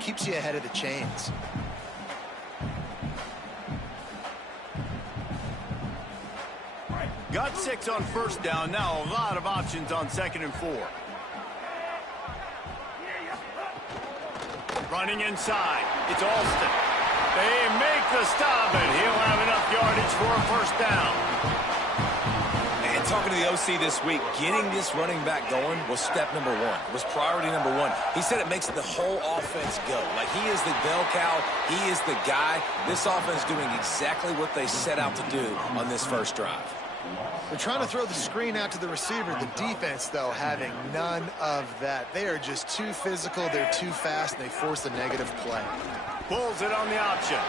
Keeps you ahead of the chains. Got 6 on first down. Now a lot of options on 2nd and 4. Running inside. It's Alston. They make the stop, and he'll have enough yardage for a first down. And talking to the OC this week, getting this running back going was step number 1. Was priority number 1. He said it makes the whole offense go. Like, he is the bell cow. He is the guy. This offense doing exactly what they set out to do on this first drive. They're trying to throw the screen out to the receiver. The defense, though, having none of that. They are just too physical. They're too fast. And they force a negative play. Pulls it on the option.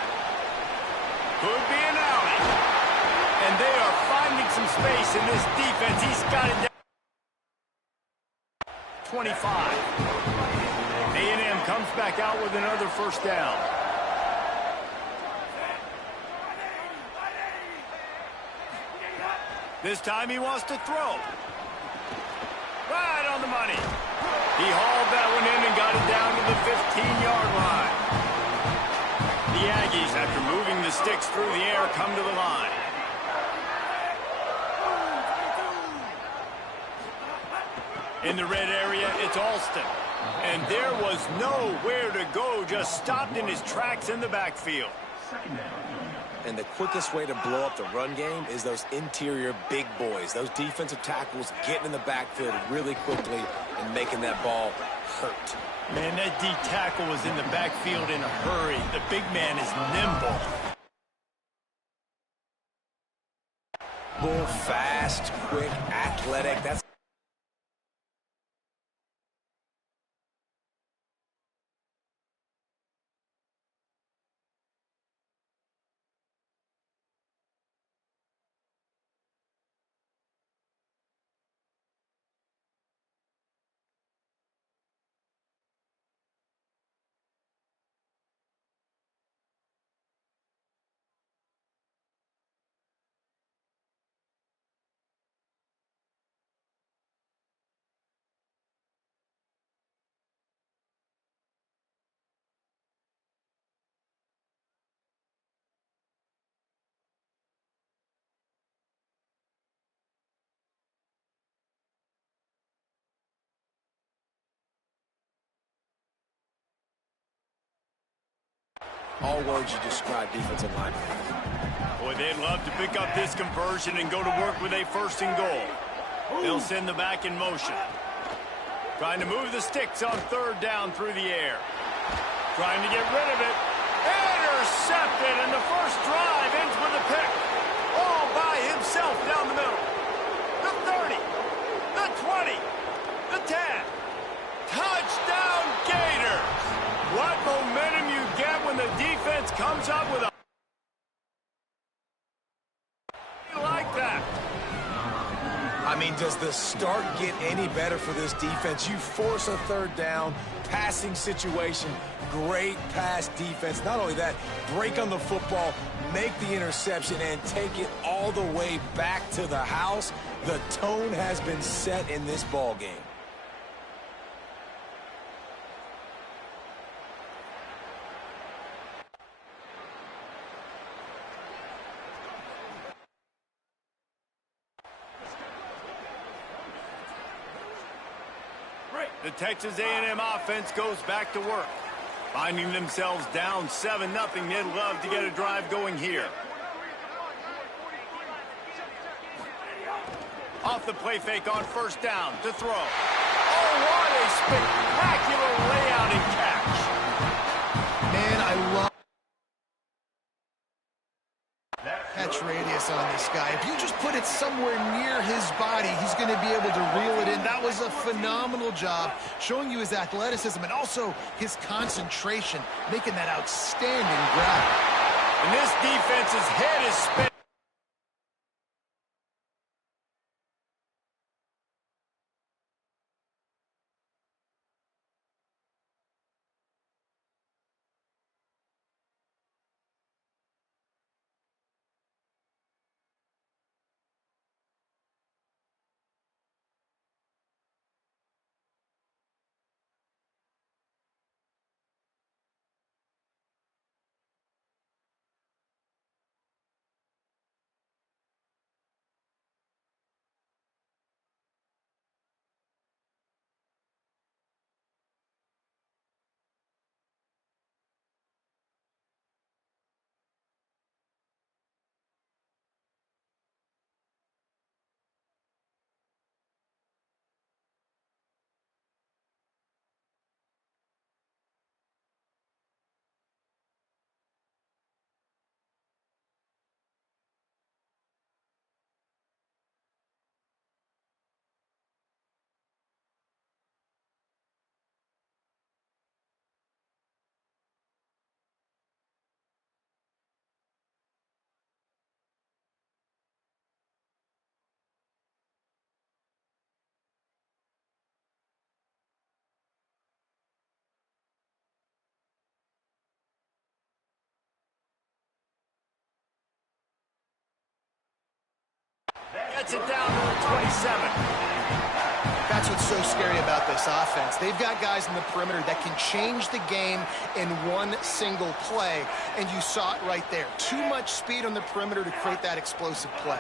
Could be an alley. And they are finding some space in this defense. He's got it down. 25. A&M comes back out with another first down. This time he wants to throw. Right on the money. He hauled that one in and got it down to the 15-yard line. The Aggies, after moving the sticks through the air, come to the line. In the red area, it's Alston. And there was nowhere to go, just stopped in his tracks in the backfield. And the quickest way to blow up the run game is those interior big boys, those defensive tackles getting in the backfield really quickly and making that ball hurt. Man, that D tackle was in the backfield in a hurry. The big man is nimble. Bull, fast, quick, athletic. That's all words you describe defensive linemen. Boy, they'd love to pick up this conversion and go to work with a 1st and goal. They'll send the back in motion. Trying to move the sticks on 3rd down through the air. Trying to get rid of it. Intercepted, and the first drive ends with a pick. All by himself down the middle. The 30, the 20, the 10. Touchdown, Gators! What momentum you get when the defense comes up with a like that. I mean, does the start get any better for this defense? You force a 3rd down, passing situation, great pass defense. Not only that, break on the football, make the interception, and take it all the way back to the house. The tone has been set in this ball game. The Texas A&M offense goes back to work. Finding themselves down 7-0, they'd love to get a drive going here. Off the play fake on 1st down to throw. Oh, what a spectacular layout and catch. Man, I love catch radius on this guy. If you just put it somewhere near his body, he's going to be able to reel it in. That was a phenomenal job, showing you his athleticism and also his concentration, making that outstanding grab. And this defense's head is spinning. gets it down to the 27. That's what's so scary about this offense. They've got guys in the perimeter that can change the game in one single play, and you saw it right there. Too much speed on the perimeter to create that explosive play.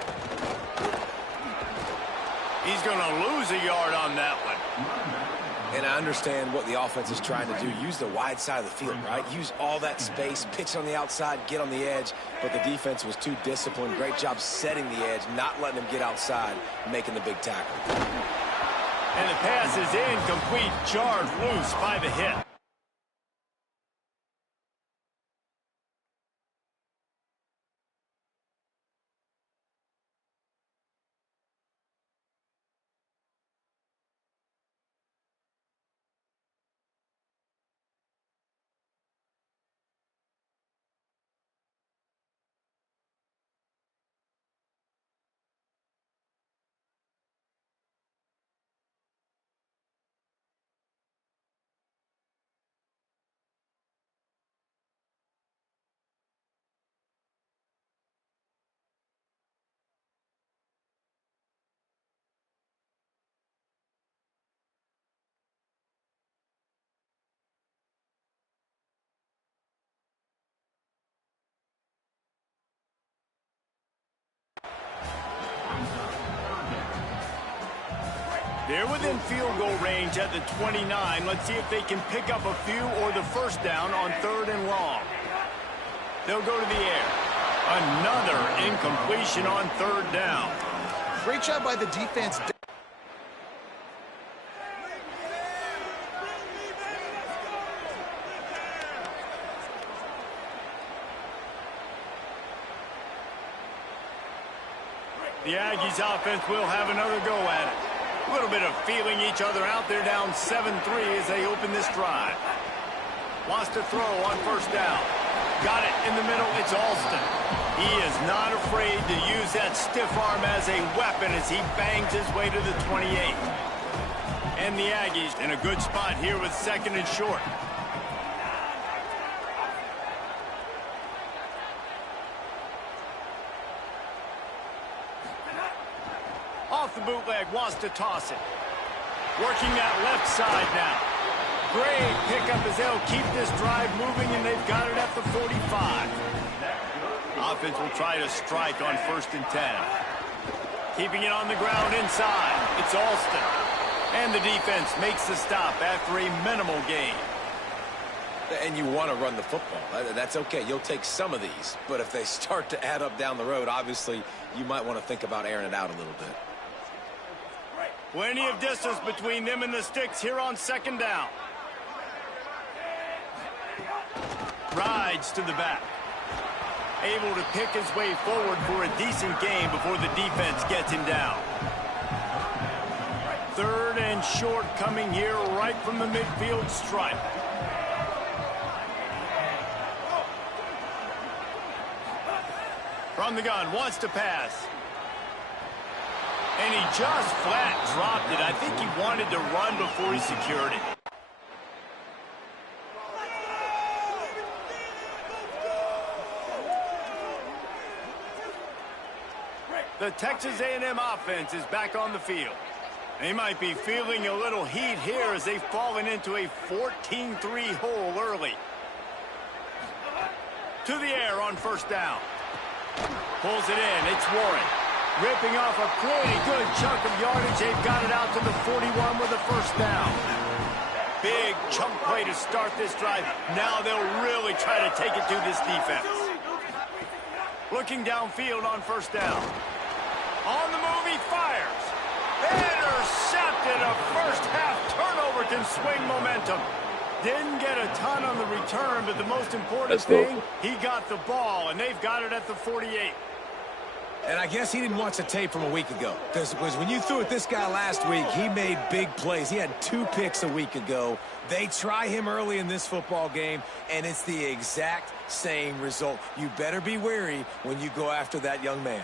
He's going to lose a yard on that one. And I understand what the offense is trying to do. Use the wide side of the field, right? Use all that space, pitch on the outside, get on the edge. But the defense was too disciplined. Great job setting the edge, not letting them get outside, making the big tackle. And the pass is incomplete, jarred loose by the hit. They're within field goal range at the 29. Let's see if they can pick up a few or the first down on 3rd and long. They'll go to the air. Another incompletion on 3rd down. Great job by the defense. The Aggies offense will have another go at it. A little bit of feeling each other out there, down 7-3 as they open this drive. Wants to throw on 1st down. Got it in the middle. It's Alston. He is not afraid to use that stiff arm as a weapon as he bangs his way to the 28. And the Aggies in a good spot here with 2nd and short. Off the bootleg, wants to toss it. Working that left side now. Great pickup as they'll keep this drive moving, and they've got it at the 45. Offense will try to strike on 1st and 10. Keeping it on the ground inside. It's Alston. And the defense makes the stop after a minimal gain. And you want to run the football. That's okay. You'll take some of these. But if they start to add up down the road, obviously, you might want to think about airing it out a little bit. Plenty of distance between them and the sticks here on 2nd down. Rides to the back. Able to pick his way forward for a decent gain before the defense gets him down. 3rd and short coming here right from the midfield stripe. From the gun, wants to pass. And he just flat dropped it. I think he wanted to run before he secured it. The Texas A&M offense is back on the field. They might be feeling a little heat here as they've fallen into a 14-3 hole early. To the air on 1st down. Pulls it in. It's Warren. Ripping off a pretty good chunk of yardage. They've got it out to the 41 with a 1st down. Big chunk play to start this drive. Now they'll really try to take it to this defense. Looking downfield on 1st down. On the move, he fires. Intercepted. A first-half turnover can swing momentum. Didn't get a ton on the return, but the most important thing, he got the ball, and they've got it at the 48. And I guess he didn't watch the tape from a week ago. Because when you threw at this guy last week, he made big plays. He had 2 picks a week ago. They try him early in this football game, and it's the exact same result. You better be wary when you go after that young man.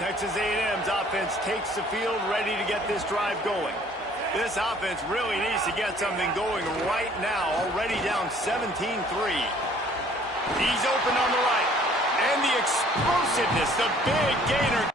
Texas A&M's offense takes the field, ready to get this drive going. This offense really needs to get something going right now, already down 17-3. He's open on the right. And the explosiveness, the big gainer.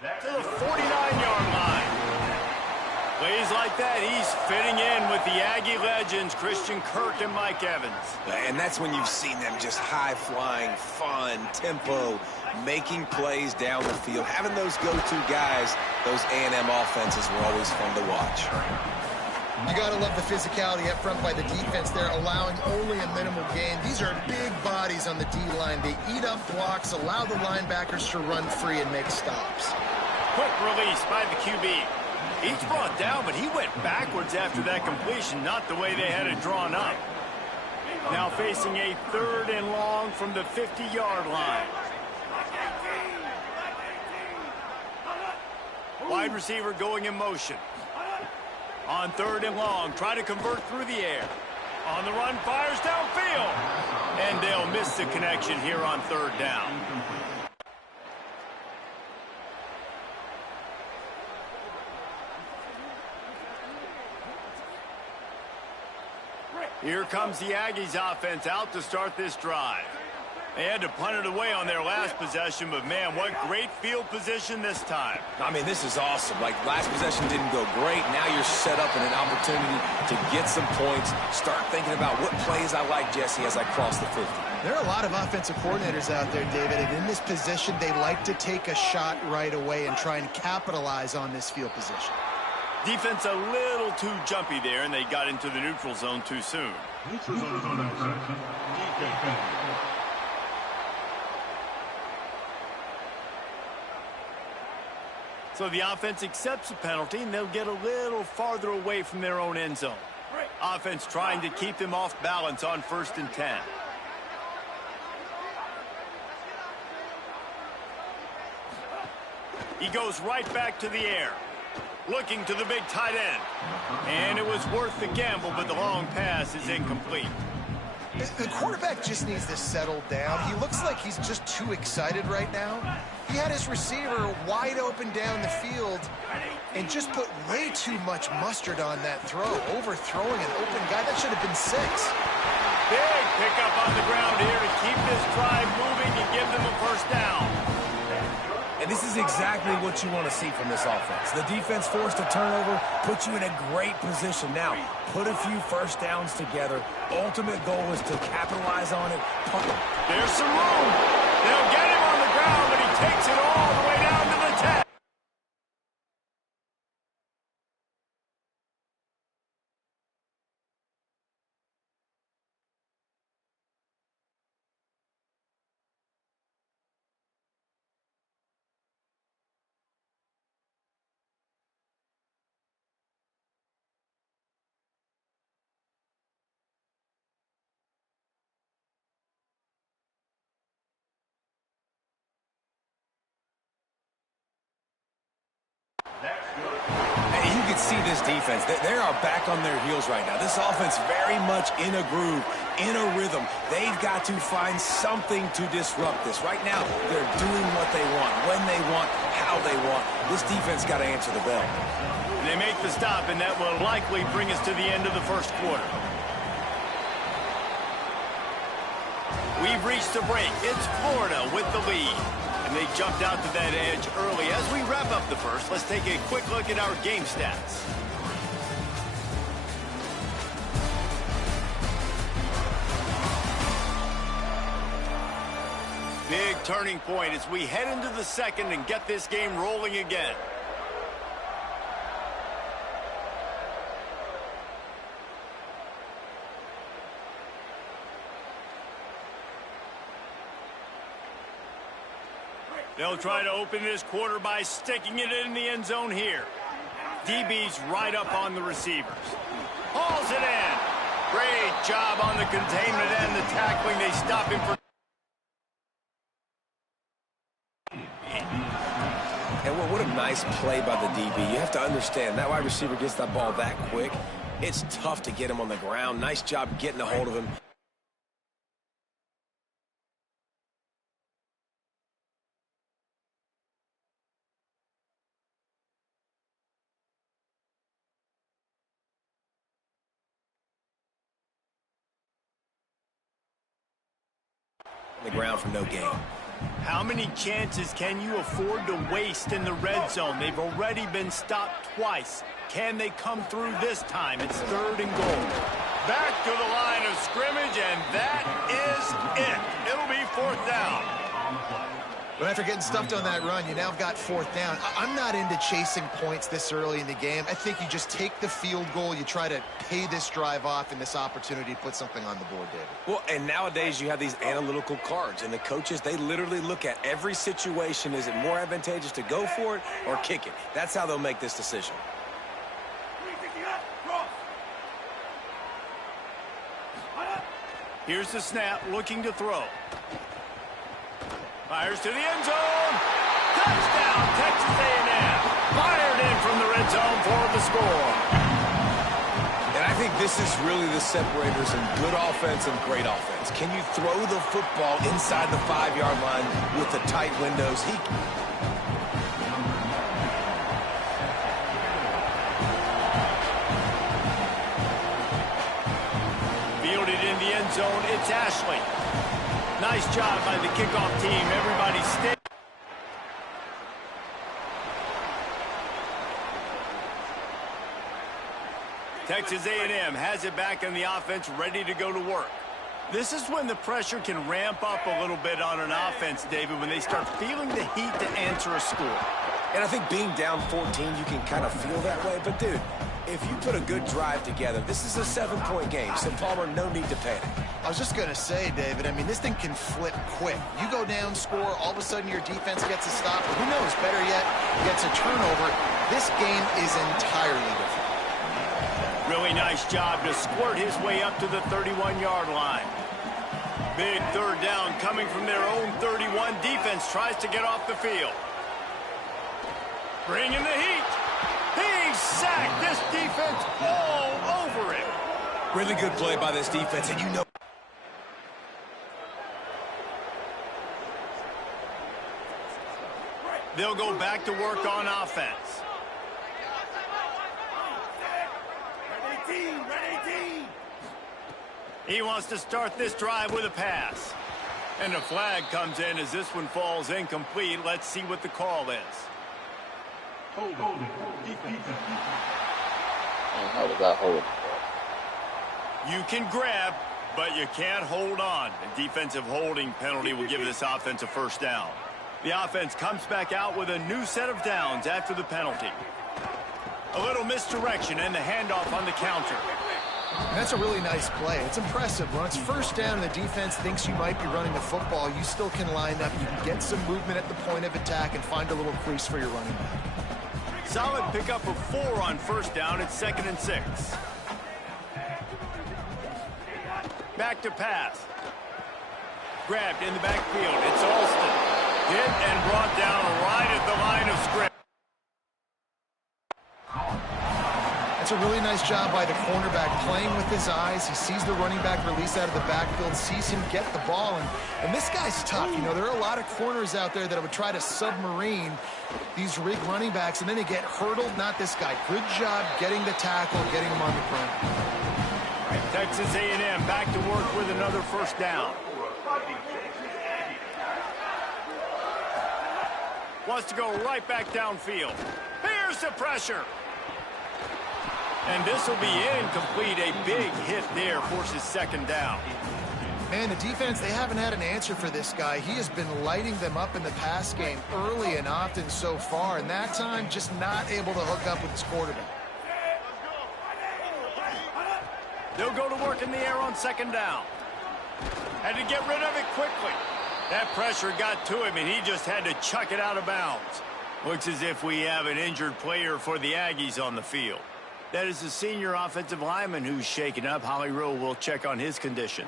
To the 49-yard line. Plays like that, he's fitting in with the Aggie legends, Christian Kirk and Mike Evans. And that's when you've seen them just high-flying, fun, tempo, making plays down the field. Having those go-to guys, those A&M offenses were always fun to watch. You got to love the physicality up front by the defense there, allowing only a minimal gain. These are big bodies on the D-line. They eat up blocks, allow the linebackers to run free and make stops. Quick release by the QB. He's brought down, but he went backwards after that completion, not the way they had it drawn up. Now facing a 3rd and long from the 50-yard line. Wide receiver going in motion. On 3rd and long, try to convert through the air. On the run, fires downfield. And they'll miss the connection here on 3rd down. Here comes the Aggies offense out to start this drive. They had to punt it away on their last possession, but man, what great field position this time. I mean, this is awesome. Like, last possession didn't go great. Now you're set up in an opportunity to get some points. Start thinking about what plays I like, Jesse, as I cross the 50. There are a lot of offensive coordinators out there, David, and in this position, they like to take a shot right away and try and capitalize on this field position. Defense a little too jumpy there, and they got into the neutral zone too soon. Neutral zone is on infraction. So the offense accepts the penalty, and they'll get a little farther away from their own end zone. Offense trying to keep them off balance on 1st and 10. He goes right back to the air. Looking to the big tight end. And it was worth the gamble, but the long pass is incomplete. The quarterback just needs to settle down. He looks like he's just too excited right now. He had his receiver wide open down the field and just put way too much mustard on that throw, overthrowing an open guy. That should have been 6. Big pickup on the ground here to keep this drive moving and give them a 1st down. And this is exactly what you want to see from this offense. The defense forced a turnover, puts you in a great position. Now, put a few 1st downs together. Ultimate goal is to capitalize on it. There's some room. They'll get him on the ground, but he takes it all the way down to the 10. this defense. They are back on their heels right now. This offense very much in a groove, in a rhythm. They've got to find something to disrupt this. Right now, they're doing what they want, when they want, how they want. This defense got to answer the bell. They make the stop, and that will likely bring us to the end of the first quarter. We've reached the break. It's Florida with the lead. And they jumped out to that edge early. As we wrap up the first, let's take a quick look at our game stats. Big turning point as we head into the second and get this game rolling again. They'll try to open this quarter by sticking it in the end zone here. DB's right up on the receivers. Hauls it in. Great job on the containment and the tackling. They stop him for... And what a nice play by the DB. You have to understand, that wide receiver gets that ball that quick. It's tough to get him on the ground. Nice job getting a hold of him. The ground for no gain. How many chances can you afford to waste in the red zone? They've already been stopped twice. Can they come through this time? It's 3rd and goal. Back to the line of scrimmage, and that is it. It'll be 4th down. But after getting stuffed on that run, you now have got 4th down. I'm not into chasing points this early in the game. I think you just take the field goal. You try to pay this drive off and this opportunity to put something on the board, David. Well, and nowadays you have these analytical cards, and the coaches, they literally look at every situation. Is it more advantageous to go for it or kick it? That's how they'll make this decision. Here's the snap, looking to throw. Fires to the end zone. Touchdown, Texas A&M. Fired in from the red zone for the score. And I think this is really the separators in good offense and great offense. Can you throw the football inside the 5-yard line with the tight windows? Fielded in the end zone, it's Ashley. Nice job by the kickoff team. Everybody stay. Texas A&M has it back in the offense, ready to go to work. This is when the pressure can ramp up a little bit on an offense, David, when they start feeling the heat to answer a score. And I think being down 14, you can kind of feel that way. But, dude, if you put a good drive together, this is a 7-point game. So, Palmer, no need to panic. I was just going to say, David, I mean, this thing can flip quick. You go down, score, all of a sudden your defense gets a stop, or who knows, better yet, gets a turnover. This game is entirely different. Really nice job to squirt his way up to the 31-yard line. Big 3rd down coming from their own 31. Defense tries to get off the field. Bringing the heat. He's sacked. This defense all over him. Really good play by this defense, and you know. They'll go back to work on offense. He wants to start this drive with a pass. And a flag comes in as this one falls incomplete. Let's see what the call is. How was that hold? You can grab, but you can't hold on. A defensive holding penalty will give this offense a 1st down. The offense comes back out with a new set of downs after the penalty. A little misdirection and the handoff on the counter. And that's a really nice play. It's impressive. When it's 1st down and the defense thinks you might be running the football, you still can line up. You can get some movement at the point of attack and find a little crease for your running back. Solid pickup of 4 on 1st down. It's 2nd and 6. Back to pass. Grabbed in the backfield. It's Alston. Hit and brought down right at the line of scrimmage. That's a really nice job by the cornerback, playing with his eyes. He sees the running back release out of the backfield, sees him get the ball, and this guy's tough. You know, there are a lot of corners out there that would try to submarine these rig running backs, and then they get hurdled. Not this guy. Good job getting the tackle, getting him on the ground. Texas A&M back to work with another first down. Wants to go right back downfield. Here's the pressure. And this will be incomplete. A big hit there forces second down. Man, the defense, they haven't had an answer for this guy. He has been lighting them up in the pass game early and often so far, and that time just not able to hook up with his quarterback. They'll go to work in the air on second down. Had to get rid of it quickly. That pressure got to him, and he just had to chuck it out of bounds. Looks as if we have an injured player for the Aggies on the field. That is the senior offensive lineman who's shaken up. Holly Rowe will check on his condition.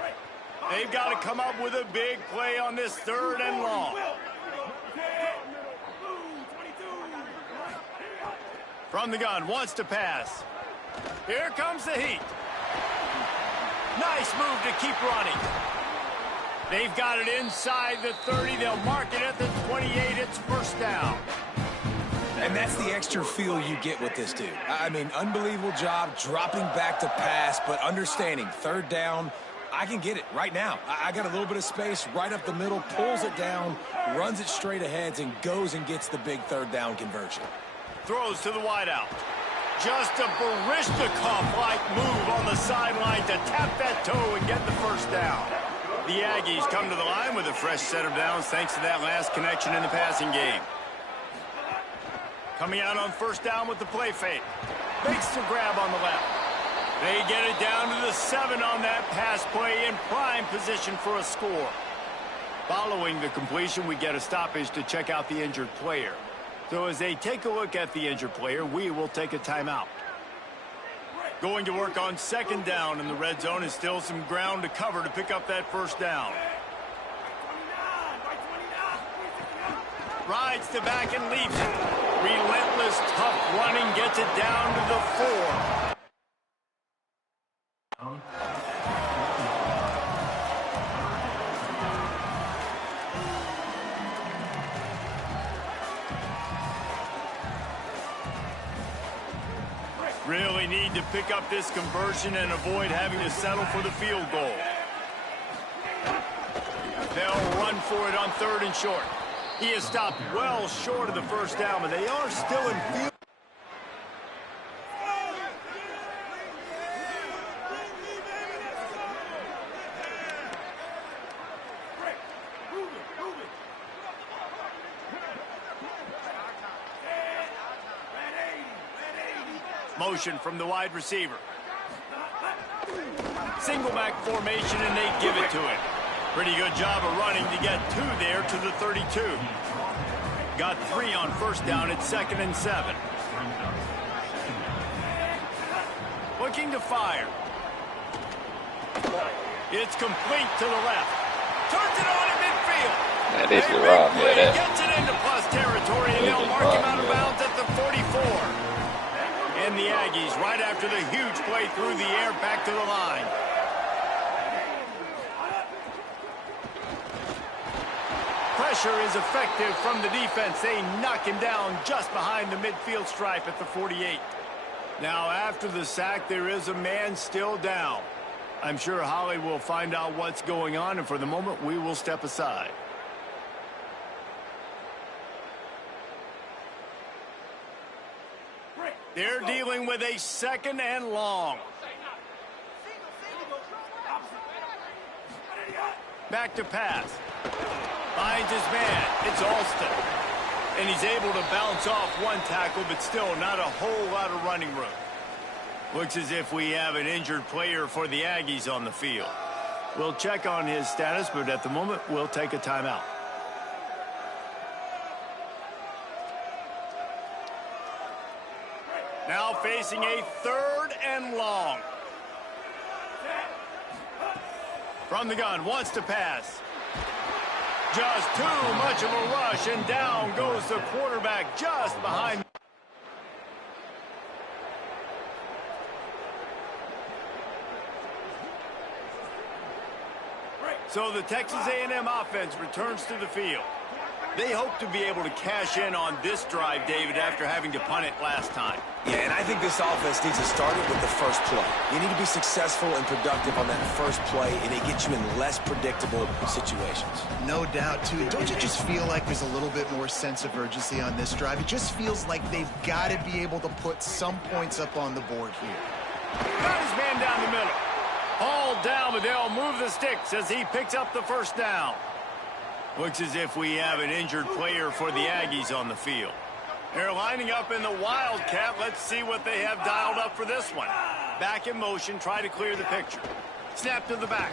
They've got to come up with a big play on this third and long. From the gun, wants to pass. Here comes the heat. Nice move to keep running. They've got it inside the 30. They'll mark it at the 28. It's first down. And that's the extra feel you get with this dude. I mean, unbelievable job dropping back to pass, but understanding third down, I can get it right now. I got a little bit of space right up the middle, pulls it down, runs it straight ahead, and goes and gets the big third down conversion. Throws to the wideout. Just a Baryshnikov-like move on the sideline to tap that toe and get the first down. The Aggies come to the line with a fresh set of downs thanks to that last connection in the passing game. Coming out on first down with the play fake. Makes the grab on the left. They get it down to the 7 on that pass play in prime position for a score. Following the completion, we get a stoppage to check out the injured player. So as they take a look at the injured player, we will take a timeout. Going to work on second down in the red zone is still some ground to cover to pick up that first down. Rides the back and leaves it. Relentless, tough running gets it down to the 4. Really need to pick up this conversion and avoid having to settle for the field goal. They'll run for it on third and short. He is stopped well short of the first down, but they are still in field. Motion from the wide receiver. Single back formation, and they give it to him. Pretty good job of running to get 2 there to the 32. Got 3 on first down at 2nd and 7. Looking to fire. It's complete to the left. Turns it on in midfield. That is the wrong. Yeah, that. Gets it into plus territory, and they'll mark him out of bounds at the 44. And the Aggies, right after the huge play through the air, back to the line. Pressure is effective from the defense. They knock him down just behind the midfield stripe at the 48. Now, after the sack, there is a man still down. I'm sure Holly will find out what's going on, and for the moment, we will step aside. They're dealing with a 2nd and long. Back to pass. Finds his man. It's Alston. And he's able to bounce off one tackle, but still not a whole lot of running room. Looks as if we have an injured player for the Aggies on the field. We'll check on his status, but at the moment, we'll take a timeout. Now facing a 3rd and long. From the gun, wants to pass. Just too much of a rush, and down goes the quarterback just behind. So the Texas A&M offense returns to the field. They hope to be able to cash in on this drive, David, after having to punt it last time. Yeah, and I think this offense needs to start it with the first play. You need to be successful and productive on that first play, and it gets you in less predictable situations. No doubt, too. Don't you just feel like there's a little bit more sense of urgency on this drive? It just feels like they've got to be able to put some points up on the board here. Got his man down the middle. All down, but they'll move the sticks as he picks up the first down. Looks as if we have an injured player for the Aggies on the field. They're lining up in the Wildcat. Let's see what they have dialed up for this one. Back in motion, try to clear the picture. Snap to the back.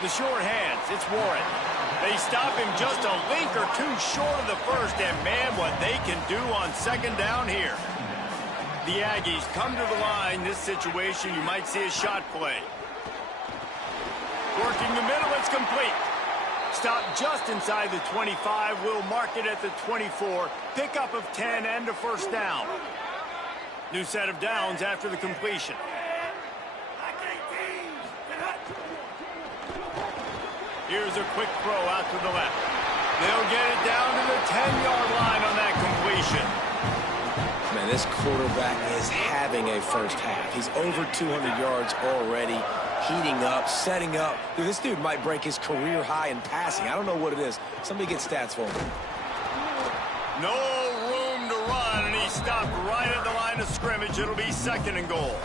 The short hands, it's Warren. They stop him just a link or two short of the first, and man, what they can do on second down here. The Aggies come to the line. This situation, you might see a shot play. Working the middle, it's complete. Stop just inside the 25. We'll mark it at the 24. Pickup of 10 and a first down. New set of downs after the completion. Here's a quick throw out to the left. They'll get it down to the 10-yard line on that completion. Man, this quarterback is having a first half. He's over 200 yards already. Heating up, setting up. Dude, this dude might break his career high in passing. I don't know what it is. Somebody get stats for him. No room to run, and he stopped right at the line of scrimmage. It'll be second and goal.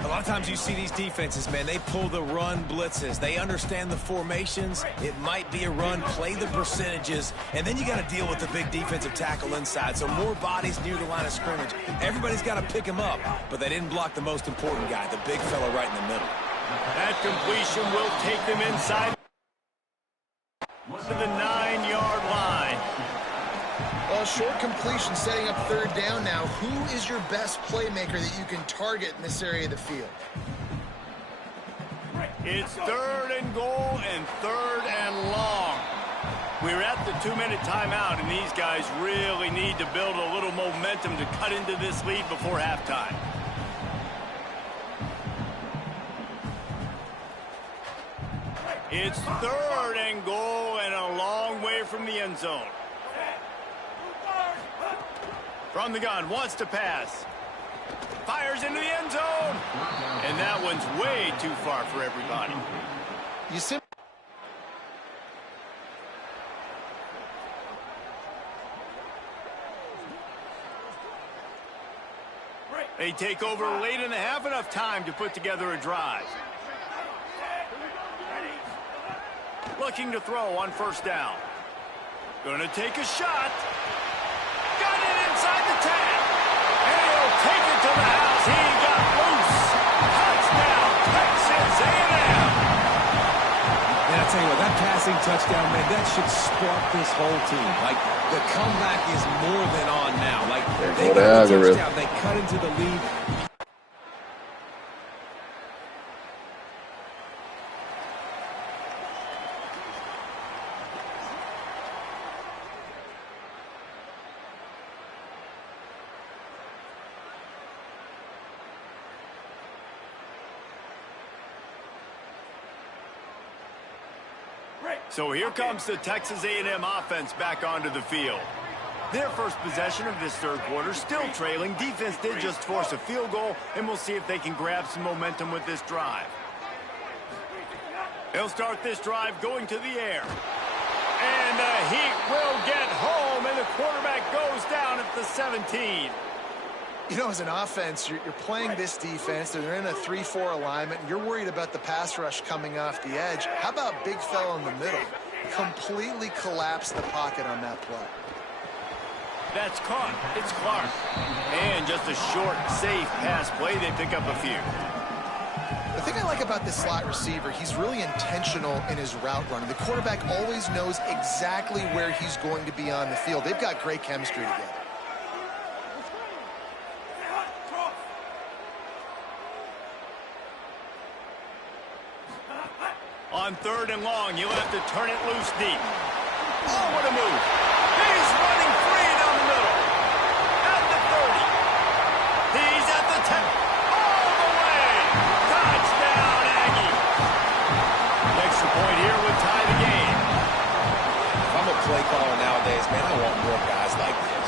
A lot of times you see these defenses, man, they pull the run blitzes. They understand the formations. It might be a run, play the percentages, and then you got to deal with the big defensive tackle inside. So more bodies near the line of scrimmage. Everybody's got to pick him up, but they didn't block the most important guy, the big fella right in the middle. That completion will take them inside to the 9-yard line. Well, short completion setting up third down now. Who is your best playmaker that you can target in this area of the field? It's third and goal and third and long. We're at the 2-minute timeout, and these guys really need to build a little momentum to cut into this lead before halftime. It's third and goal and a long way from the end zone. From the gun, wants to pass. Fires into the end zone. And that one's way too far for everybody. They take over late in the half, enough time to put together a drive. Looking to throw on first down. Gonna take a shot. Got it inside the 10. And he'll take it to the house. He got loose. Touchdown, Texas A&M. And I'll tell you what, that passing touchdown, man, that should spark this whole team. Like, the comeback is more than on now. Like, they got the touchdown. They cut into the lead. So here comes the Texas A&M offense back onto the field. Their first possession of this third quarter, still trailing. Defense did just force a field goal, and we'll see if they can grab some momentum with this drive. They'll start this drive going to the air. And the Heat will get home, and the quarterback goes down at the 17. You know, as an offense, you're playing this defense. They're in a 3-4 alignment. And you're worried about the pass rush coming off the edge. How about big fella in the middle? Completely collapsed the pocket on that play. That's caught. It's Clark. And just a short, safe pass play. They pick up a few. The thing I like about this slot receiver, he's really intentional in his route running. The quarterback always knows exactly where he's going to be on the field. They've got great chemistry together. On third and long, you'll have to turn it loose deep. Oh, what a move. He's running free down the middle. At the 30. He's at the 10. All the way. Touchdown, Aggie. The extra point here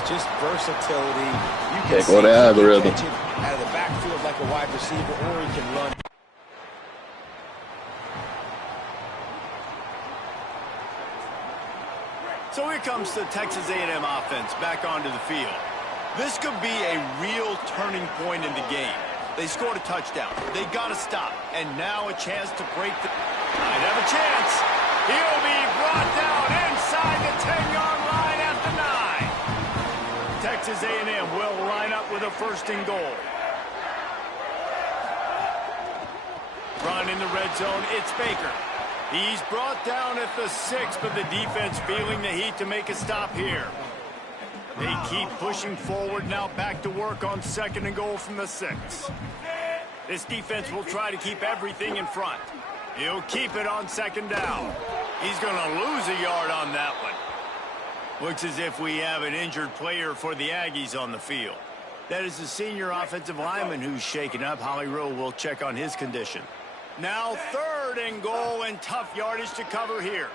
Just versatility. You can Can't see go to he can algorithm. catch it out of the backfield like a wide receiver, or he can run. So here comes the Texas A&M offense back onto the field. This could be a real turning point in the game. They scored a touchdown. They got to stop. And now a chance to break the... Might have a chance. He'll be brought down inside the 10-yard line at the 9. Texas A&M will line up with a first and goal. Run in the red zone. It's Baker. He's brought down at the 6, but the defense feeling the heat to make a stop here. They keep pushing forward now, back to work on second and goal from the 6. This defense will try to keep everything in front. He'll keep it on second down. He's going to lose a yard on that one. Looks as if we have an injured player for the Aggies on the field. That is the senior offensive lineman who's shaken up. Holly Rowe will check on his condition. Now third and goal, and tough yardage to cover here.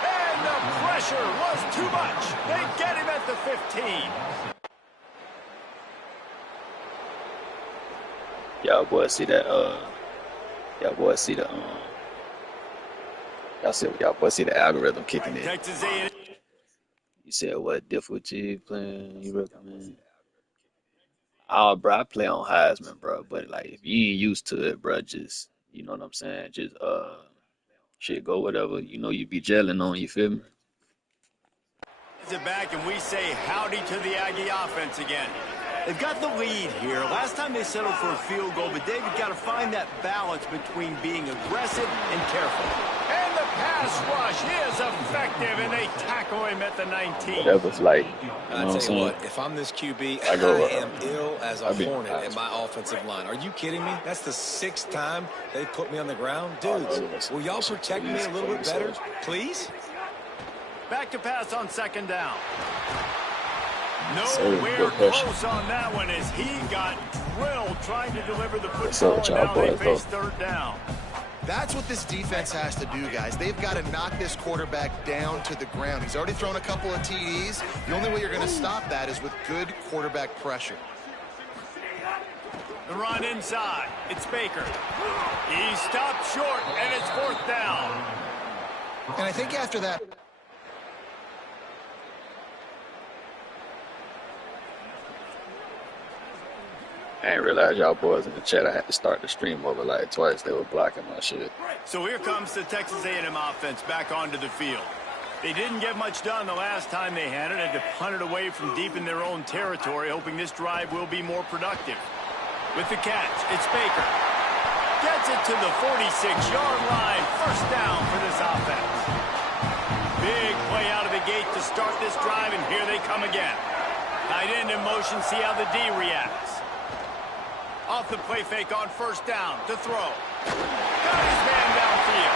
And the pressure was too much. They get him at the 15. Y'all boys see that, y'all boys see the, y'all boys see the algorithm kicking in. Texas A&M. You said what difficulty playing you recommend? Oh, bro, I play on Heisman, bro. But like, if you ain't used to it, bro, just you know what I'm saying. Just shit, go whatever. You know, you be gelling on. You feel me? It back and we say howdy to the Aggie offense again. They've got the lead here. Last time they settled for a field goal, but they've got to find that balance between being aggressive and careful. And the pass rush is effective, and they tackle him at the 19. That was like, you know I what I'm tell you saying? what, if I'm this QB, I am ill as a hornet honest. in my offensive line. Are you kidding me? That's the 6th time they put me on the ground. Dudes, will y'all protect me a little bit better, please? Back to pass on second down. Nowhere close on that one as he got drilled trying to deliver the football, and now they face third down. That's what this defense has to do, guys. They've got to knock this quarterback down to the ground. He's already thrown a couple of TDs. The only way you're going to stop that is with good quarterback pressure. The run inside. It's Baker. He stopped short, and it's fourth down. And I think after that... I ain't realize y'all boys in the chat. I had to start the stream over like twice. They were blocking my shit. So here comes the Texas A&M offense back onto the field. They didn't get much done the last time they had it, and to punt it away from deep in their own territory, hoping this drive will be more productive. With the catch, it's Baker. Gets it to the 46-yard line. First down for this offense. Big play out of the gate to start this drive, and here they come again. Tight end in motion, see how the D reacts. Off the play fake on first down to throw. Got his man downfield.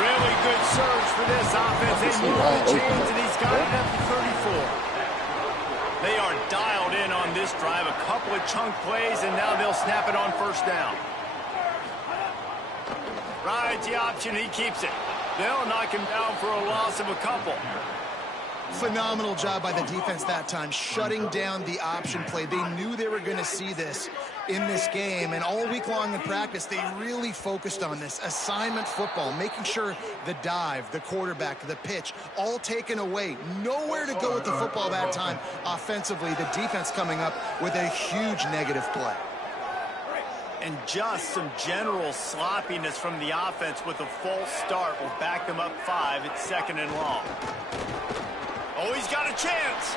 Really good surge for this offense. They move the chains, and he's got it at the 34. They are dialed in on this drive. A couple of chunk plays, and now they'll snap it on first down. Rides the option. He keeps it. They'll knock him down for a loss of a couple. Phenomenal job by the defense that time, shutting down the option play. They knew they were going to see this in this game, and all week long in practice, they really focused on this assignment football, making sure the dive, the quarterback, the pitch, all taken away. Nowhere to go with the football that time offensively. The defense coming up with a huge negative play. And just some general sloppiness from the offense with a false start will back them up 5. It's second and long. Oh, he's got a chance.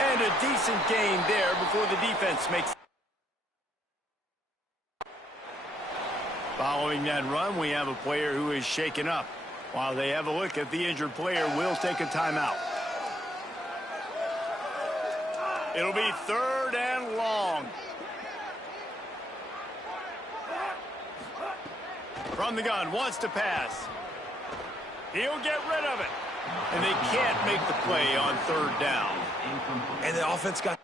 And a decent gain there before the defense makes. Following that run, we have a player who is shaken up. While they have a look at the injured player, we'll take a timeout. It'll be third and long. From the gun, wants to pass. He'll get rid of it. And they can't make the play on third down. And the offense got...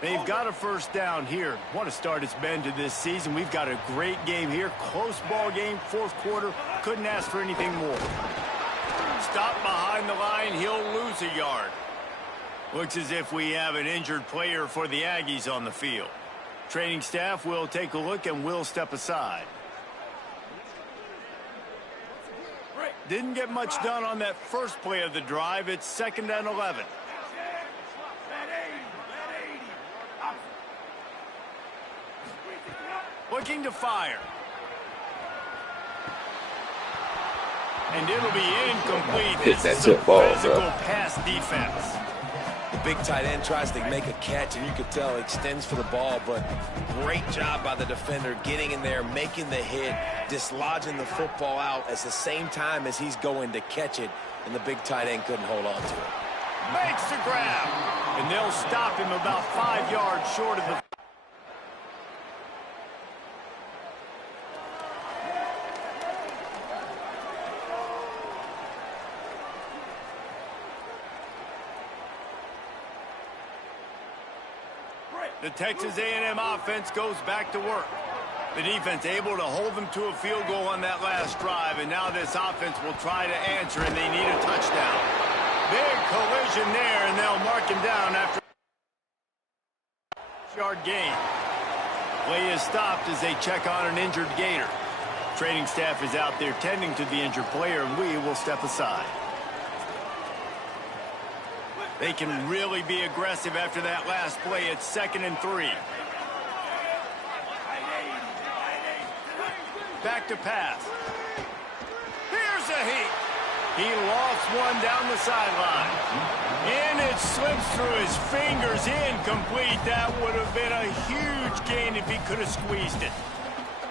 They've got a first down here. What a start it's been to this season. We've got a great game here. Close ball game, fourth quarter. Couldn't ask for anything more. Stop behind the line. He'll lose a yard. Looks as if we have an injured player for the Aggies on the field. Training staff will take a look and will step aside. Didn't get much done on that first play of the drive. It's 2nd and 11. Looking to fire. And it'll be incomplete. Hit that This is a tip ball, physical bro. pass defense. The big tight end tries to make a catch, and you could tell he extends for the ball, but great job by the defender getting in there, making the hit, dislodging the football out at the same time as he's going to catch it, and the big tight end couldn't hold on to it. Makes the grab. And they'll stop him about 5 yards short of the... The Texas A&M offense goes back to work. The defense able to hold them to a field goal on that last drive, and now this offense will try to answer, and they need a touchdown. Big collision there, and they'll mark him down after yard gain. Play is stopped as they check on an injured Gator. Training staff is out there tending to the injured player, and we will step aside. They can really be aggressive after that last play. It's 2nd and 3. Back to pass. Here's a heat. He lost one down the sideline. And it slips through his fingers. Incomplete. That would have been a huge gain if he could have squeezed it.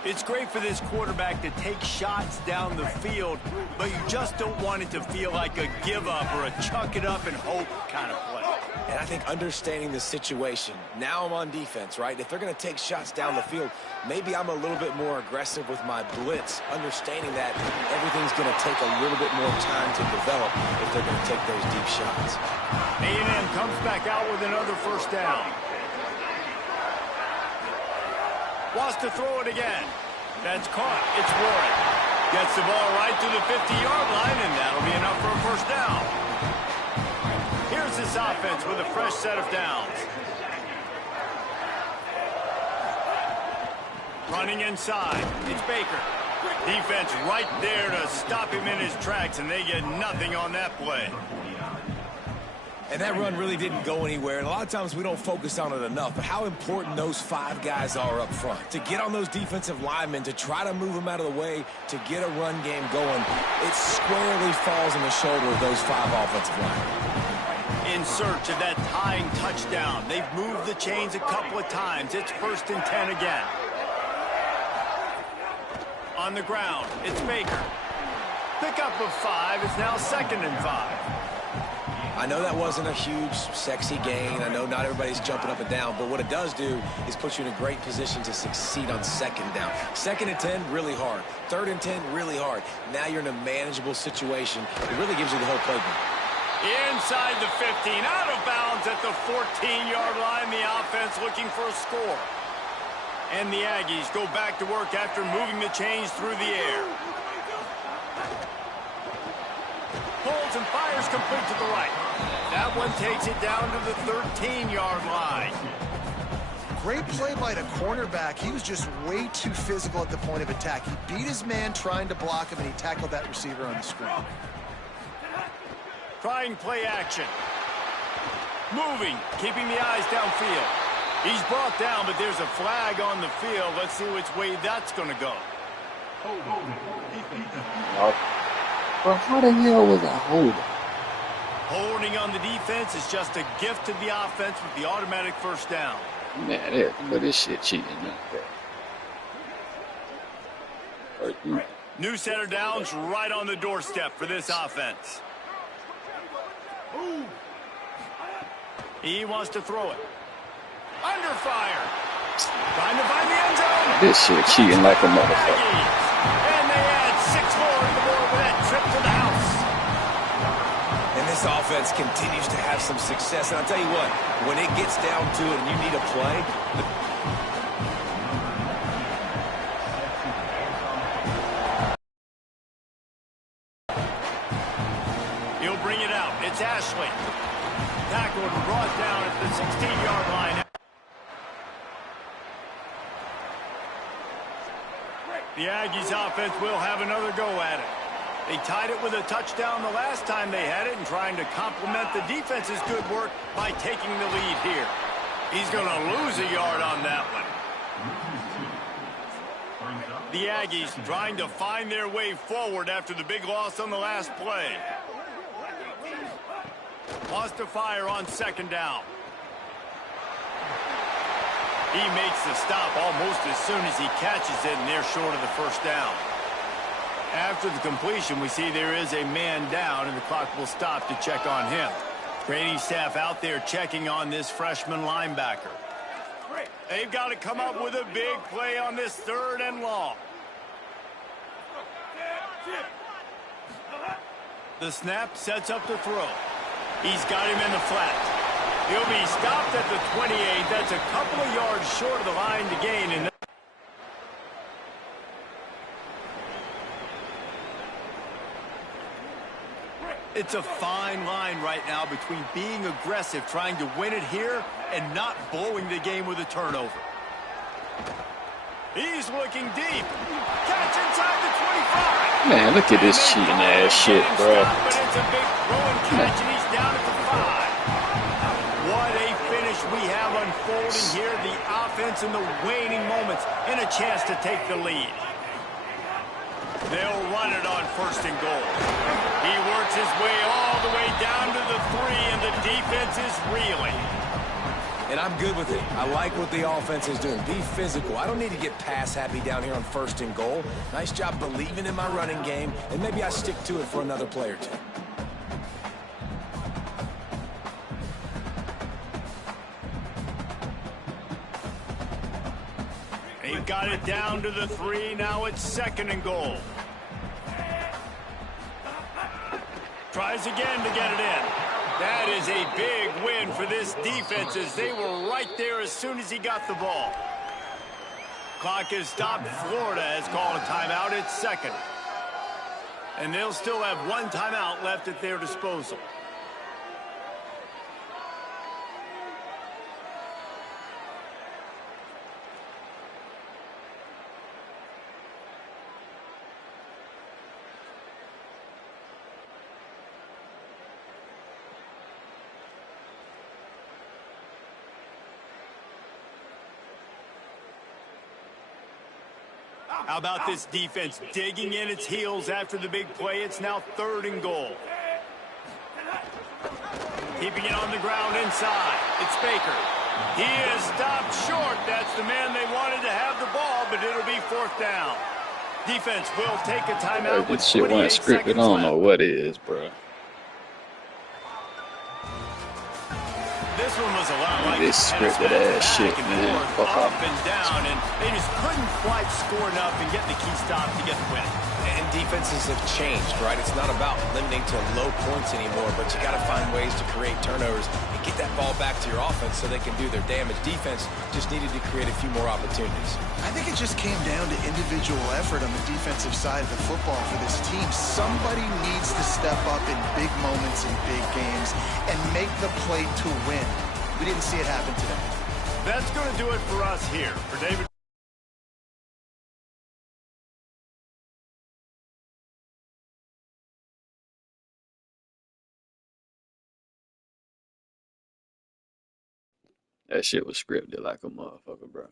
It's great for this quarterback to take shots down the field, but you just don't want it to feel like a give-up or a chuck-it-up-and-hope kind of play. And I think understanding the situation, now I'm on defense, right? If they're going to take shots down the field, maybe I'm a little bit more aggressive with my blitz, understanding that everything's going to take a little bit more time to develop if they're going to take those deep shots. A&M comes back out with another first down. Wants to throw it again. That's caught. It's Warren. Gets the ball right to the 50-yard line, and that'll be enough for a first down. Here's this offense with a fresh set of downs. Running inside. It's Baker. Defense right there to stop him in his tracks, and they get nothing on that play. And that run really didn't go anywhere, and a lot of times we don't focus on it enough, but how important those 5 guys are up front. To get on those defensive linemen, to try to move them out of the way, to get a run game going, it squarely falls on the shoulder of those 5 offensive linemen. In search of that tying touchdown. They've moved the chains a couple of times. It's 1st and 10 again. On the ground, it's Baker. Pickup of 5. It's now 2nd and 5. I know that wasn't a huge, sexy gain. I know not everybody's jumping up and down, but what it does do is put you in a great position to succeed on 2nd down. 2nd and 10, really hard. 3rd and 10, really hard. Now you're in a manageable situation. It really gives you the whole playbook. Inside the 15, out of bounds at the 14-yard line. The offense looking for a score. And the Aggies go back to work after moving the chains through the air. Pulls and fires complete to the right. That one takes it down to the 13-yard line. Great play by the cornerback. He was just way too physical at the point of attack. He beat his man trying to block him, and he tackled that receiver on the screen. Trying play action. Moving, keeping the eyes downfield. He's brought down, but there's a flag on the field. Let's see which way that's going to go. But how the hell was I holding? Holding on the defense is just a gift to the offense with the automatic first down. Man, but this shit cheating now. New set of downs right on the doorstep for this offense. He wants to throw it. Under fire. Trying to find the end zone. This shit cheating like a motherfucker. And they add 6 more to the board with that trip to the house. And this offense defense continues to have some success. And I'll tell you what, when it gets down to it and you need a play, he'll bring it out. It's Ashley. Tackled and brought down at the 16-yard line. The Aggies offense will have another go at it. They tied it with a touchdown the last time they had it and trying to complement the defense's good work by taking the lead here. He's going to lose a yard on that one. The Aggies trying to find their way forward after the big loss on the last play. Wants to fire on second down. He makes the stop almost as soon as he catches it, and they're short of the first down. After the completion, we see there is a man down, and the clock will stop to check on him. Training staff out there checking on this freshman linebacker. They've got to come up with a big play on this 3rd and long. The snap sets up the throw. He's got him in the flat. He'll be stopped at the 28. That's a couple of yards short of the line to gain. And it's a fine line right now between being aggressive, trying to win it here, and not blowing the game with a turnover. He's looking deep. Catch inside the 25. Man, look at this cheating ass shit, bro. But it's a big throwing catch, and he's down at the 5. What a finish we have unfolding here. The offense in the waning moments and a chance to take the lead. They'll run it on 1st and goal. He works his way all the way down to the 3, and the defense is reeling. and I'm good with it. I like what the offense is doing. Be physical. I don't need to get pass happy down here on 1st and goal. Nice job believing in my running game, and maybe I stick to it for another play or two. They've got it down to the 3. Now it's 2nd and goal. Tries again to get it in. That is a big win for this defense as they were right there as soon as he got the ball. Clock is stopped. Florida has called a timeout. It's 2nd. And they'll still have 1 timeout left at their disposal. How about this defense digging in its heels after the big play? It's now 3rd and goal. Keeping it on the ground inside. It's Baker. He is stopped short. That's the man they wanted to have the ball, but it'll be 4th down. Defense will take a timeout with 28 seconds left. This shit wasn't scripted. I don't know what it is, bro. This one was a lot like this scripted ass shit, man. Fuck up off. and down, and they just couldn't quite score enough and get the key stop to get the win. And defenses have changed, right? It's not about limiting to low points anymore, but you got to find ways to create turnovers and get that ball back to your offense so they can do their damage. Defense just needed to create a few more opportunities. I think it just came down to individual effort on the defensive side of the football for this team. Somebody needs to step up in big moments in big games and make the play to win. We didn't see it happen today. That's going to do it for us here. For David. That shit was scripted like a motherfucker, bro.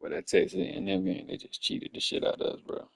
But that Texas A&M game, they just cheated the shit out of us, bro.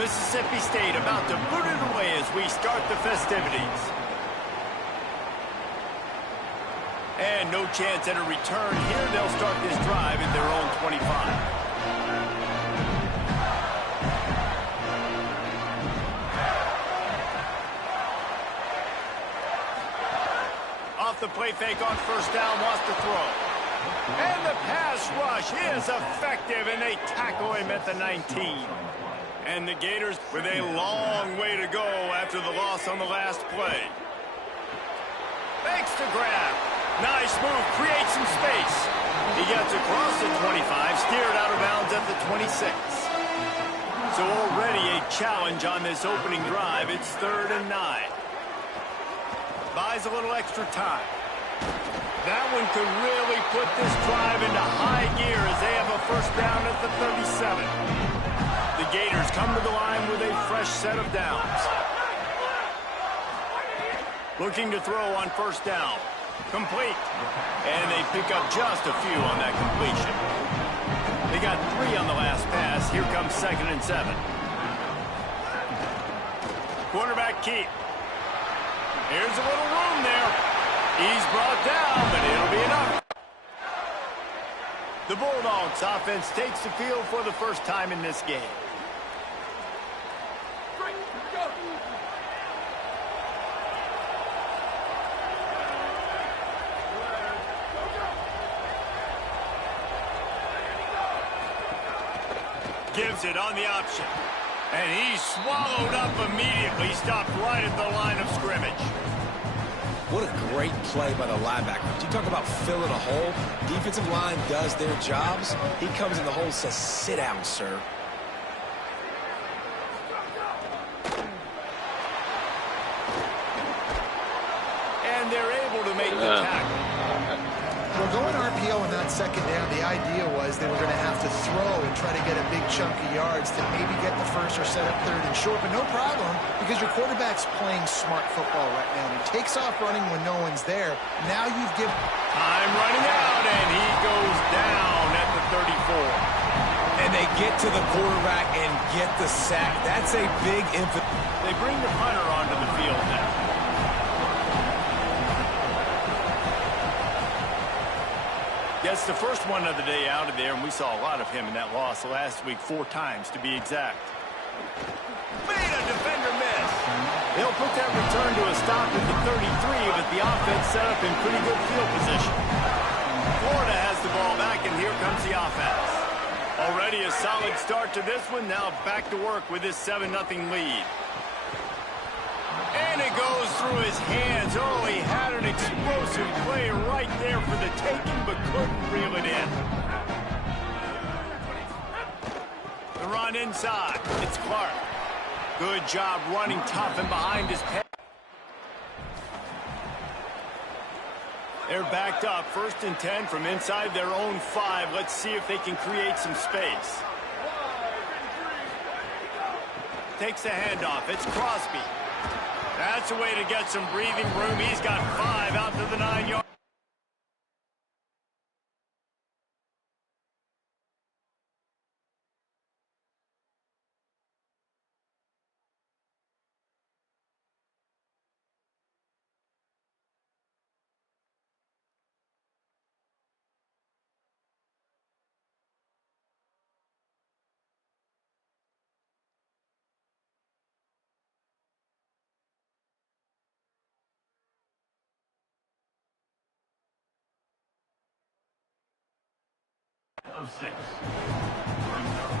Mississippi State about to boot it away as we start the festivities. And no chance at a return here. They'll start this drive at their own 25. Off the play fake on first down, wants to throw. And the pass rush is effective, and they tackle him at the 19. And the Gators with a long way to go after the loss on the last play. Makes the grab. Nice move, creates some space. He gets across the 25, steered out of bounds at the 26. So already a challenge on this opening drive. It's 3rd and 9. Buys a little extra time. That one could really put this drive into high gear as they have a first down at the 37. The Gators come to the line with a fresh set of downs. Looking to throw on first down. Complete. And they pick up just a few on that completion. They got 3 on the last pass. Here comes 2nd and 7. Quarterback keep. Here's a little room there. He's brought down, but it'll be enough. The Bulldogs offense takes the field for the first time in this game. Gives it on the option. And he's swallowed up immediately. Stopped right at the line of scrimmage. What a great play by the linebacker. You talk about filling a hole. Defensive line does their jobs. He comes in the hole and says, sit down, sir. And they're able to make the tackle. Well, going RPO in that second down, the idea was they were going to have to throw and try to get a big chunk of yards to maybe get the first or set up 3rd and short, but no problem because your quarterback's playing smart football right now. He takes off running when no one's there. Now you've given... Time running out, and he goes down at the 34. And they get to the quarterback and get the sack. That's a big emphasis. They bring the punter onto the field now. Gets the first one of the day out of there, and we saw a lot of him in that loss last week, 4 times to be exact. Made a defender miss. They'll put that return to a stop at the 33, but the offense set up in pretty good field position. Florida has the ball back, and here comes the offense. Already a solid start to this one. Now back to work with this 7-0 lead. And it goes through his hands. Oh, he had an explosive play right there for the taking, but couldn't reel it in. The run inside. It's Clark. Good job running tough and behind his pass. They're backed up. 1st and 10 from inside their own 5. Let's see if they can create some space. Takes the handoff. It's Crosby. That's a way to get some breathing room. He's got 5 out to the 9-yard.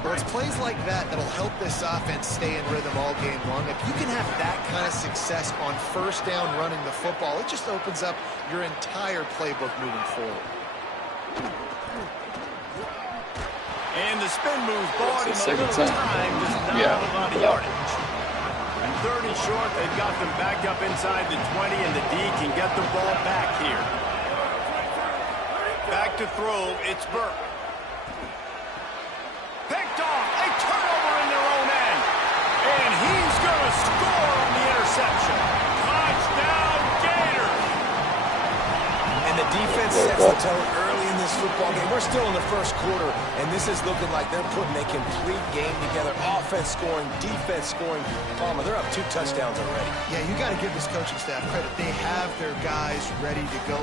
Well, it's plays like that that'll help this offense stay in rhythm all game long. If you can have that kind of success on first down running the football, it just opens up your entire playbook moving forward. And the spin move bought him a little time, just not a lot of yardage. And 3rd and short, they've got them backed up inside the 20, and the D can get the ball back here. Back to throw, it's Burke. Picked off, a turnover in their own end. And he's going to score on the interception. Touchdown, Gators! And the defense sets the tone early in this football game. We're still in the first quarter, and this is looking like they're putting a complete game together. Offense scoring, defense scoring. Palmer, they're up 2 touchdowns already. Yeah, you got to give this coaching staff credit. They have their guys ready to go.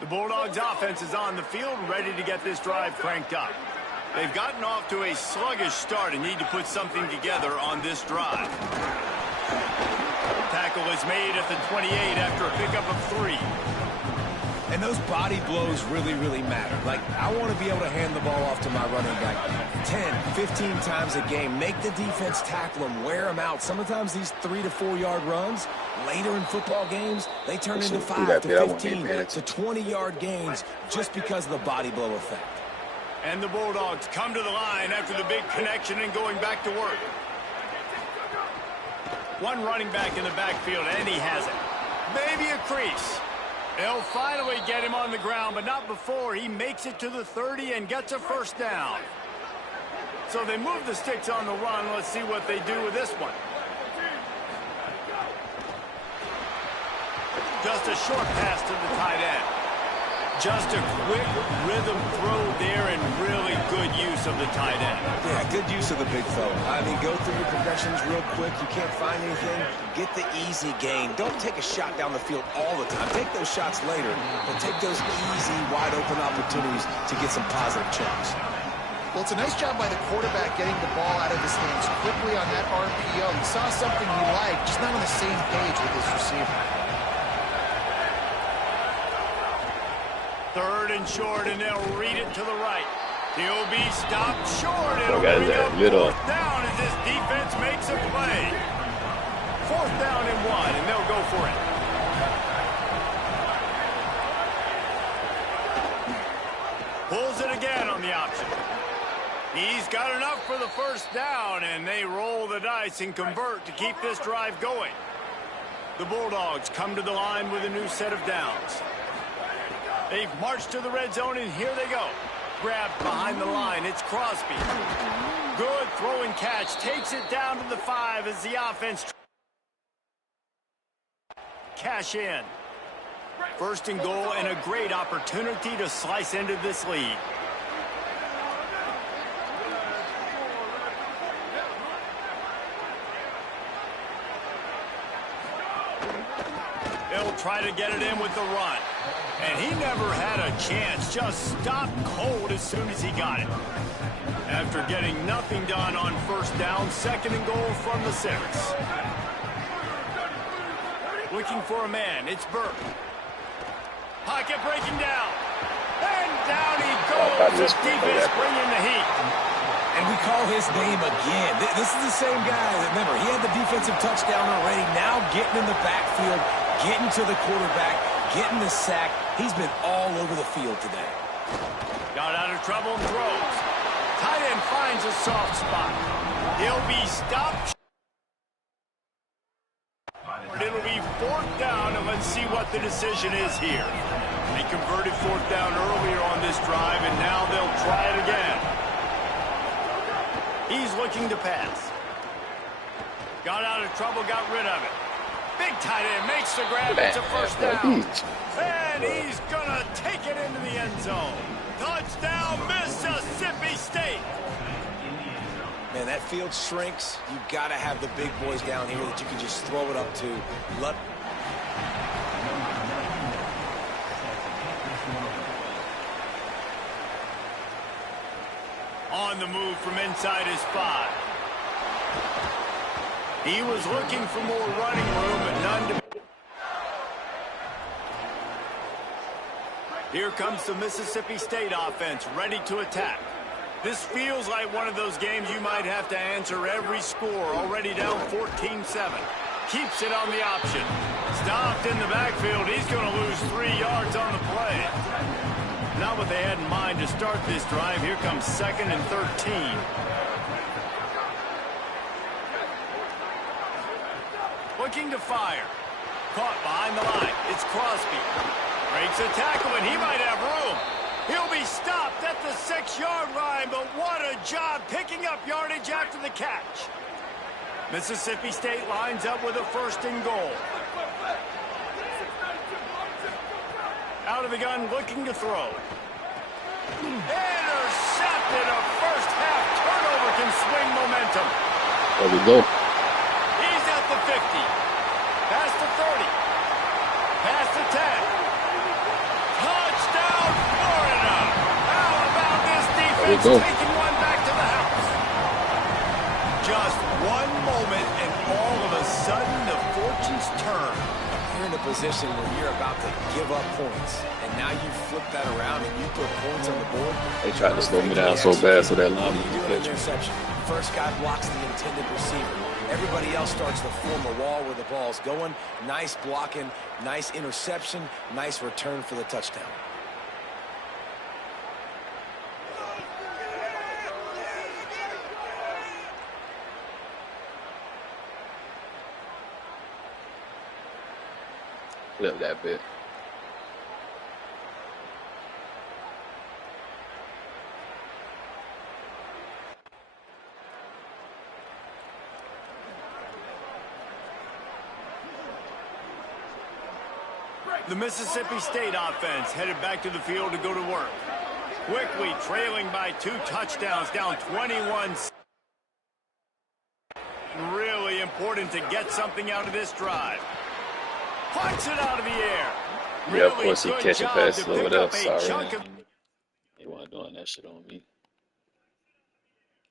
The Bulldogs offense is on the field, ready to get this drive cranked up. They've gotten off to a sluggish start and need to put something together on this drive. Tackle is made at the 28 after a pickup of 3. And those body blows really, really matter. Like, I want to be able to hand the ball off to my running back 10, 15 times a game. Make the defense tackle them, wear them out. Sometimes these 3 to 4 yard runs, later in football games, they turn into 5 to 15 to 20-yard gains just because of the body blow effect. And the Bulldogs come to the line after the big connection and going back to work. One running back in the backfield, and he has it. Maybe a crease. They'll finally get him on the ground, but not before he makes it to the 30 and gets a first down. So they move the sticks on the run. Let's see what they do with this one. Just a short pass to the tight end. Just a quick rhythm throw there and really good use of the tight end. Yeah, good use of the big fella. I mean, go through your progressions real quick. You can't find anything. Get the easy gain. Don't take a shot down the field all the time. Take those shots later, but take those easy, wide-open opportunities to get some positive chunks. Well, it's a nice job by the quarterback getting the ball out of his hands quickly on that RPO. He saw something he liked, just not on the same page with his receiver. 3rd and short, and they'll read it to the right. He'll be stopped short. It'll guys, bring up little. 4th down as this defense makes a play. 4th down and 1, and they'll go for it. Pulls it again on the option. He's got enough for the first down, and they roll the dice and convert to keep this drive going. The Bulldogs come to the line with a new set of downs. They've marched to the red zone, and here they go. Grabbed behind the line. It's Crosby. Good throwing catch. Takes it down to the 5 as the offense cash in. 1st and goal, and a great opportunity to slice into this lead. They'll try to get it in with the run. And he never had a chance, just stopped cold as soon as he got it. After getting nothing done on 1st down, 2nd and goal from the 6. Looking for a man, it's Burke. Pocket breaking down. And down he goes. This defense bringing the heat. And we call his name again. This is the same guy. Remember, he had the defensive touchdown already. Now getting in the backfield, getting to the quarterback, getting the sack. He's been all over the field today. Got out of trouble and throws. Tight end finds a soft spot. He'll be stopped. It'll be 4th down, and let's see what the decision is here. They converted 4th down earlier on this drive, and now they'll try it again. He's looking to pass. Got out of trouble, got rid of it. Big tight end makes the grab. It's a first down. And he's going to take it into the end zone. Touchdown, Mississippi State. Man, that field shrinks. You've got to have the big boys down here that you can just throw it up to. On the move from inside his 5. He was looking for more running room, but none to... Here comes the Mississippi State offense, ready to attack. This feels like one of those games you might have to answer every score, already down 14-7. Keeps it on the option. Stopped in the backfield. He's going to lose 3 yards on the play. Not what they had in mind to start this drive. Here comes 2nd and 13. Looking to fire. Caught behind the line. It's Crosby. Breaks a tackle, and he might have room. He'll be stopped at the 6-yard line, but what a job picking up yardage after the catch. Mississippi State lines up with a 1st and goal. Out of the gun, looking to throw. Intercepted. A first-half turnover can swing momentum. There we go. He's at the 50. Past the 30. Past the 10. Touchdown, Florida. How about this defense taking one back to the house? Just one moment, and all of a sudden, the fortunes turn. You're in a position where you're about to give up points, and now you flip that around and you put points on the board. They tried to slow me down so bad so that line you do an interception. First guy blocks the intended receiver. Everybody else starts to form a wall where the ball's going. Nice blocking, nice interception, nice return for the touchdown. Flip that bit. The Mississippi State offense headed back to the field to go to work. Quickly trailing by 2 touchdowns, down 21. Really important to get something out of this drive. Punch it out of the air. Yeah, Really of course he good catching job passes to over pick there. up a Sorry, chunk of... he wasn't doing that shit on me.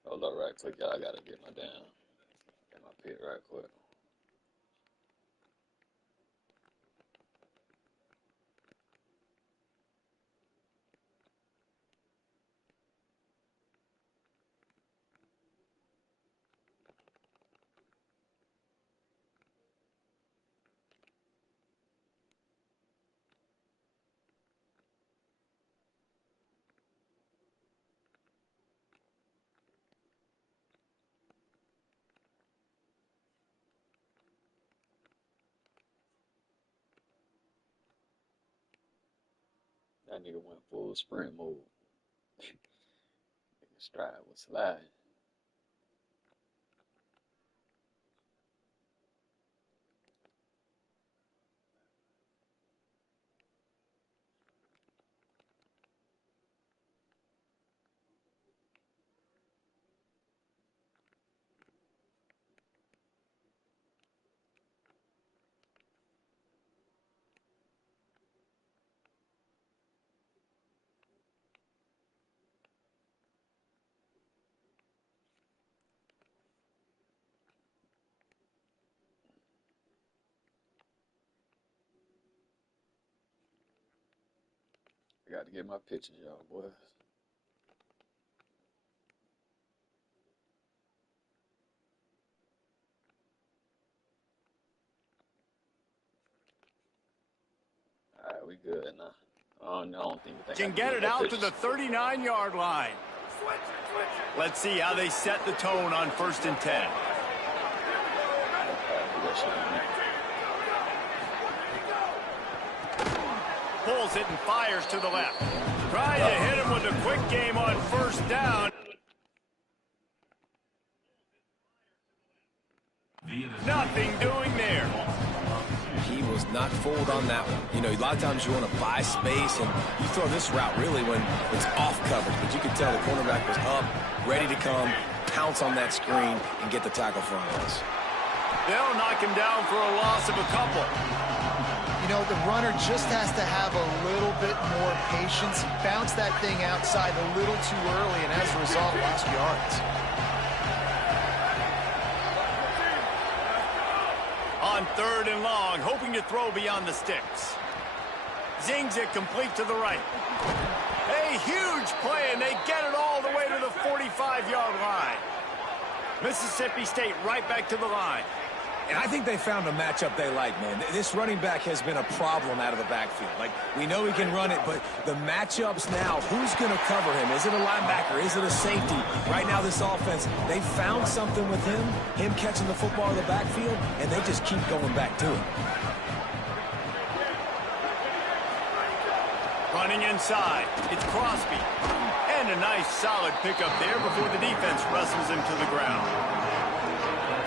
Hold up right quick, y'all. I gotta get my pit right quick. That nigga went full sprint mode. Nigga stride was sliding. I got to get my pictures, y'all, boys. All right, we good now. I don't think Can get it out to the 39-yard line. Let's see how they set the tone on 1st and 10. Pulls it and fires to the left. Trying to hit him with a quick game on 1st down. Nothing doing there. He was not fooled on that one. You know, a lot of times you want to buy space, and you throw this route really when it's off coverage. But you can tell the cornerback was up, ready to come, pounce on that screen, and get the tackle for a loss. They'll knock him down for a loss of a couple. You know, the runner just has to have a little bit more patience. He bounced that thing outside a little too early, and as a result, lost yards. On 3rd and long, hoping to throw beyond the sticks. Zings it complete to the right. A huge play, and they get it all the way to the 45-yard line. Mississippi State right back to the line. And I think they found a matchup they like, man. This running back has been a problem out of the backfield. Like, we know he can run it, but the matchups now, who's going to cover him? Is it a linebacker? Is it a safety? Right now, this offense, they found something with him catching the football in the backfield, and they just keep going back to it. Running inside, it's Crosby. And a nice, solid pickup there before the defense wrestles him to the ground.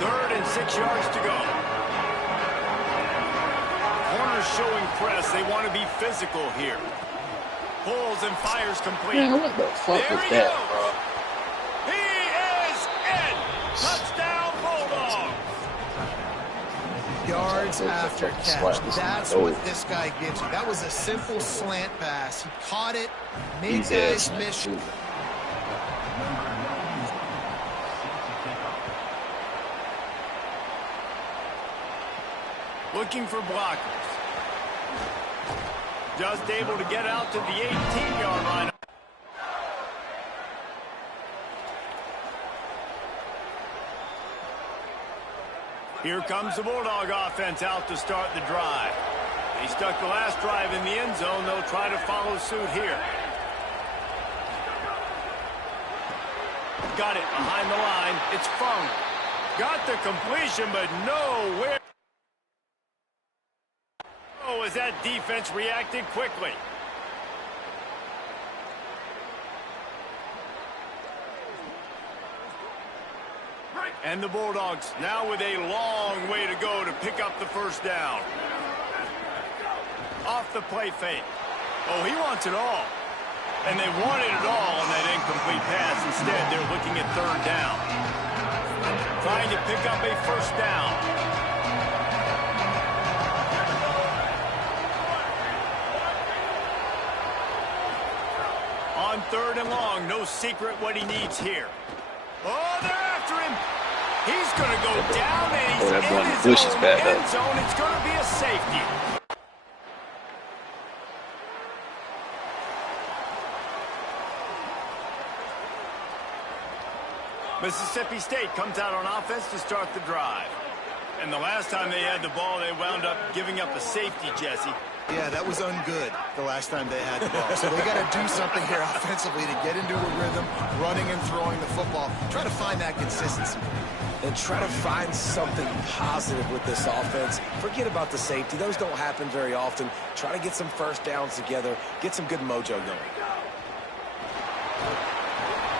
3rd and 6 yards to go. Corners showing press. They want to be physical here. Pulls and fires complete. Man, what the fuck There was he that, goes. bro? He is in. Touchdown, Bulldogs. Yards after catch. That's Oh. what this guy gives you. That was a simple slant pass. He caught it, made These guys ass miss. too. Looking for blockers. Just able to get out to the 18-yard line. Here comes the Bulldog offense out to start the drive. They stuck the last drive in the end zone. They'll try to follow suit here. Got it behind the line. It's Fung. Got the completion, but nowhere. Oh, as that defense reacted quickly. And the Bulldogs now with a long way to go to pick up the first down. Off the play fake. Oh, he wants it all. And they wanted it all on that incomplete pass. Instead, they're looking at 3rd down. Trying to pick up a first down. On 3rd and long, no secret what he needs here. Oh, they're after him. He's going to go down, and he's in his own end zone. It's going to be a safety. Mississippi State comes out on offense to start the drive. And the last time they had the ball, they wound up giving up a safety, Jesse. Yeah, that was ungood the last time they had the ball. So they got to do something here offensively to get into a rhythm, running and throwing the football. Try to find that consistency. And try to find something positive with this offense. Forget about the safety. Those don't happen very often. Try to get some first downs together. Get some good mojo going.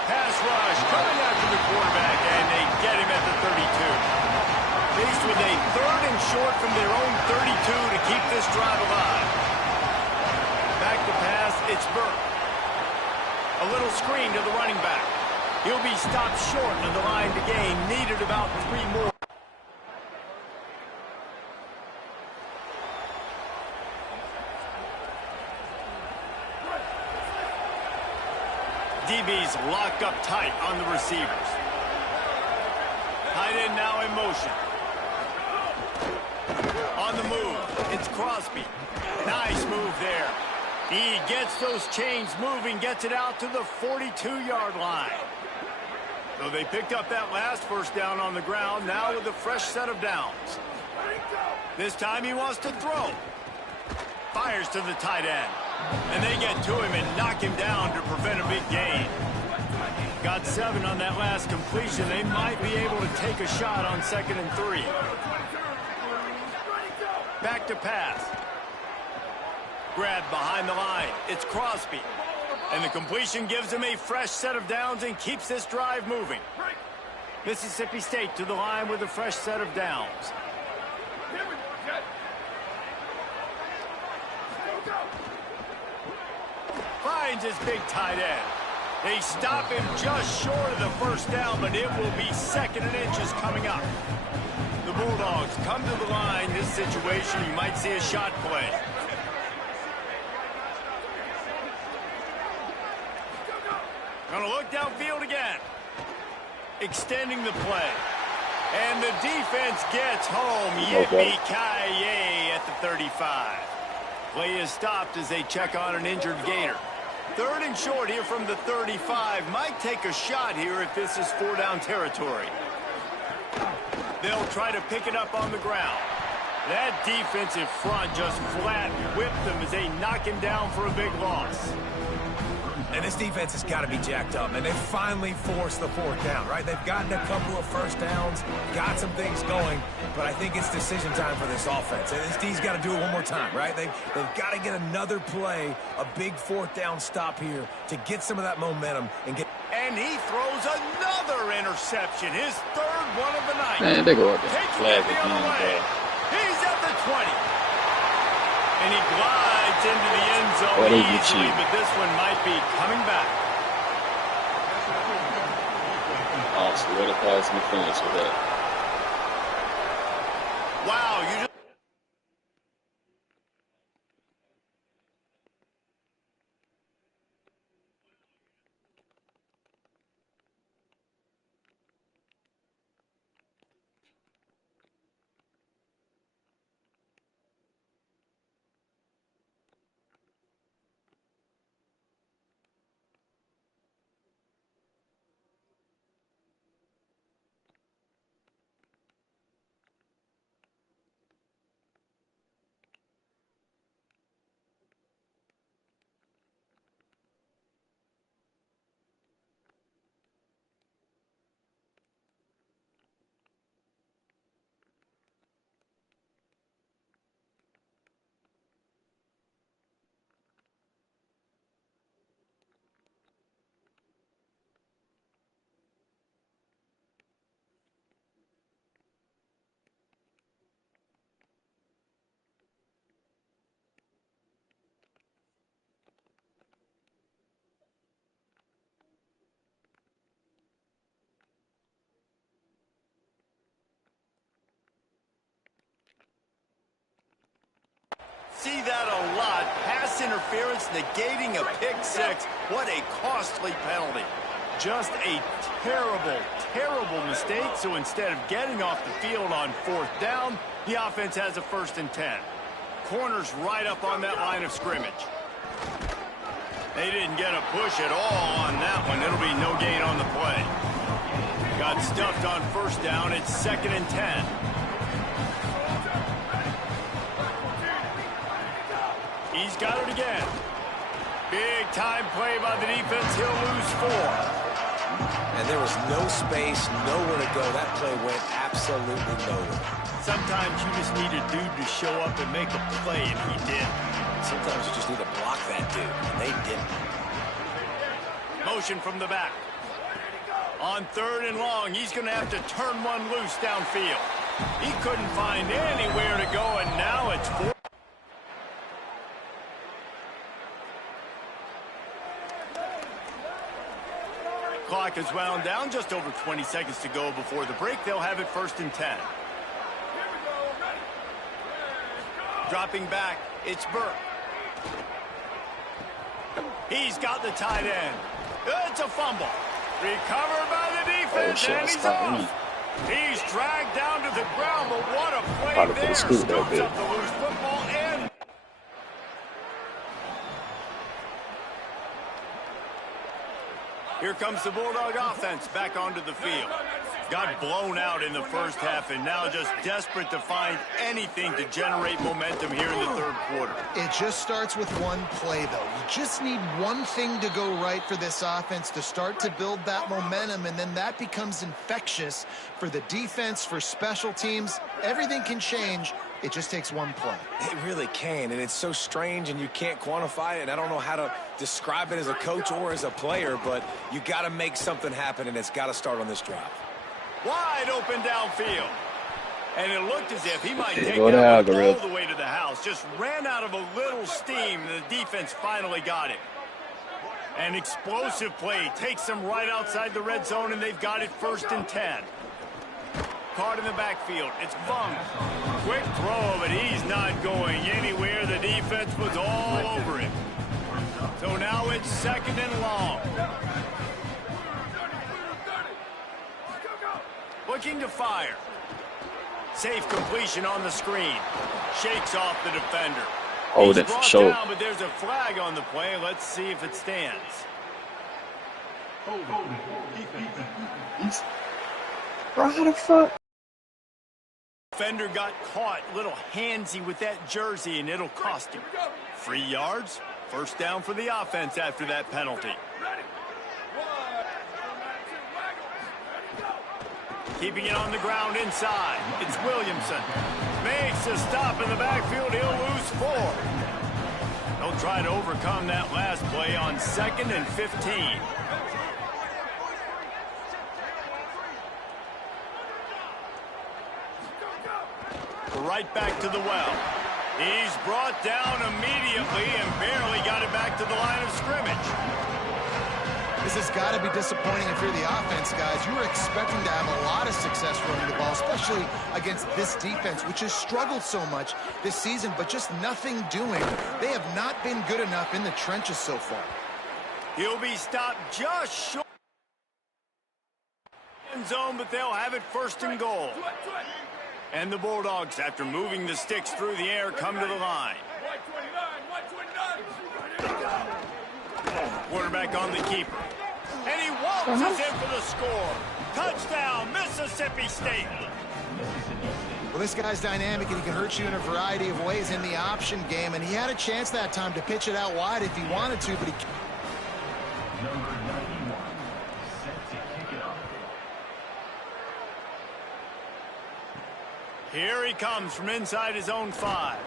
Pass rush coming after the quarterback, and they get him at the 32. Faced with a 3rd and short from their own 32 to keep this drive alive. Back to pass, it's Burke. A little screen to the running back. He'll be stopped short of the line to gain. Needed about 3 more. DB's locked up tight on the receivers. Tight end now in motion. On the move, it's Crosby. Nice move there. He gets those chains moving, gets it out to the 42-yard line. So they picked up that last first down on the ground, now with a fresh set of downs. This time he wants to throw. Fires to the tight end. And they get to him and knock him down to prevent a big gain. Got 7 on that last completion. They might be able to take a shot on 2nd and 3. Back to pass. Grab behind the line. It's Crosby. And the completion gives him a fresh set of downs and keeps this drive moving. Mississippi State to the line with a fresh set of downs. Finds his big tight end. They stop him just short of the first down, but it will be 2nd and inches coming up. The Bulldogs come to the line. This situation, you might see a shot play. Gonna look downfield again. Extending the play. And the defense gets home. Yippee-ki-yay at the 35. Play is stopped as they check on an injured Gator. 3rd and short here from the 35. Might take a shot here if this is 4-down territory. They'll try to pick it up on the ground. That defensive front just flat whipped them as they knock him down for a big loss. And this defense has got to be jacked up, and they finally forced the 4th down, right? They've gotten a couple of first downs, got some things going, but I think it's decision time for this offense. And this D's got to do it one more time, right? They've got to get another play, a big 4th down stop here to get some of that momentum and get... And he throws another interception, his third one of the night. Man, they go up there. Taking Flag it the other again, way. bro. He's at the 20. And he glides into the end zone What is the easily, cheat? but this one might be coming back. Oh, so what a pass and finish with that. Wow, you just... See that a lot. Pass interference negating a pick six. What a costly penalty. Just a terrible, terrible mistake. So instead of getting off the field on 4th down, the offense has a 1st and 10. Corner's right up on that line of scrimmage. They didn't get a push at all on that one. It'll be no gain on the play. Got stuffed on 1st down. It's 2nd and 10. He's got it again. Big time play by the defense. He'll lose 4. And there was no space, nowhere to go. That play went absolutely nowhere. Sometimes you just need a dude to show up and make a play, and he did. Sometimes you just need to block that dude, and they didn't. Motion from the back. On 3rd and long, he's going to have to turn one loose downfield. He couldn't find anywhere to go, and now it's 4. Clock is wound down, just over 20 seconds to go before the break. They'll have it 1st and 10. Dropping back, it's Burke. He's got the tight end. It's a fumble. Recovered by the defense, and he's off. He's dragged down to the ground, but what a play there. Scoops up the loose football and... Here comes the Bulldog offense back onto the field. Got blown out in the 1st half and now just desperate to find anything to generate momentum here in the 3rd quarter. It just starts with one play, though. You just need one thing to go right for this offense to start to build that momentum, and then that becomes infectious for the defense, for special teams. Everything can change. It just takes one play. It really can, and it's so strange, and you can't quantify it, and I don't know how to describe it as a coach or as a player, but you got to make something happen, and it's got to start on this drive. Wide open downfield. And it looked as if he might take that all the way to the house. Just ran out of a little steam, and the defense finally got it. An explosive play takes them right outside the red zone, and they've got it 1st and 10. Caught in the backfield. It's Fung. Quick throw, but he's not going anywhere. The defense was all over him. So now it's 2nd and long. Looking to fire. Safe completion on the screen. Shakes off the defender. Oh, He's that's brought show. down, but there's a flag on the play. Let's see if it stands. Bro, how the fuck? Defender got caught a little handsy with that jersey, and it'll cost him. 3 yards. 1st down for the offense after that penalty. Keeping it on the ground inside. It's Williamson. Makes a stop in the backfield. He'll lose 4. They'll try to overcome that last play on 2nd and 15. right back to the well. He's brought down immediately and barely got it back to the line of scrimmage. This has got to be disappointing if you're the offense, guys. You were expecting to have a lot of success running the ball, especially against this defense, which has struggled so much this season, but just nothing doing. They have not been good enough in the trenches so far. He'll be stopped just short of the end zone, but they'll have it first and goal. And the Bulldogs, after moving the sticks through the air, come to the line. Quarterback on the keeper. And he waltzes in for the score. Touchdown, Mississippi State. Well, this guy's dynamic, and he can hurt you in a variety of ways in the option game, and he had a chance that time to pitch it out wide if he wanted to, but he... Number 91, set to kick it off. Here he comes from inside his own 5.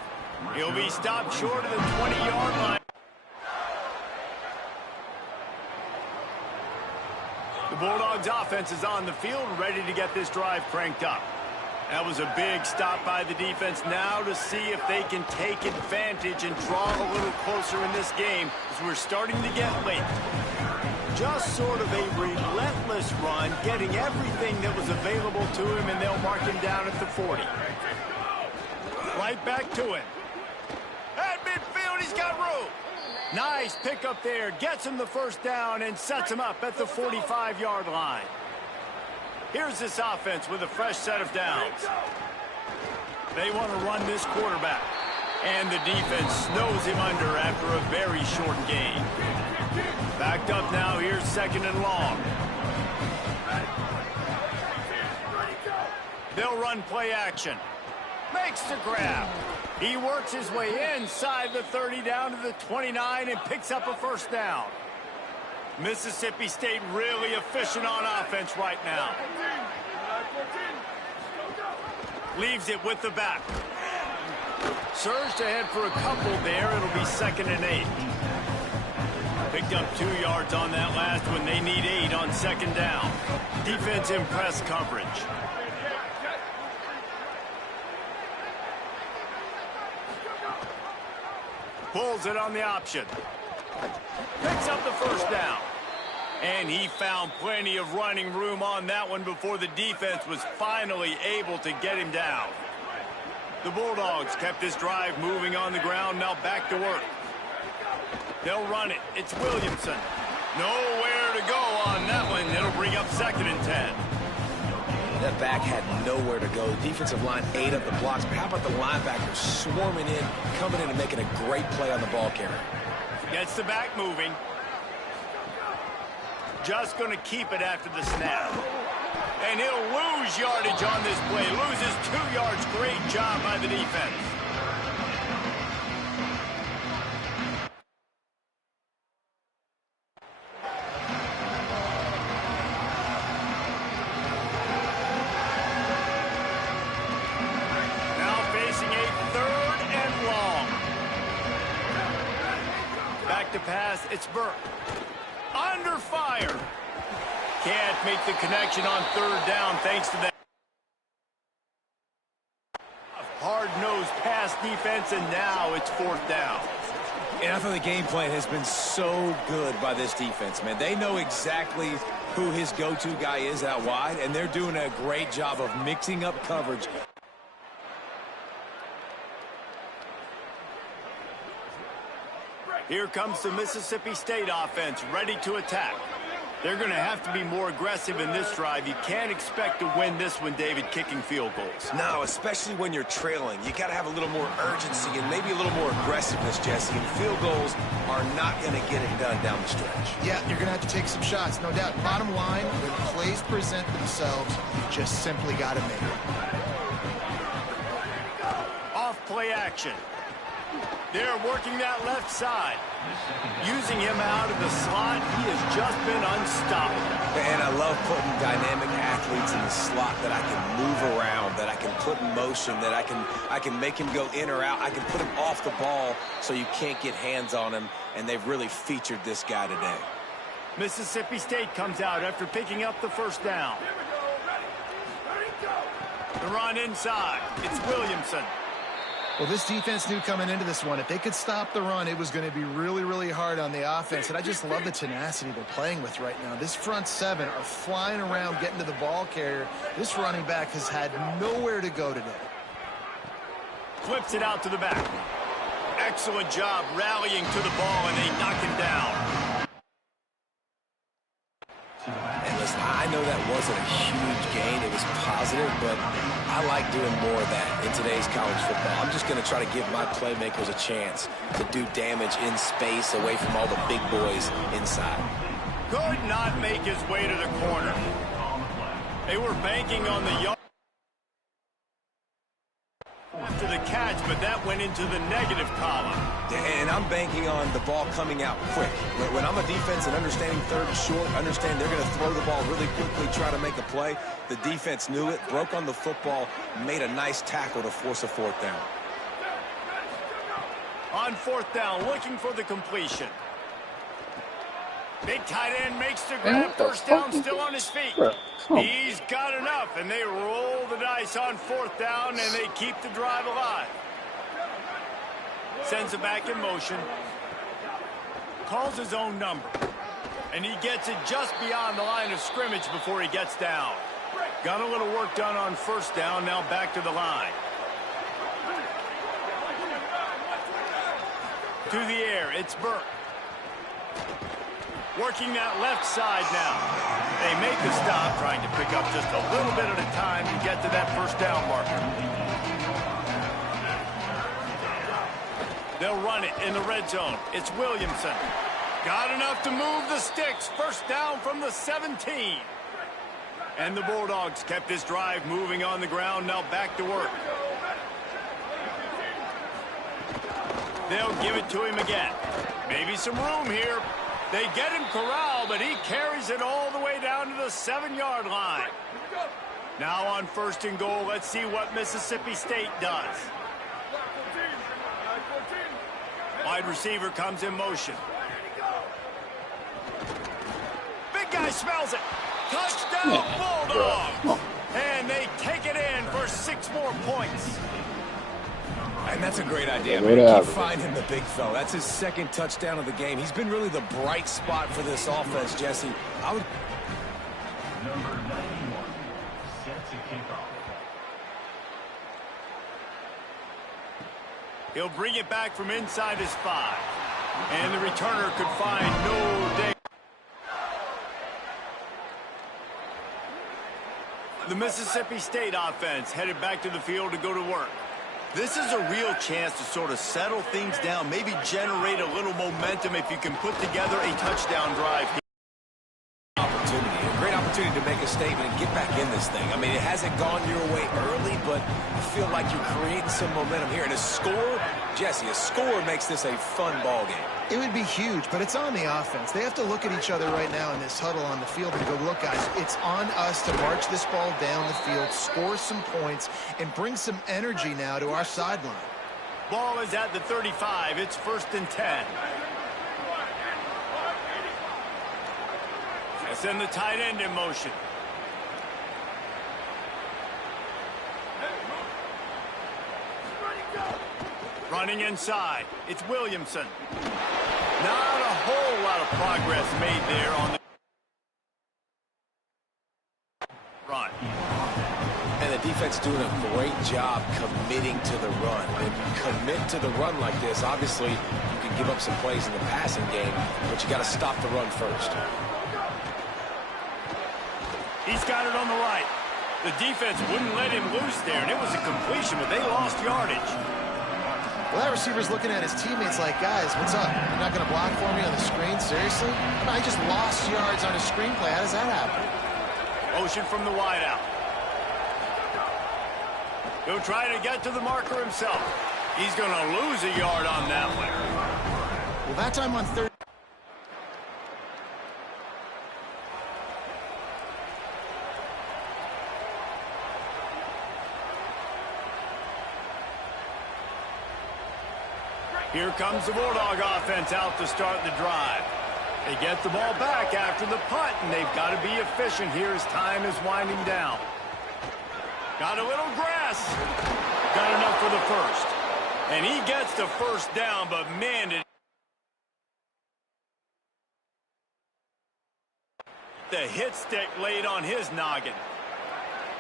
He'll be stopped short of the 20-yard line. The Bulldogs offense is on the field, ready to get this drive cranked up. That was a big stop by the defense. Now to see if they can take advantage and draw a little closer in this game as we're starting to get late. Just sort of a relentless run, getting everything that was available to him, and they'll mark him down at the 40. Right back to him. At midfield, he's got room. Nice pickup there. Gets him the first down and sets him up at the 45-yard line. Here's this offense with a fresh set of downs. They want to run this quarterback. And the defense snows him under after a very short gain. Backed up now, here's second and long. They'll run play action. Makes the grab. He works his way inside the 30 down to the 29 and picks up a first down. Mississippi State really efficient on offense right now. Leaves it with the back. Surged ahead for a couple there. It'll be second and 8. Picked up 2 yards on that last one. They need 8 on second down. Defense in press coverage. Pulls it on the option. Picks up the first down. And he found plenty of running room on that one before the defense was finally able to get him down. The Bulldogs kept this drive moving on the ground. Now back to work. They'll run it. It's Williamson. Nowhere to go on that one. It'll bring up second and 10. That back had nowhere to go. Defensive line ate up the blocks. But how about the linebackers swarming in, coming in and making a great play on the ball carrier? Gets the back moving. Just going to keep it after the snap. And he'll lose yardage on this play. Loses 2 yards. Great job by the defense. Pass, it's Burke. Under fire. Can't make the connection on third down thanks to that hard-nosed pass defense, and now it's fourth down. And I thought the game plan has been so good by this defense, man. They know exactly who his go-to guy is out wide, and they're doing a great job of mixing up coverage. Here comes the Mississippi State offense, ready to attack. They're going to have to be more aggressive in this drive. You can't expect to win this one, David, kicking field goals. No, especially when you're trailing. You got to have a little more urgency and maybe a little more aggressiveness, Jesse. And field goals are not going to get it done down the stretch. Yeah, you're going to have to take some shots, no doubt. Bottom line, when plays present themselves, you just simply got to make it. Off play action. They're working that left side. Using him out of the slot, he has just been unstoppable. And I love putting dynamic athletes in the slot that I can move around, that I can put in motion, that I can make him go in or out. I can put him off the ball so you can't get hands on him, and they've really featured this guy today. Mississippi State comes out after picking up the first down. The run inside. It's Williamson. Well, this defense knew coming into this one, if they could stop the run, it was going to be really, really hard on the offense. And I just love the tenacity they're playing with right now. This front seven are flying around, getting to the ball carrier. This running back has had nowhere to go today. Flips it out to the back. Excellent job rallying to the ball, and they knock him down. And listen, I know that wasn't a huge gain. It was positive, but I like doing more of that in today's college football. I'm just going to try to give my playmakers a chance to do damage in space away from all the big boys inside. Could not make his way to the corner. They were banking on the yard after the catch, but that went into the negative column. And I'm banking on the ball coming out quick. When I'm a defense and understanding third and short, understand they're going to throw the ball really quickly, try to make a play. The defense knew it, broke on the football, made a nice tackle to force a fourth down. On fourth down, looking for the completion. Big tight end makes the grab. First down, still on his feet. He's got enough, and they roll the dice on fourth down, and they keep the drive alive. Sends it back in motion. Calls his own number. And he gets it just beyond the line of scrimmage before he gets down. Got a little work done on first down, now back to the line. To the air, it's Burke. Working that left side now. They make the stop, trying to pick up just a little bit at a time to get to that first down marker. They'll run it in the red zone. It's Williamson. Got enough to move the sticks. First down from the 17. And the Bulldogs kept this drive moving on the ground. Now back to work. They'll give it to him again. Maybe some room here. They get him corralled, but he carries it all the way down to the 7-yard line. Now on first and goal, let's see what Mississippi State does. Wide receiver comes in motion. Big guy smells it. Touchdown, Bulldogs! And they take it in for 6 more points. And that's a great idea. Keep finding the big fella. That's his second touchdown of the game. He's been really the bright spot for this offense, Jesse. Number 91, set to kick off. He'll bring it back from inside his 5. And the returner could find no day. The Mississippi State offense headed back to the field to go to work. This is a real chance to sort of settle things down, maybe generate a little momentum if you can put together a touchdown drive. A great opportunity to make a statement and get back in this thing. I mean, it hasn't gone your way early, but I feel like you're creating some momentum here. And a score, Jesse, a score makes this a fun ball game. It would be huge, but it's on the offense. They have to look at each other right now in this huddle on the field and go, look, guys, it's on us to march this ball down the field, score some points, and bring some energy now to our sideline. Ball is at the 35. It's first and 10. They send the tight end in motion. Running inside. It's Williamson. Not a whole lot of progress made there on the run. And the defense doing a great job committing to the run. When you commit to the run like this, obviously you can give up some plays in the passing game, but you got to stop the run first. He's got it on the right. The defense wouldn't let him loose there, and it was a completion, but they lost yardage. Well, that receiver's looking at his teammates like, guys, what's up? You're not going to block for me on the screen? Seriously? I just lost yards on a screenplay. How does that happen? Motion from the wideout. He'll try to get to the marker himself. He's going to lose a yard on that one. Well, that time on third. Here comes the Bulldog offense out to start the drive. They get the ball back after the punt, and they've got to be efficient here as time is winding down. Got a little grass. Got enough for the first. And he gets the first down, but man, did the hit stick laid on his noggin.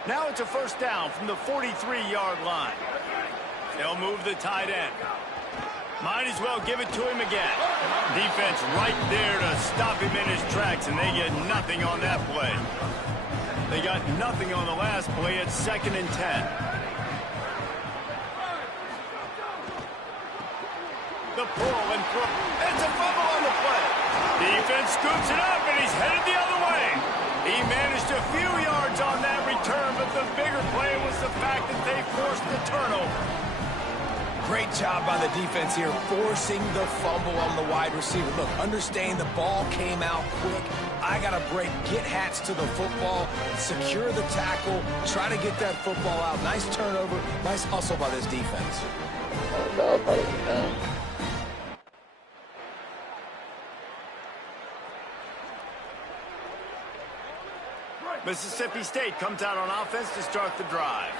Now it's a first down from the 43-yard line. They'll move the tight end. Might as well give it to him again. Defense right there to stop him in his tracks, and they get nothing on that play. They got nothing on the last play. It's 2nd and 10. The pull and throw. It's a fumble on the play. Defense scoops it up, and he's headed the other way. He managed a few yards on that return, but the bigger play was the fact that they forced the turnover. Great job by the defense here, forcing the fumble on the wide receiver. Look, understand the ball came out quick. I got to break, get hats to the football, secure the tackle, try to get that football out. Nice turnover, nice hustle by this defense. Mississippi State comes out on offense to start the drive.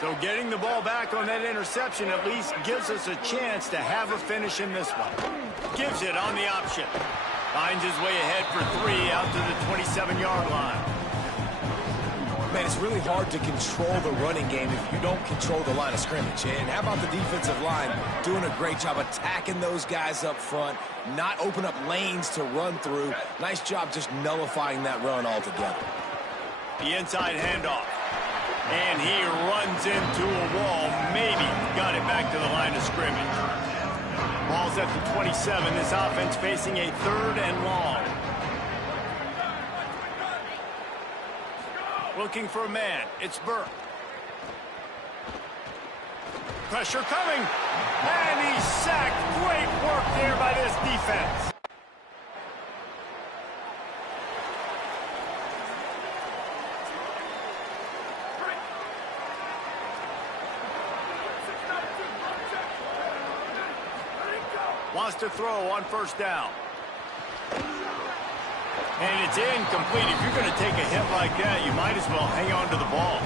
So getting the ball back on that interception at least gives us a chance to have a finish in this one. Gives it on the option. Finds his way ahead for 3 out to the 27-yard line. Man, it's really hard to control the running game if you don't control the line of scrimmage. And how about the defensive line doing a great job attacking those guys up front, not open up lanes to run through. Nice job just nullifying that run altogether. The inside handoff. And he runs into a wall. Maybe got it back to the line of scrimmage. Ball's at the 27. This offense facing a 3rd and long. Looking for a man. It's Burke. Pressure coming. And he's sacked. Great work there by this defense. Wants to throw on first down. And it's incomplete. If you're going to take a hit like that, you might as well hang on to the ball.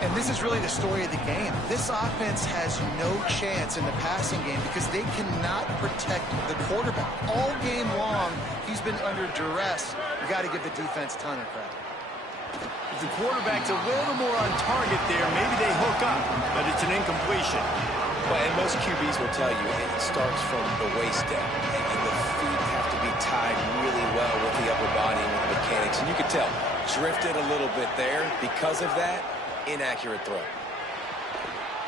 And this is really the story of the game. This offense has no chance in the passing game because they cannot protect the quarterback. All game long, he's been under duress. You got to give the defense a ton of credit. If the quarterback's a little more on target there, maybe they hook up, but it's an incompletion. Well, and most QBs will tell you it starts from the waist down, and the feet have to be tied really well with the upper body and with the mechanics. And you can tell, drifted a little bit there. Because of that, inaccurate throw.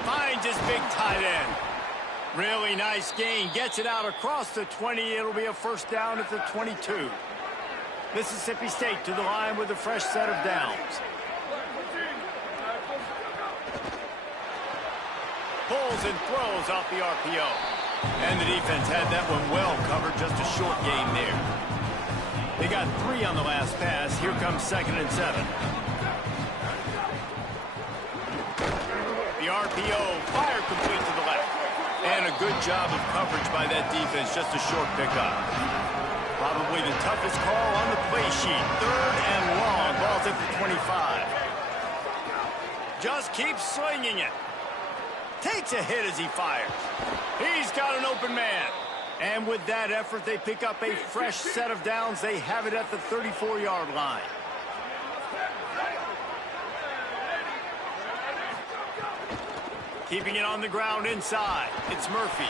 Finds his big tight end. Really nice gain. Gets it out across the 20. It'll be a first down at the 22. Mississippi State to the line with a fresh set of downs. Pulls and throws off the RPO. And the defense had that one well covered. Just a short game there. They got 3 on the last pass. Here comes 2nd and 7. The RPO, fire complete to the left. And a good job of coverage by that defense. Just a short pickup. Probably the toughest call on the play sheet. 3rd and long. Ball's at the 25. Just keeps slinging it. Takes a hit as he fires. He's got an open man. And with that effort, they pick up a fresh set of downs. They have it at the 34-yard line. Keeping it on the ground inside. It's Murphy.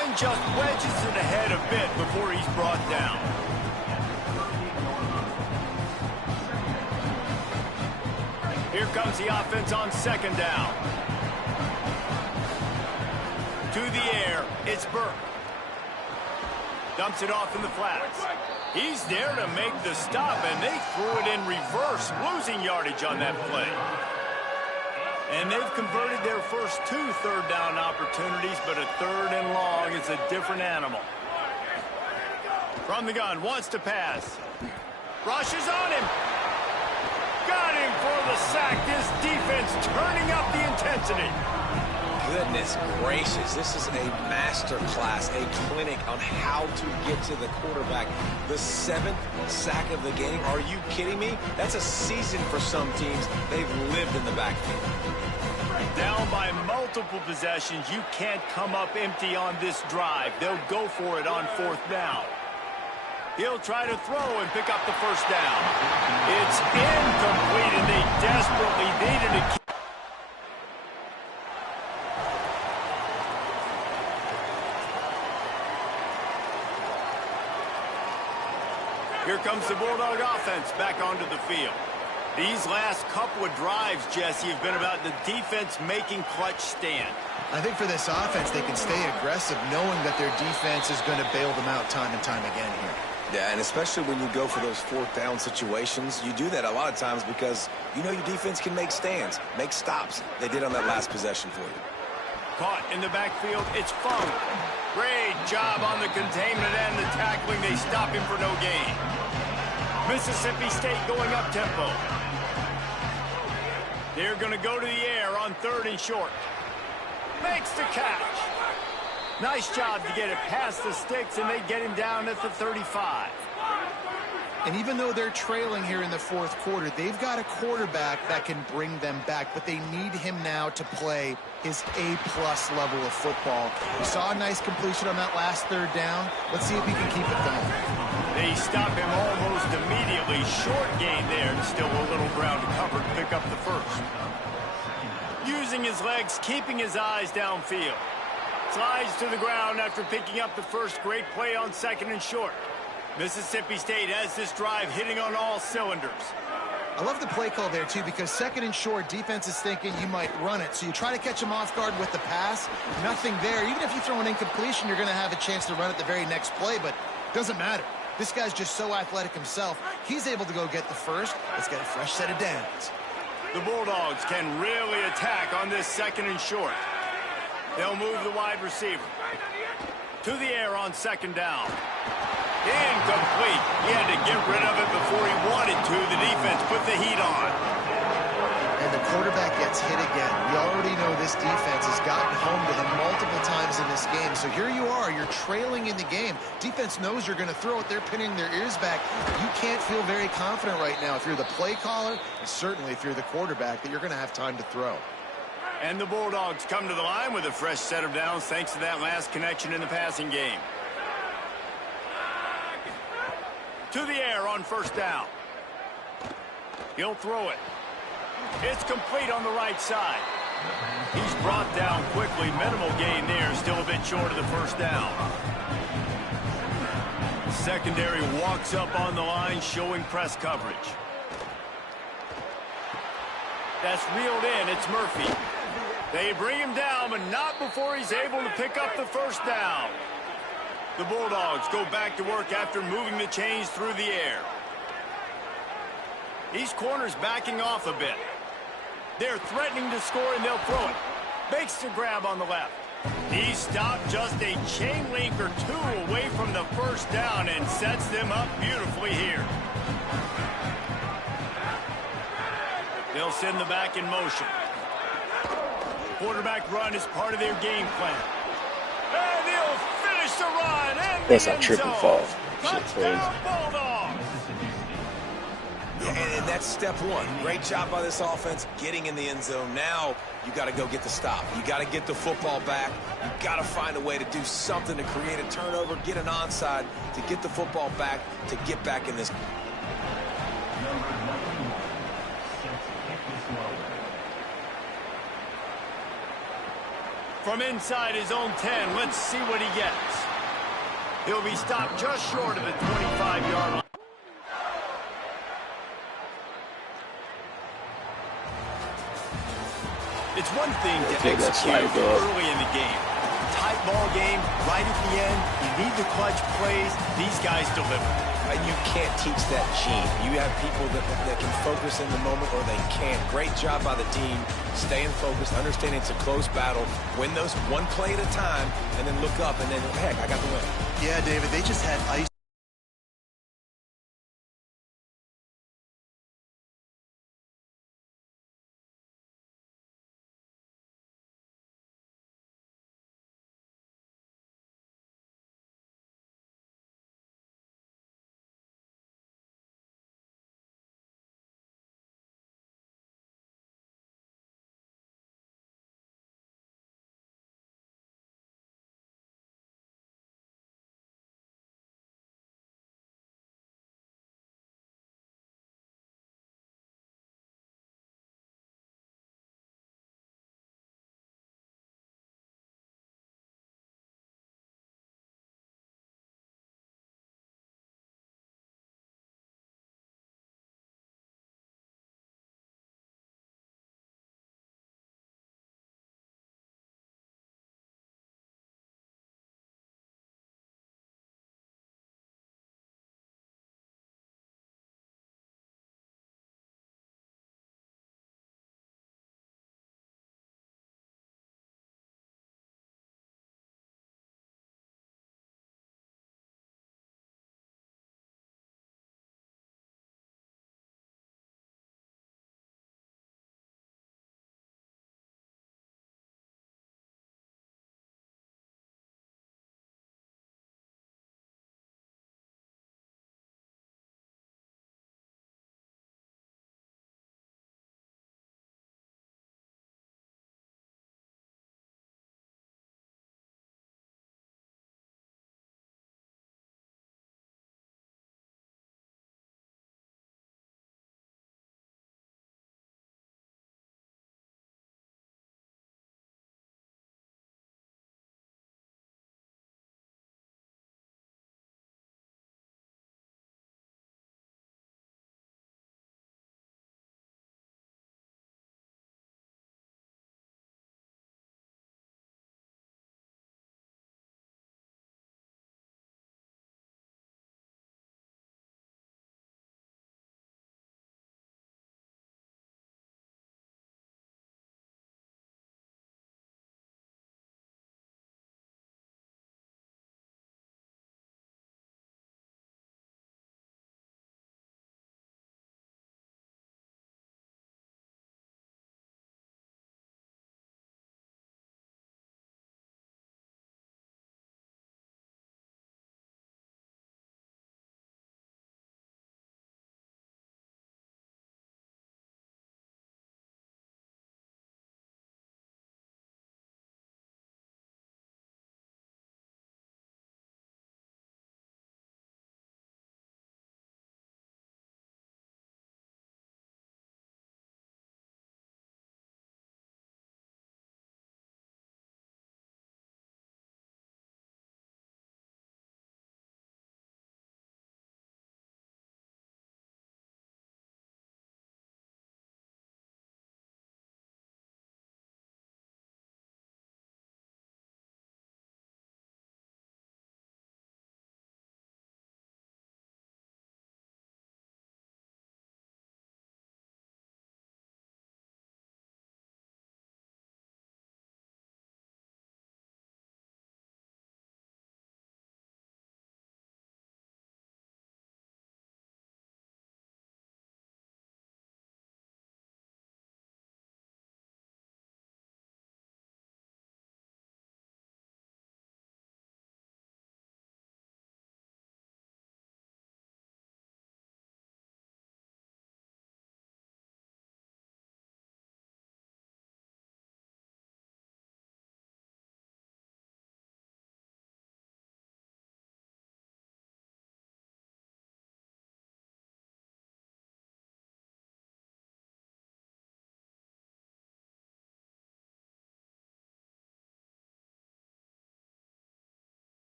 And just wedges it ahead a bit before he's brought down. Here comes the offense on 2nd down. To the air, it's Burke. Dumps it off in the flats. He's there to make the stop, and they threw it in reverse, losing yardage on that play. And they've converted their first 2 third down opportunities, but a 3rd and long is a different animal. From the gun, wants to pass. Rushes on him. Got him for the sack. This defense turning up the intensity. Goodness gracious, this is a master class, a clinic on how to get to the quarterback. The 7th sack of the game, are you kidding me? That's a season for some teams. They've lived in the backfield. Down by multiple possessions, you can't come up empty on this drive. They'll go for it on 4th down. He'll try to throw and pick up the first down. It's incomplete, and they desperately needed to keep. Here comes the Bulldog offense back onto the field. These last couple of drives, Jesse, have been about the defense making clutch stand. I think for this offense, they can stay aggressive knowing that their defense is going to bail them out time and time again here. Yeah, and especially when you go for those 4th down situations, you do that a lot of times because you know your defense can make stands, make stops. They did on that last possession for you. Caught in the backfield, it's Funk. Great job on the containment and the tackling. They stop him for no gain. Mississippi State going up tempo. They're going to go to the air on 3rd and short. Makes the catch. Nice job to get it past the sticks, and they get him down at the 35. And even though they're trailing here in the 4th quarter, they've got a quarterback that can bring them back, but they need him now to play his A-plus level of football. We saw a nice completion on that last 3rd down. Let's see if he can keep it going. They stop him almost immediately. Short gain there, and still a little ground to cover to pick up the first. Using his legs, keeping his eyes downfield. Slides to the ground after picking up the first. Great play on 2nd and short. Mississippi State has this drive hitting on all cylinders. I love the play call there, too, because 2nd and short, defense is thinking you might run it. So you try to catch him off guard with the pass. Nothing there. Even if you throw an incompletion, you're going to have a chance to run it the very next play, but it doesn't matter. This guy's just so athletic himself. He's able to go get the first. Let's get a fresh set of downs. The Bulldogs can really attack on this 2nd and short. They'll move the wide receiver. To the air on 2nd down. Incomplete. He had to get rid of it before he wanted to. The defense put the heat on. And the quarterback gets hit again. We already know this defense has gotten home to him multiple times in this game. So here you are. You're trailing in the game. Defense knows you're going to throw it. They're pinning their ears back. You can't feel very confident right now if you're the play caller, and certainly if you're the quarterback, that you're going to have time to throw. And the Bulldogs come to the line with a fresh set of downs thanks to that last connection in the passing game. To the air on 1st down. He'll throw it. It's complete on the right side. He's brought down quickly. Minimal gain there. Still a bit short of the 1st down. Secondary walks up on the line, showing press coverage. That's reeled in. It's Murphy. They bring him down, but not before he's able to pick up the 1st down. The Bulldogs go back to work after moving the chains through the air. These corners backing off a bit. They're threatening to score, and they'll throw it. Makes the grab on the left. He stopped just a chain link or two away from the 1st down and sets them up beautifully here. They'll send the back in motion. Quarterback run is part of their game plan. And he'll finish the run. That's a triple fall. Touchdown, Bulldogs. And that's step one. Great job by this offense getting in the end zone. Now you got to go get the stop. You got to get the football back. You got to find a way to do something to create a turnover, get an onside, to get the football back, to get back in this. Number 91, set to kick this one. From inside his own 10, let's see what he gets. He'll be stopped just short of the 25-yard line. It's one thing to execute early in the game. Tight ball game, right at the end. You need the clutch plays. These guys deliver. And you can't teach that gene. You have people that can focus in the moment or they can't. Great job by the team, staying focused, understanding it's a close battle, win those one play at a time, and then look up and then, heck, I got the win. Yeah, David, they just had ice.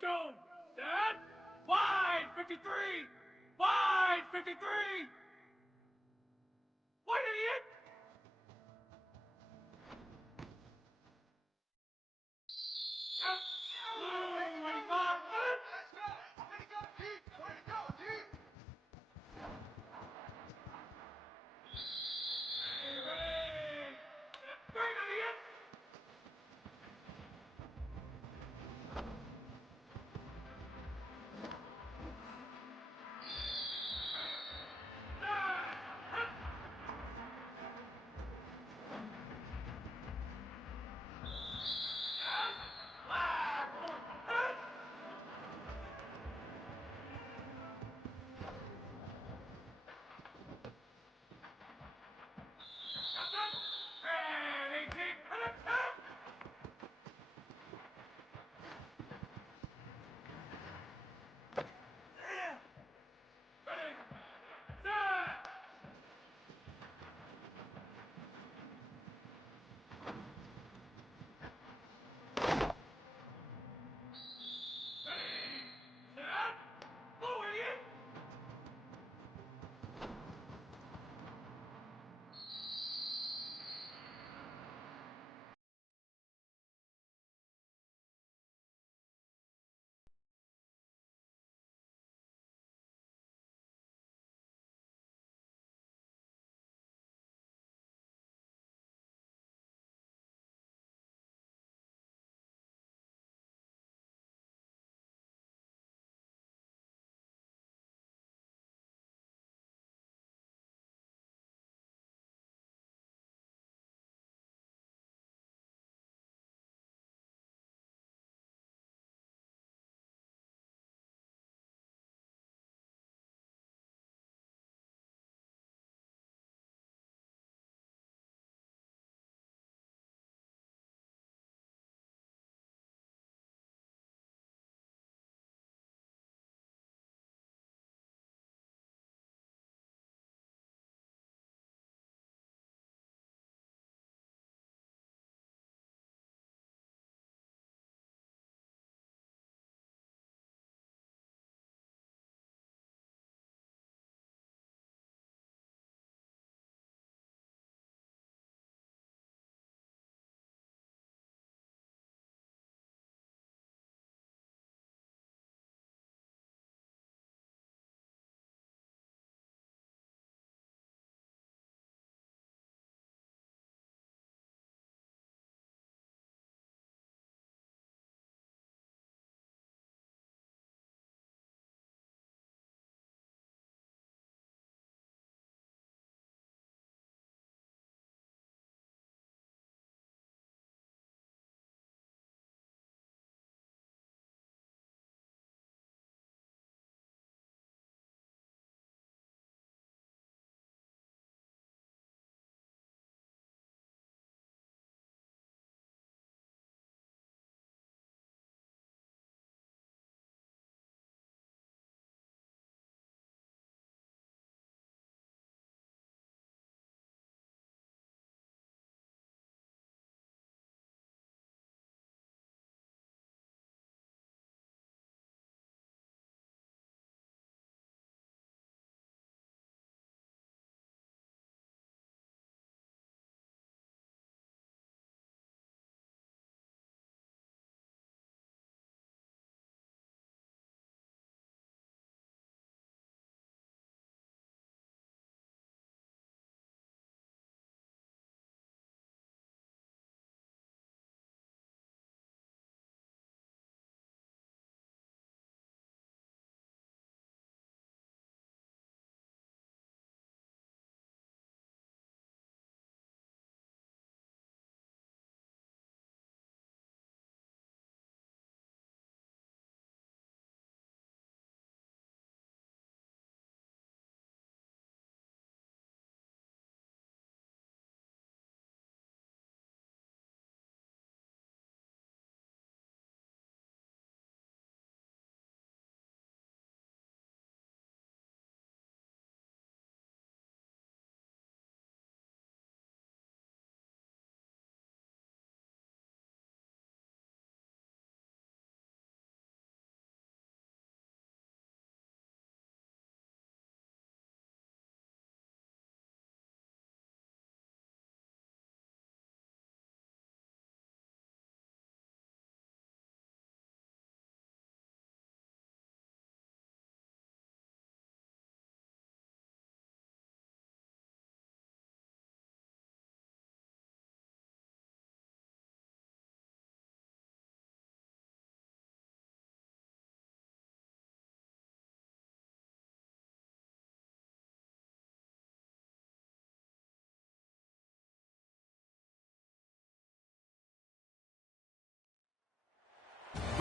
go. Set. Wide 53. Wide 53. Wide idiot.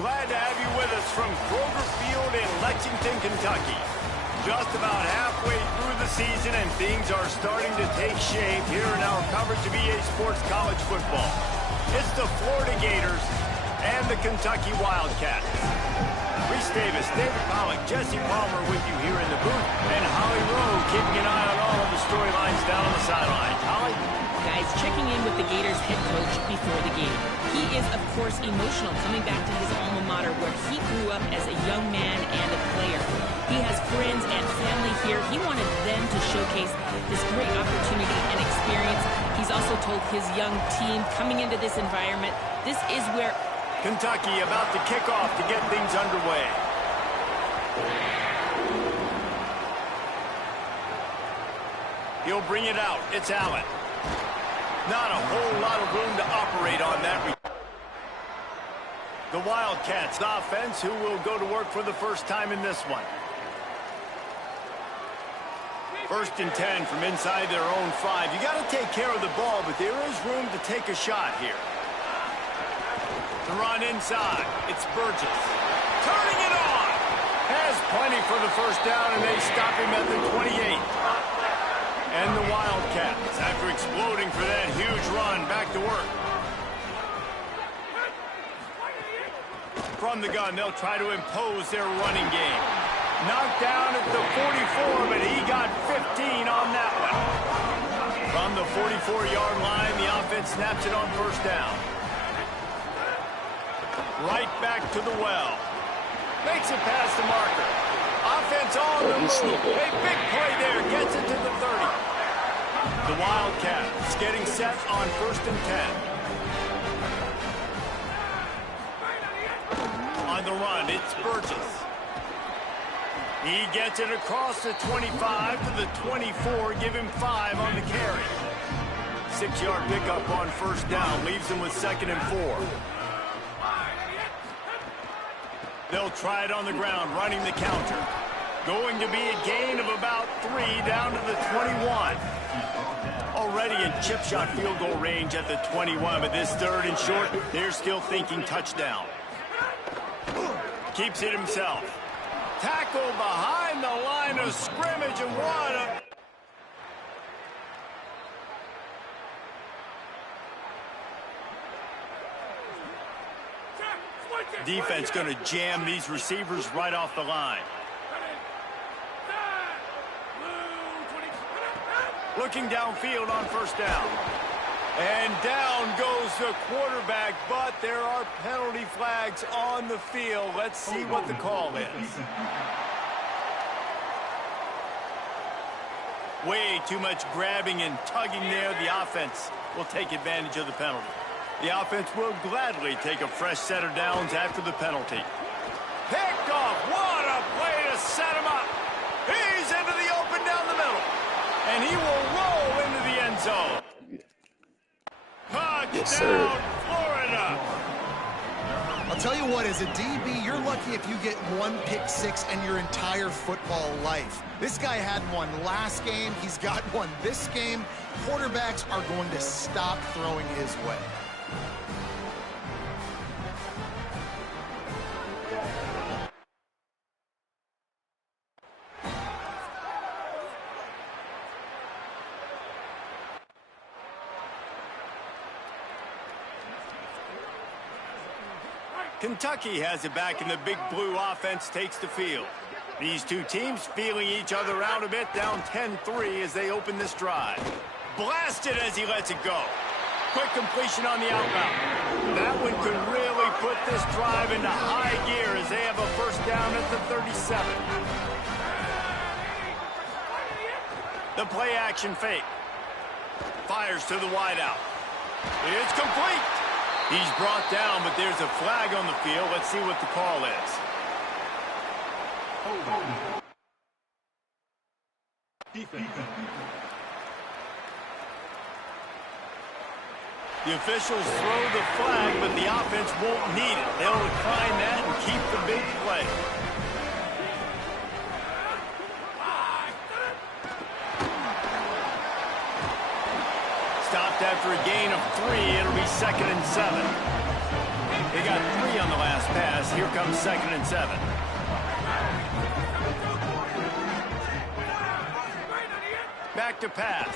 Glad to have you with us from Kroger Field in Lexington, Kentucky. Just about halfway through the season, and things are starting to take shape here in our coverage of EA Sports College Football. It's the Florida Gators and the Kentucky Wildcats. Reese Davis, David Pollock, Jesse Palmer with you here in the booth, and Holly Rowe keeping an eye on all of the storylines down on the sideline. Holly? Guys, checking in with the Gators head coach before the game. He is, of course, emotional coming back to his alma mater where he grew up as a young man and a player. He has friends and family here. He wanted them to showcase this great opportunity and experience. He's also told his young team coming into this environment, this is where Kentucky about to kick off to get things underway. He'll bring it out. It's Allen. Not a whole lot of room to operate on that. The Wildcats offense, who will go to work for the first time in this one. 1st and 10 from inside their own 5. You got to take care of the ball, but there is room to take a shot here. The run inside. It's Burgess. Turning it on. Has plenty for the first down, and they stop him at the 28. And the Wildcats, after exploding for that huge run, back to work. From the gun, they'll try to impose their running game. Knocked down at the 44, but he got 15 on that one. From the 44-yard line, the offense snaps it on 1st down. Right back to the well. Makes it past the marker. Offense on the move. A big play there. Gets it to the 30. The Wildcats getting set on 1st and 10. On the run, it's Burgess. He gets it across the 25 to the 24. Give him 5 on the carry. 6-yard pickup on 1st down. Leaves him with 2nd and 4. They'll try it on the ground, running the counter. Going to be a gain of about 3 down to the 21. Already in chip shot field goal range at the 21, but this 3rd and short, they're still thinking touchdown. Keeps it himself. Tackle behind the line of scrimmage, and what a... Defense going to jam these receivers right off the line. Looking downfield on 1st down. And down goes the quarterback, but there are penalty flags on the field. Let's see what the call is. Way too much grabbing and tugging there. The offense will take advantage of the penalty. The offense will gladly take a fresh set of downs after the penalty. Picked off. What a play to set him up. He's into the open down the middle. And he will roll into the end zone. Touchdown, Florida. I'll tell you what, as a DB, you're lucky if you get 1 pick 6 in your entire football life. This guy had one last game. He's got one this game. Quarterbacks are going to stop throwing his way. Kentucky has it back, and the big blue offense takes the field. These two teams feeling each other out a bit, down 10-3 as they open this drive. Blasted as he lets it go. Quick completion on the outbound. That one could really put this drive into high gear as they have a 1st down at the 37. The play action fake. Fires to the wideout. It's complete. He's brought down, but there's a flag on the field. Let's see what the call is. The officials throw the flag, but the offense won't need it. They'll decline that and keep the big play. Stopped after a gain of 3. It'll be 2nd and 7. They got 3 on the last pass, Here comes 2nd and 7. Back to pass.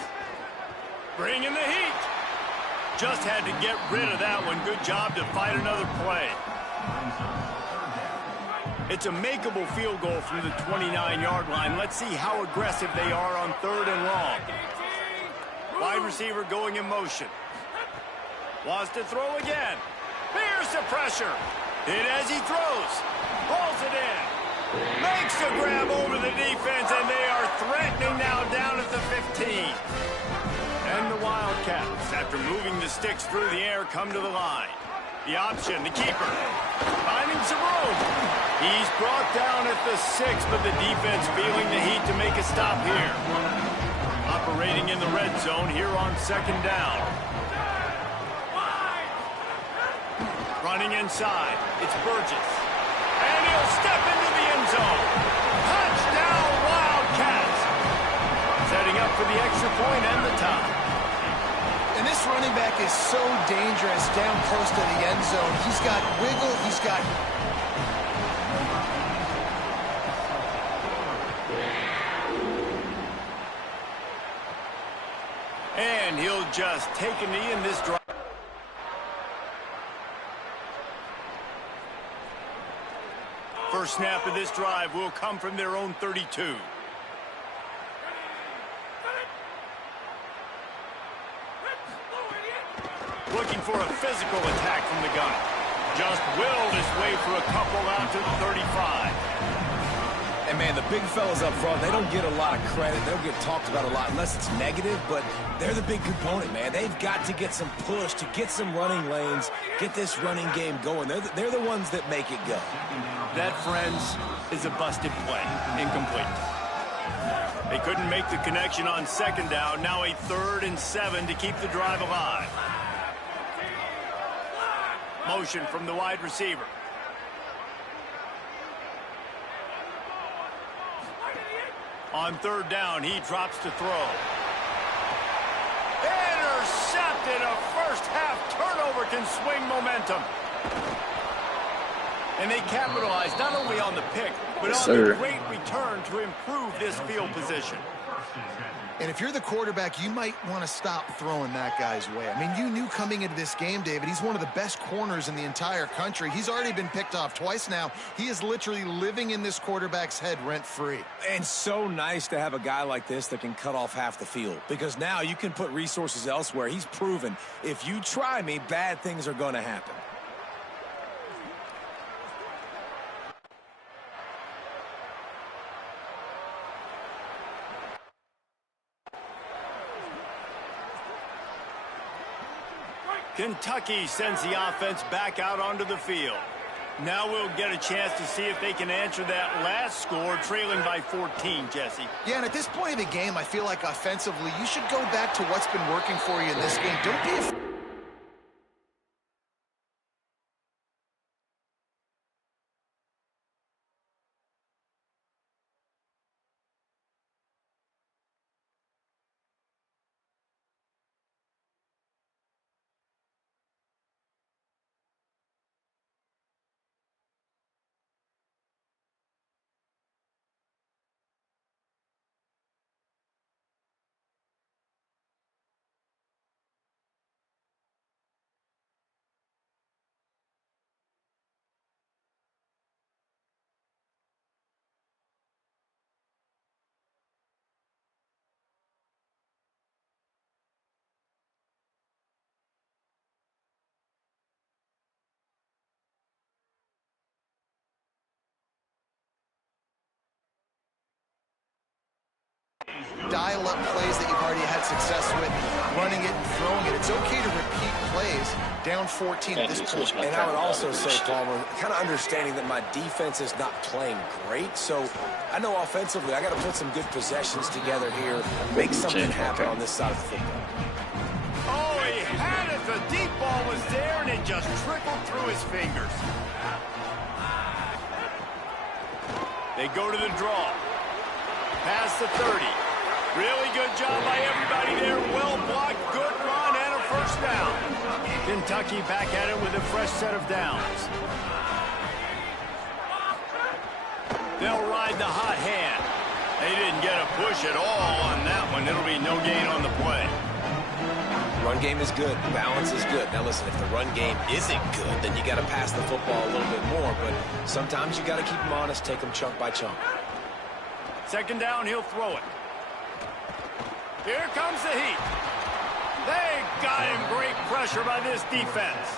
Bringing the heat. Just had to get rid of that one. Good job to fight another play. It's a makeable field goal from the 29-yard line. Let's see how aggressive they are on 3rd and long. Wide receiver going in motion. Wants to throw again. Here's the pressure. Hit as he throws. Rolls it in. Makes a grab over the defense, and they are threatening now down at the 15. And the Wildcats, after moving the sticks through the air, come to the line. The option, the keeper, finding some room. He's brought down at the 6, but the defense feeling the heat to make a stop here. Operating in the red zone here on 2nd down. Running inside, it's Burgess. And he'll step into the end zone. Touchdown, Wildcats. Setting up for the extra point and the tie. And this running back is so dangerous down close to the end zone. He's got wiggle. He's got... And he'll just take a knee in this drive. First snap of this drive will come from their own 32. Looking for a physical attack from the gunner. Just willed his way for a couple out to the 35. And, man, the big fellas up front, they don't get a lot of credit. They don't get talked about a lot unless it's negative, but they're the big component, man. They've got to get some push, to get some running lanes, get this running game going. They're the ones that make it go. That, friends, is a busted play. Incomplete. They couldn't make the connection on 2nd down. Now a 3rd and 7 to keep the drive alive. Motion from the wide receiver. On 3rd down, he drops to throw. Intercepted. A first-half turnover can swing momentum. And they capitalize not only on the pick, but on the great return to improve this field position. And if you're the quarterback, you might want to stop throwing that guy's way. I mean, you knew coming into this game, David, he's one of the best corners in the entire country. He's already been picked off twice now. He is literally living in this quarterback's head rent-free. And so nice to have a guy like this that can cut off half the field, because now you can put resources elsewhere. He's proven, if you try me, bad things are going to happen. Kentucky sends the offense back out onto the field. Now we'll get a chance to see if they can answer that last score, trailing by 14, Jesse. Yeah, and at this point of the game, I feel like offensively, you should go back to what's been working for you in this game. Don't be afraid. Dial up plays that you've already had success with, running it and throwing it. It's okay to repeat plays down 14 at this point. And I would also say, Palmer, kind of understanding that my defense is not playing great, so I know offensively I got to put some good possessions together here, make something happen on this side of the football. Oh, he had it. The deep ball was there, and it just trickled through his fingers. They go to the draw. Past the 30. Really good job by everybody there. Well blocked, good run, and a first down. Kentucky back at it with a fresh set of downs. They'll ride the hot hand. They didn't get a push at all on that one. It'll be no gain on the play. Run game is good. Balance is good. Now listen, if the run game isn't good, then you got to pass the football a little bit more. But sometimes you got to keep them honest, take them chunk by chunk. Second down, he'll throw it. Here comes the heat. They got him. Great pressure by this defense.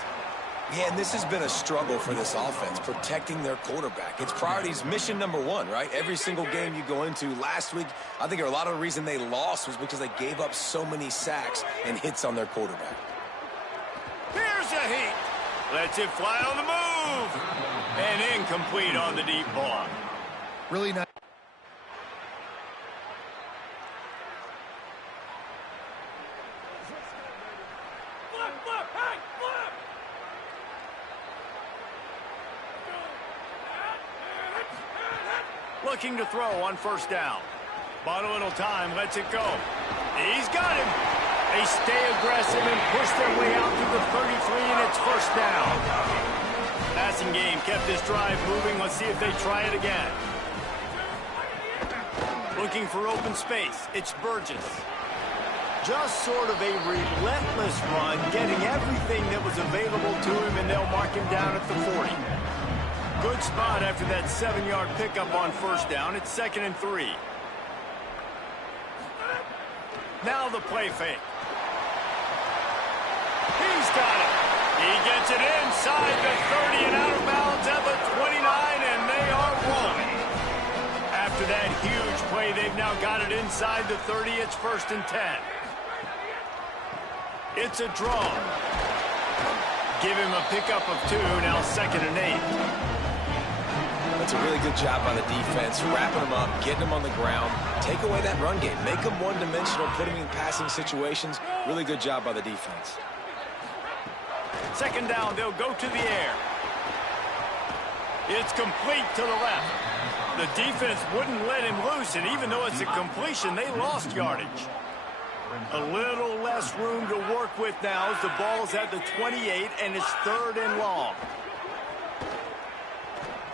Yeah, and this has been a struggle for this offense, protecting their quarterback. It's priorities, mission number one, right? Every single game you go into. Last week, I think a lot of the reason they lost was because they gave up so many sacks and hits on their quarterback. Here's the heat. Lets it fly on the move. And incomplete on the deep ball. Really nice. Looking to throw on first down. Bought a little time, lets it go. He's got him. They stay aggressive and push their way out to the 33, and it's first down. Passing game kept this drive moving. Let's see if they try it again. Looking for open space. It's Burgess. Just sort of a relentless run, getting everything that was available to him, and they'll mark him down at the 40. Good spot after that 7-yard pickup on first down. It's 2nd and 3. Now the play fake. He's got it. He gets it inside the 30 and out of bounds at the 29, and they are rolling. After that huge play, they've now got it inside the 30. It's 1st and 10. It's a draw. Give him a pickup of 2, now 2nd and 8. That's a really good job by the defense, wrapping them up, getting them on the ground. Take away that run game. Make them one-dimensional, put them in passing situations. Really good job by the defense. Second down, they'll go to the air. It's complete to the left. The defense wouldn't let him loose, and even though it's a completion, they lost yardage. A little less room to work with now as the ball's at the 28, and it's 3rd and long.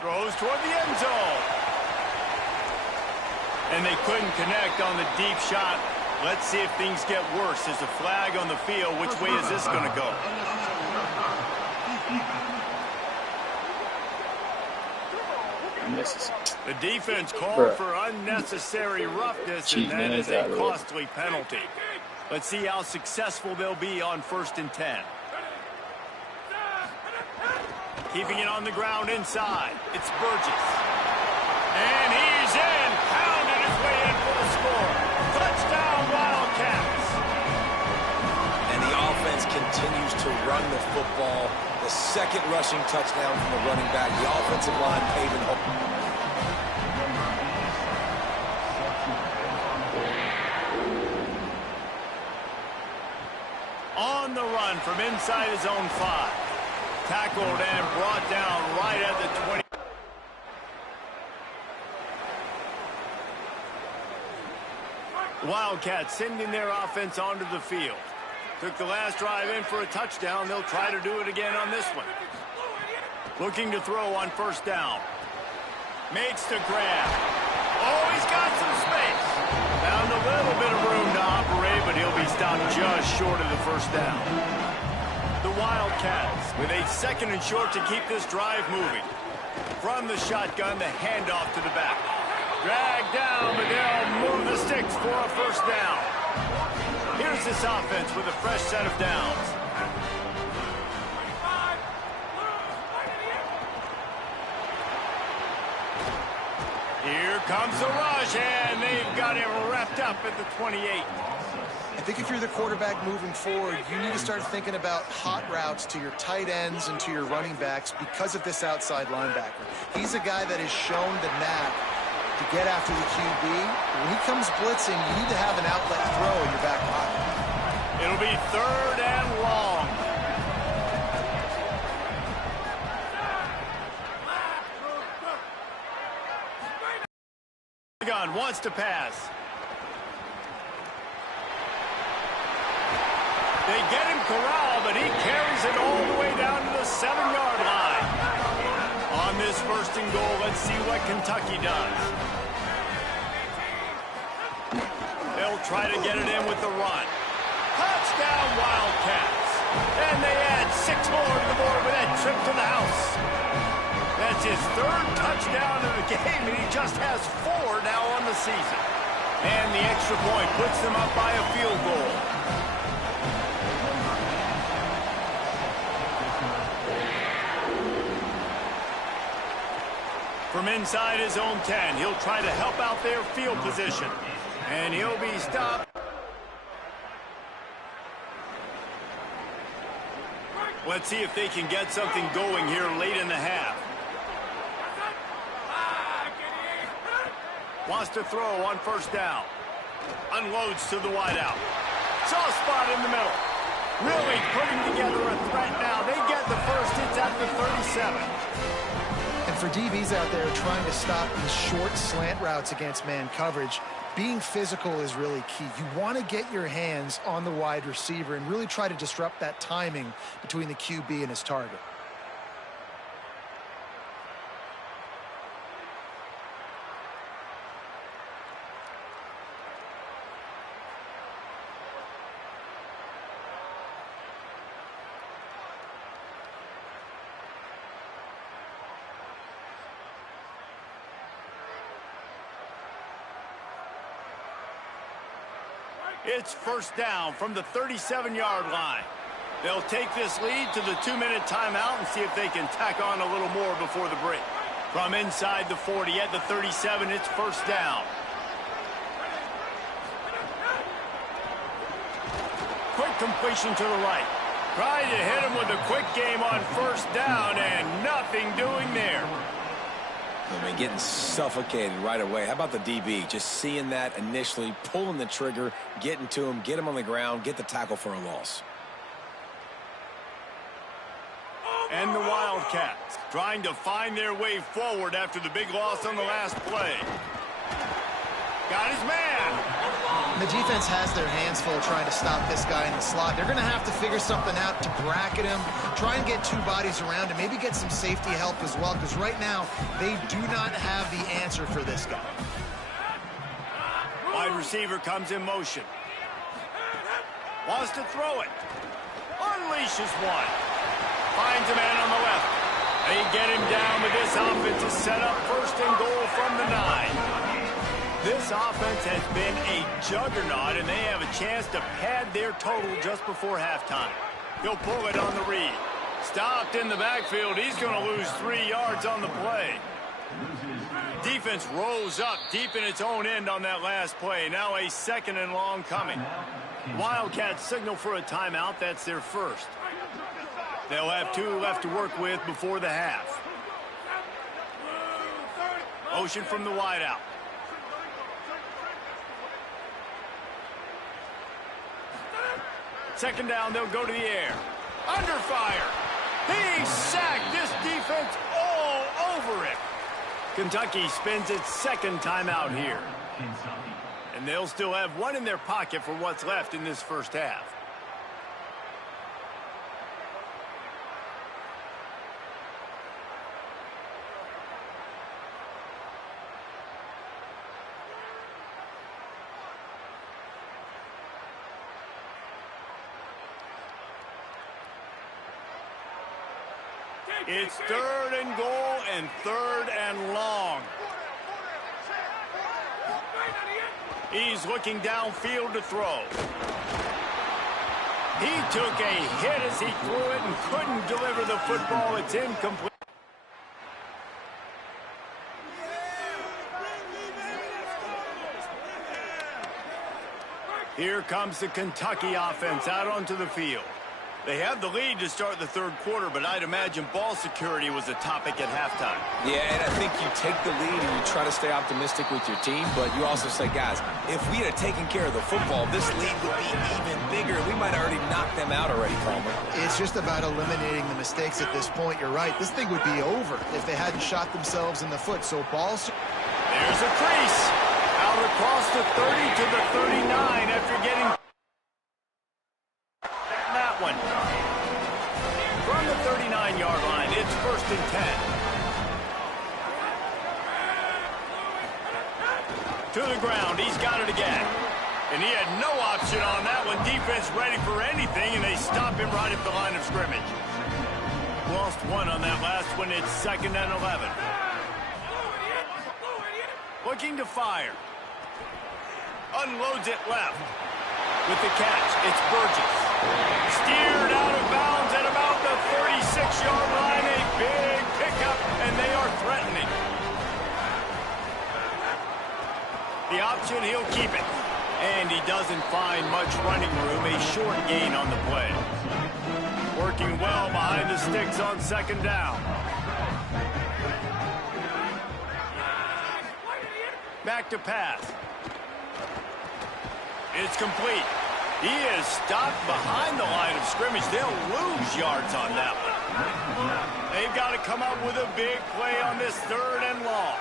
Throws toward the end zone. And they couldn't connect on the deep shot. Let's see if things get worse. There's a flag on the field. Which way is this going to go? The defense called for unnecessary roughness, and that is a costly penalty. Let's see how successful they'll be on 1st and 10. Keeping it on the ground inside. It's Burgess. And he's in. Pounded his way in for the score. Touchdown, Wildcats. And the offense continues to run the football. The 2nd rushing touchdown from the running back. The offensive line paving hope. On the run from inside his own 5. Tackled and brought down right at the 20. Wildcats sending their offense onto the field. Took the last drive in for a touchdown. They'll try to do it again on this one. Looking to throw on first down. Makes the grab. Oh, he's got some space. Found a little bit of room to operate, but he'll be stopped just short of the first down. The Wildcats with a 2nd and short to keep this drive moving. From the shotgun, the handoff to the back. Dragged down, but they'll move the sticks for a first down. Here's this offense with a fresh set of downs. Here comes the rush, and they've got him wrapped up at the 28. I think if you're the quarterback moving forward, you need to start thinking about hot routes to your tight ends and to your running backs because of this outside linebacker. He's a guy that has shown the knack to get after the QB. When he comes blitzing, you need to have an outlet throw in your back pocket. It'll be 3rd and long. Gun wants to pass. They get him corralled, but he carries it all the way down to the 7-yard line. On this this 1st and goal. Let's see what Kentucky does. They'll try to get it in with the run. Touchdown, Wildcats. And they add 6 more to the board with that trip to the house. That's his 3rd touchdown of the game, and he just has 4 now on the season. And the extra point puts them up by a field goal. From inside his own 10, he'll try to help out their field position. And he'll be stopped. Let's see if they can get something going here late in the half. Wants to throw on 1st down. Unloads to the wideout. Soft spot in the middle. Really putting together a threat now. They get the first. It's at the 37. And for DBs out there trying to stop these short slant routes against man coverage, being physical is really key. You want to get your hands on the wide receiver and really try to disrupt that timing between the QB and his target. It's 1st down from the 37-yard line. They'll take this lead to the 2-minute timeout and see if they can tack on a little more before the break. From inside the 40 at the 37, it's 1st down. Quick completion to the right. Tried to hit him with a quick game on 1st down, and nothing doing there. I mean, getting suffocated right away. How about the DB? Just seeing that initially, pulling the trigger, getting to him, get him on the ground, get the tackle for a loss. And the Wildcats trying to find their way forward after the big loss on the last play. Got his man. The defense has their hands full trying to stop this guy in the slot. They're going to have to figure something out to bracket him, try and get 2 bodies around him, maybe get some safety help as well, because right now they do not have the answer for this guy. Wide receiver comes in motion. Wants to throw it. Unleashes one. Finds a man on the left. They get him down with this offense to set up 1st and goal from the 9. This offense has been a juggernaut, and they have a chance to pad their total just before halftime. He'll pull it on the read. Stopped in the backfield. He's going to lose 3 yards on the play. Defense rolls up deep in its own end on that last play. Now a 2nd and long coming. Wildcats signal for a timeout. That's their 1st. They'll have 2 left to work with before the half. Motion from the wideout. Second down, they'll go to the air. Under fire. He sacked this defense all over it. Kentucky spends its 2nd timeout here. And they'll still have 1 in their pocket for what's left in this 1st half. It's 3rd and goal and 3rd and long. He's looking downfield to throw. He took a hit as he threw it and couldn't deliver the football. It's incomplete. Here comes the Kentucky offense out onto the field. They have the lead to start the 3rd quarter, but I'd imagine ball security was a topic at halftime. Yeah, and I think you take the lead and you try to stay optimistic with your team, but you also say, guys, if we had taken care of the football, this lead would be even bigger. We might have already knocked them out already, Palmer. It's just about eliminating the mistakes at this point. You're right. This thing would be over if they hadn't shot themselves in the foot. So balls. There's a crease. Out across the 30 to the 39 after getting that one. From the 39-yard line, it's 1st and 10. To the ground. He's got it again. And he had no option on that one. Defense ready for anything, and they stop him right at the line of scrimmage. Lost one on that last one. It's 2nd and 11. Looking to fire. Unloads it left. With the catch, it's Burgess. Steered out of bounds at about the 36-yard line. A big pickup, and they are threatening. The option, he'll keep it. And he doesn't find much running room. A short gain on the play. Working well behind the sticks on 2nd down. Back to pass. It's complete. He is stopped behind the line of scrimmage. They'll lose yards on that one. They've got to come up with a big play on this 3rd and long.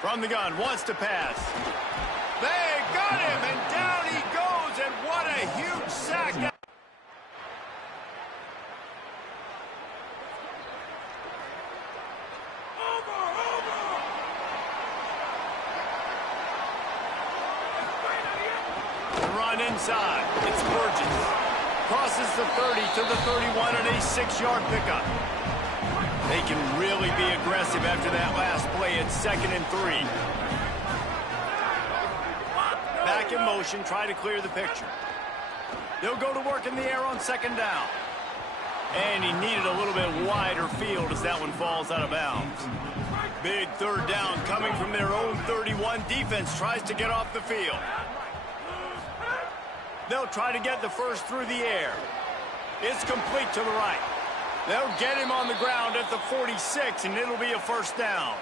From the gun, wants to pass. They got him, and down he goes, and what a huge sack. Run inside. It's Burgess. Crosses the 30 to the 31 and a 6-yard pickup. They can really be aggressive after that last play. It's 2nd and 3. Back in motion, try to clear the picture. They'll go to work in the air on 2nd down. And he needed a little bit wider field as that one falls out of bounds. Big 3rd down coming from their own 31. Defense tries to get off the field. They'll try to get the first through the air. It's complete to the right. They'll get him on the ground at the 46, and it'll be a 1st down.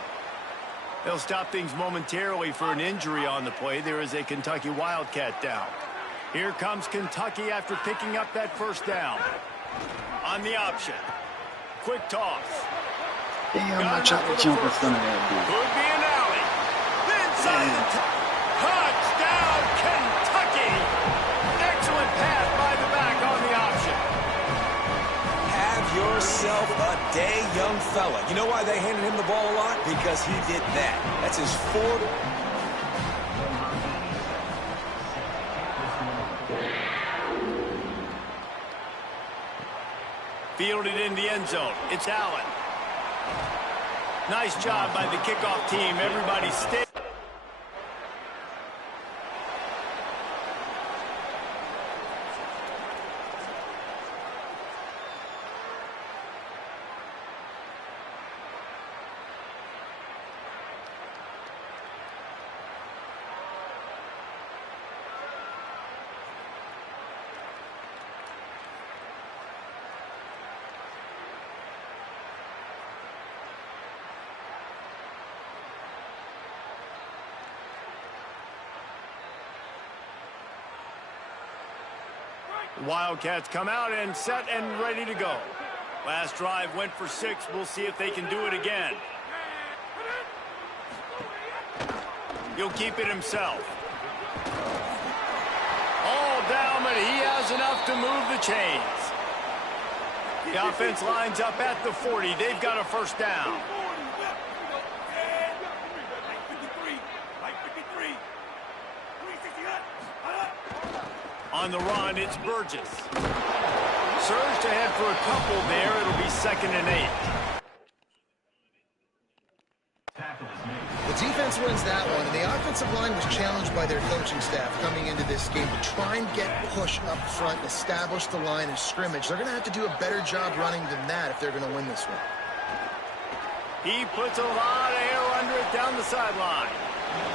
They'll stop things momentarily for an injury on the play. There is a Kentucky Wildcat down. Here comes Kentucky after picking up that 1st down. On the option. Quick toss. Damn, I tried to jump in front of that dude. Could be an alley. Inside the touchdown, Kentucky. Excellent pass by the back on the option. Have yourself a day, young fella. You know why they handed him the ball a lot? Because he did that. That's his 4th. Fielded in the end zone. It's Allen. Nice job by the kickoff team. Everybody stay. Wildcats come out and set and ready to go. Last drive went for 6. We'll see if they can do it again. He'll keep it himself. All down, but he has enough to move the chains. The offense lines up at the 40. They've got a 1st down. On the run, it's Burgess. Surged ahead for a couple there. It'll be 2nd and 8. The defense wins that one, and the offensive line was challenged by their coaching staff coming into this game to try and get push up front and establish the line of scrimmage. They're going to have to do a better job running than that if they're going to win this one. He puts a lot of air under it down the sideline.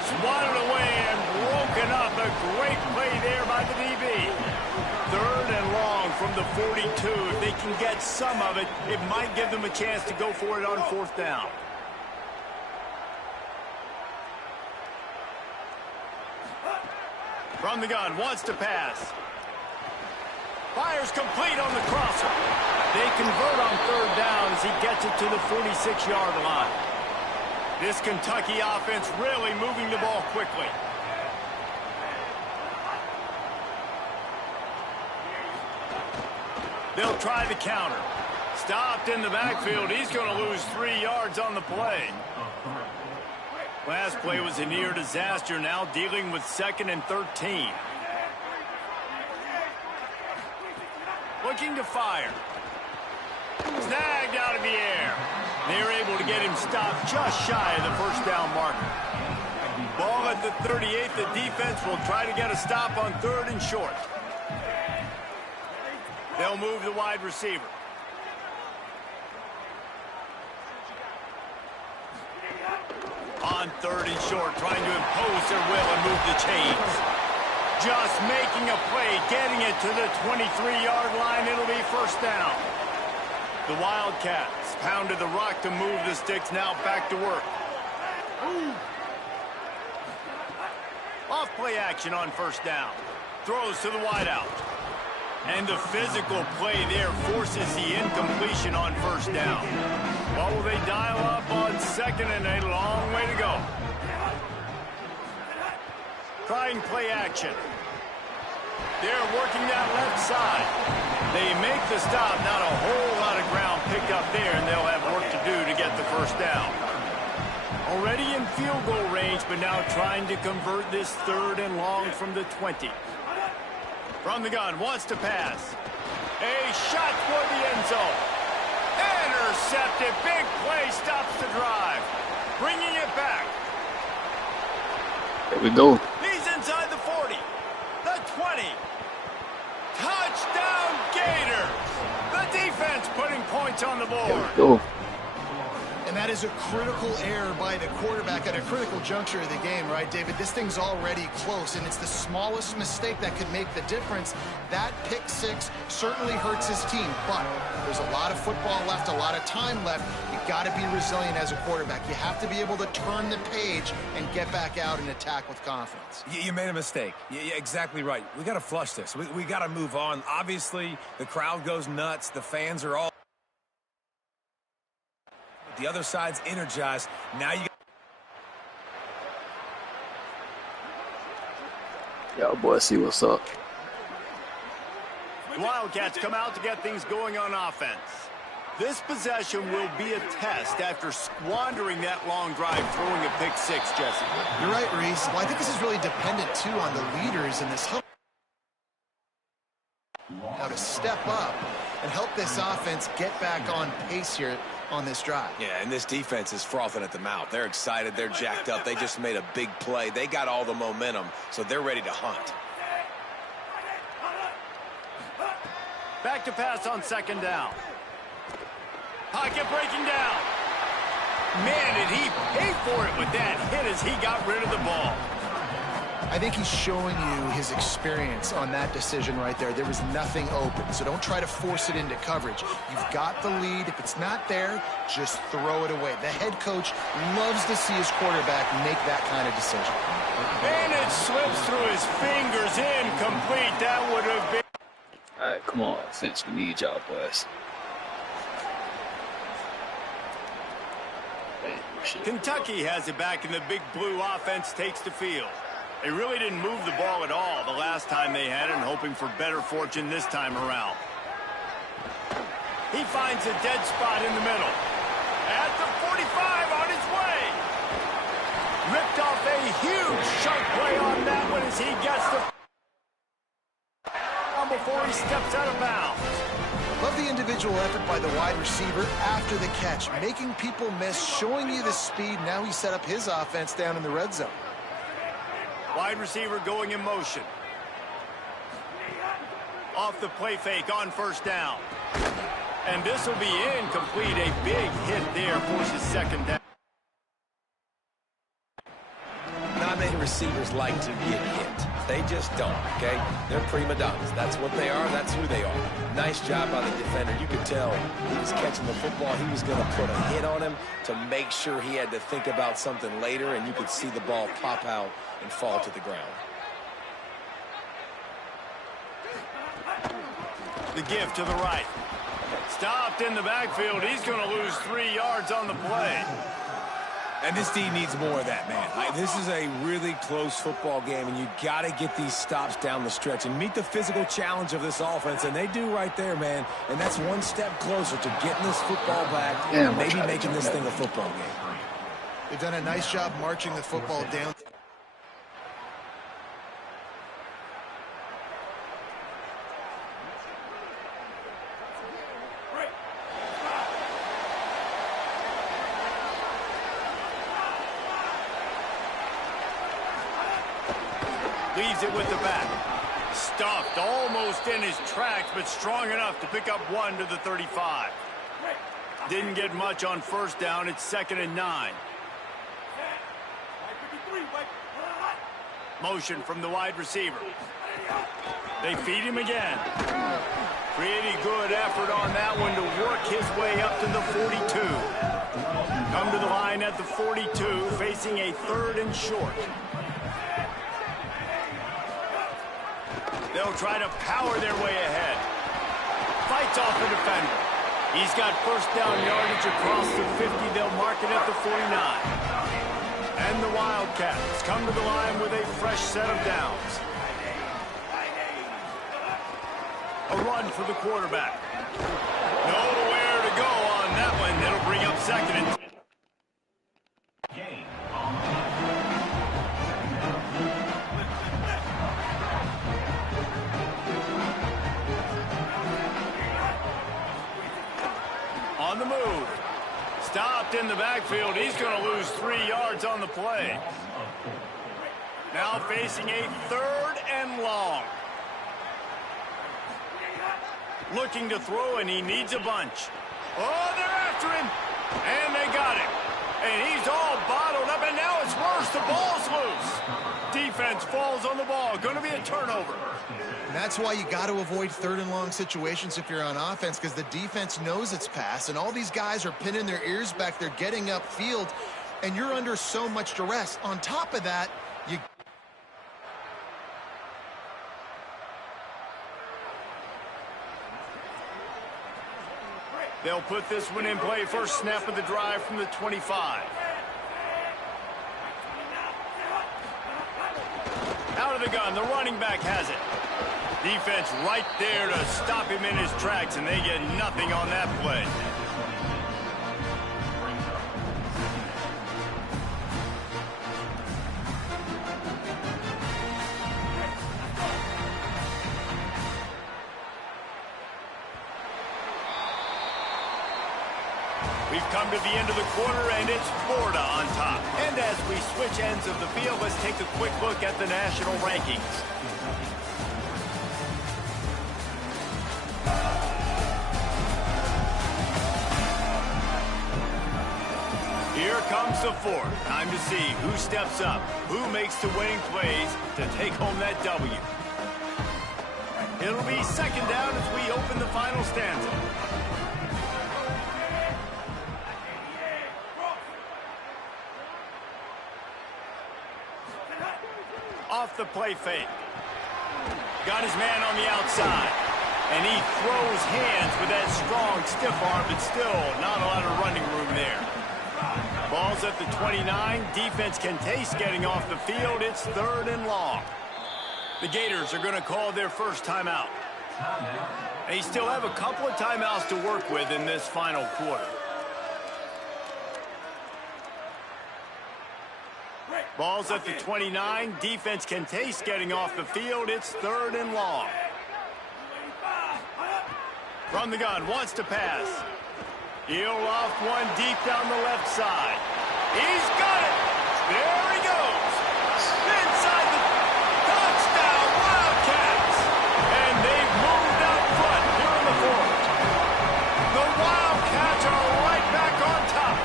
Swatted away and broken up. A great play there by the DB. 3rd and long from the 42. If they can get some of it, it might give them a chance to go for it on 4th down. From the gun, wants to pass. Fires complete on the crosser. They convert on 3rd down as he gets it to the 46-yard line. This Kentucky offense really moving the ball quickly. They'll try the counter. Stopped in the backfield. He's going to lose 3 yards on the play. Last play was a near disaster, now dealing with 2nd and 13. Looking to fire. Snagged out of the air. They're able to get him stopped just shy of the first down marker. Ball at the 38. The defense will try to get a stop on 3rd and short. They'll move the wide receiver. On 3rd and short, trying to impose their will and move the chains. Just making a play, getting it to the 23-yard line. It'll be first down. The Wildcats pounded the rock to move the sticks, now back to work. Off play action on first down. Throws to the wideout. And the physical play there forces the incompletion on first down. What will they dial up on 2nd and a long way to go? Trying play action. They're working that left side. They make the stop. Not a whole lot of ground picked up there, and they'll have work to do to get the first down. Already in field goal range, but now trying to convert this 3rd and long from the 20. From the gun, wants to pass. A shot for the end zone. Intercepted. Big play, stops the drive. Bringing it back. There we go. He's inside the 40. The 20. Touchdown Gators. The defense putting points on the board. There we go. And that is a critical error by the quarterback at a critical juncture of the game, right, David? This thing's already close, and it's the smallest mistake that could make the difference. That pick six certainly hurts his team, but there's a lot of football left, a lot of time left. You've got to be resilient as a quarterback. You have to be able to turn the page and get back out and attack with confidence. You made a mistake. Yeah, exactly right. We got to flush this. We got to move on. Obviously, the crowd goes nuts. The fans are all... The other side's energized. Now you... Y'all boys see what's up. The Wildcats come out to get things going on offense. This possession will be a test after squandering that long drive, throwing a pick six, Jesse. You're right, Reese. Well, I think this is really dependent, too, on the leaders in this huddle. How to step up and help this offense get back on pace here on this drive. Yeah, and this defense is frothing at the mouth. They're excited. They're jacked up. They just made a big play. They got all the momentum, so they're ready to hunt. Back to pass on 2nd down. Pocket breaking down. Man, did he pay for it with that hit as he got rid of the ball. I think he's showing you his experience on that decision right there. There was nothing open, so don't try to force it into coverage. You've got the lead. If it's not there, just throw it away. The head coach loves to see his quarterback make that kind of decision. And it slips through his fingers, incomplete. That would have been... All right, come on, Finch. We need y'all, boys. Kentucky has it back, and the big blue offense takes the field. They really didn't move the ball at all the last time they had it, and hoping for better fortune this time around. He finds a dead spot in the middle. At the 45 on his way. Ripped off a huge chunk play on that one as he gets the... before he steps out of bounds. Love the individual effort by the wide receiver after the catch, making people miss, showing you the speed. Now he set up his offense down in the red zone. Wide receiver going in motion. Off the play fake on 1st down. And this will be incomplete. A big hit there forces 2nd down. Not many receivers like to get hit. They just don't, okay? They're prima donnas. That's what they are. That's who they are. Nice job by the defender. You could tell he was catching the football. He was going to put a hit on him to make sure he had to think about something later, and you could see the ball pop out and fall to the ground. The give to the right. Stopped in the backfield. He's going to lose 3 yards on the play. And this team needs more of that, man. This is a really close football game, and you got to get these stops down the stretch and meet the physical challenge of this offense, and they do right there, man. And that's one step closer to getting this football back and maybe making this thing a football game. They've done a nice job marching the football down. Leaves it with the back. Stuffed almost in his tracks, but strong enough to pick up 1 to the 35. Didn't get much on first down. It's 2nd and 9. Motion from the wide receiver. They feed him again. Pretty good effort on that one to work his way up to the 42. Come to the line at the 42, facing a 3rd and short. They'll try to power their way ahead. Fights off the defender. He's got first down yardage across the 50. They'll mark it at the 49. And the Wildcats come to the line with a fresh set of downs. A run for the quarterback. Nowhere to go on that one. It'll bring up 2nd and 10. On the move. Stopped in the backfield. He's going to lose 3 yards on the play. Now facing a 3rd and long. Looking to throw, and he needs a bunch. Oh, they're after him. And they got him. And he's all bottled up, and now it's worse. The ball's loose. Defense falls on the ball. Going to be a turnover. And that's why you got to avoid 3rd and long situations if you're on offense, because the defense knows it's pass, and all these guys are pinning their ears back. They're getting upfield, and you're under so much duress. On top of that, you... They'll put this one in play. First snap of the drive from the 25. Out of the gun, the running back has it. Defense right there to stop him in his tracks, and they get nothing on that play. We've come to the end of the quarter, and it's Florida on top. And as we switch ends of the field, let's take a quick look at the national rankings. Here comes the 4th. Time to see who steps up, who makes the winning plays to take home that W. It'll be 2nd down as we open the final stanza. Off the play fake. Got his man on the outside. And he throws hands with that strong, stiff arm, but still not a lot of running room there. Ball's at the 29. Defense can taste getting off the field. It's 3rd and long. The Gators are going to call their first timeout. They still have a couple of timeouts to work with in this final quarter. Ball's at the 29. Defense can taste getting off the field. It's 3rd and long. From the gun, wants to pass. He'll loft one deep down the left side. He's got it. There he goes. Inside the touchdown, Wildcats. And they've moved out front here in the 4th. The Wildcats are right back on top.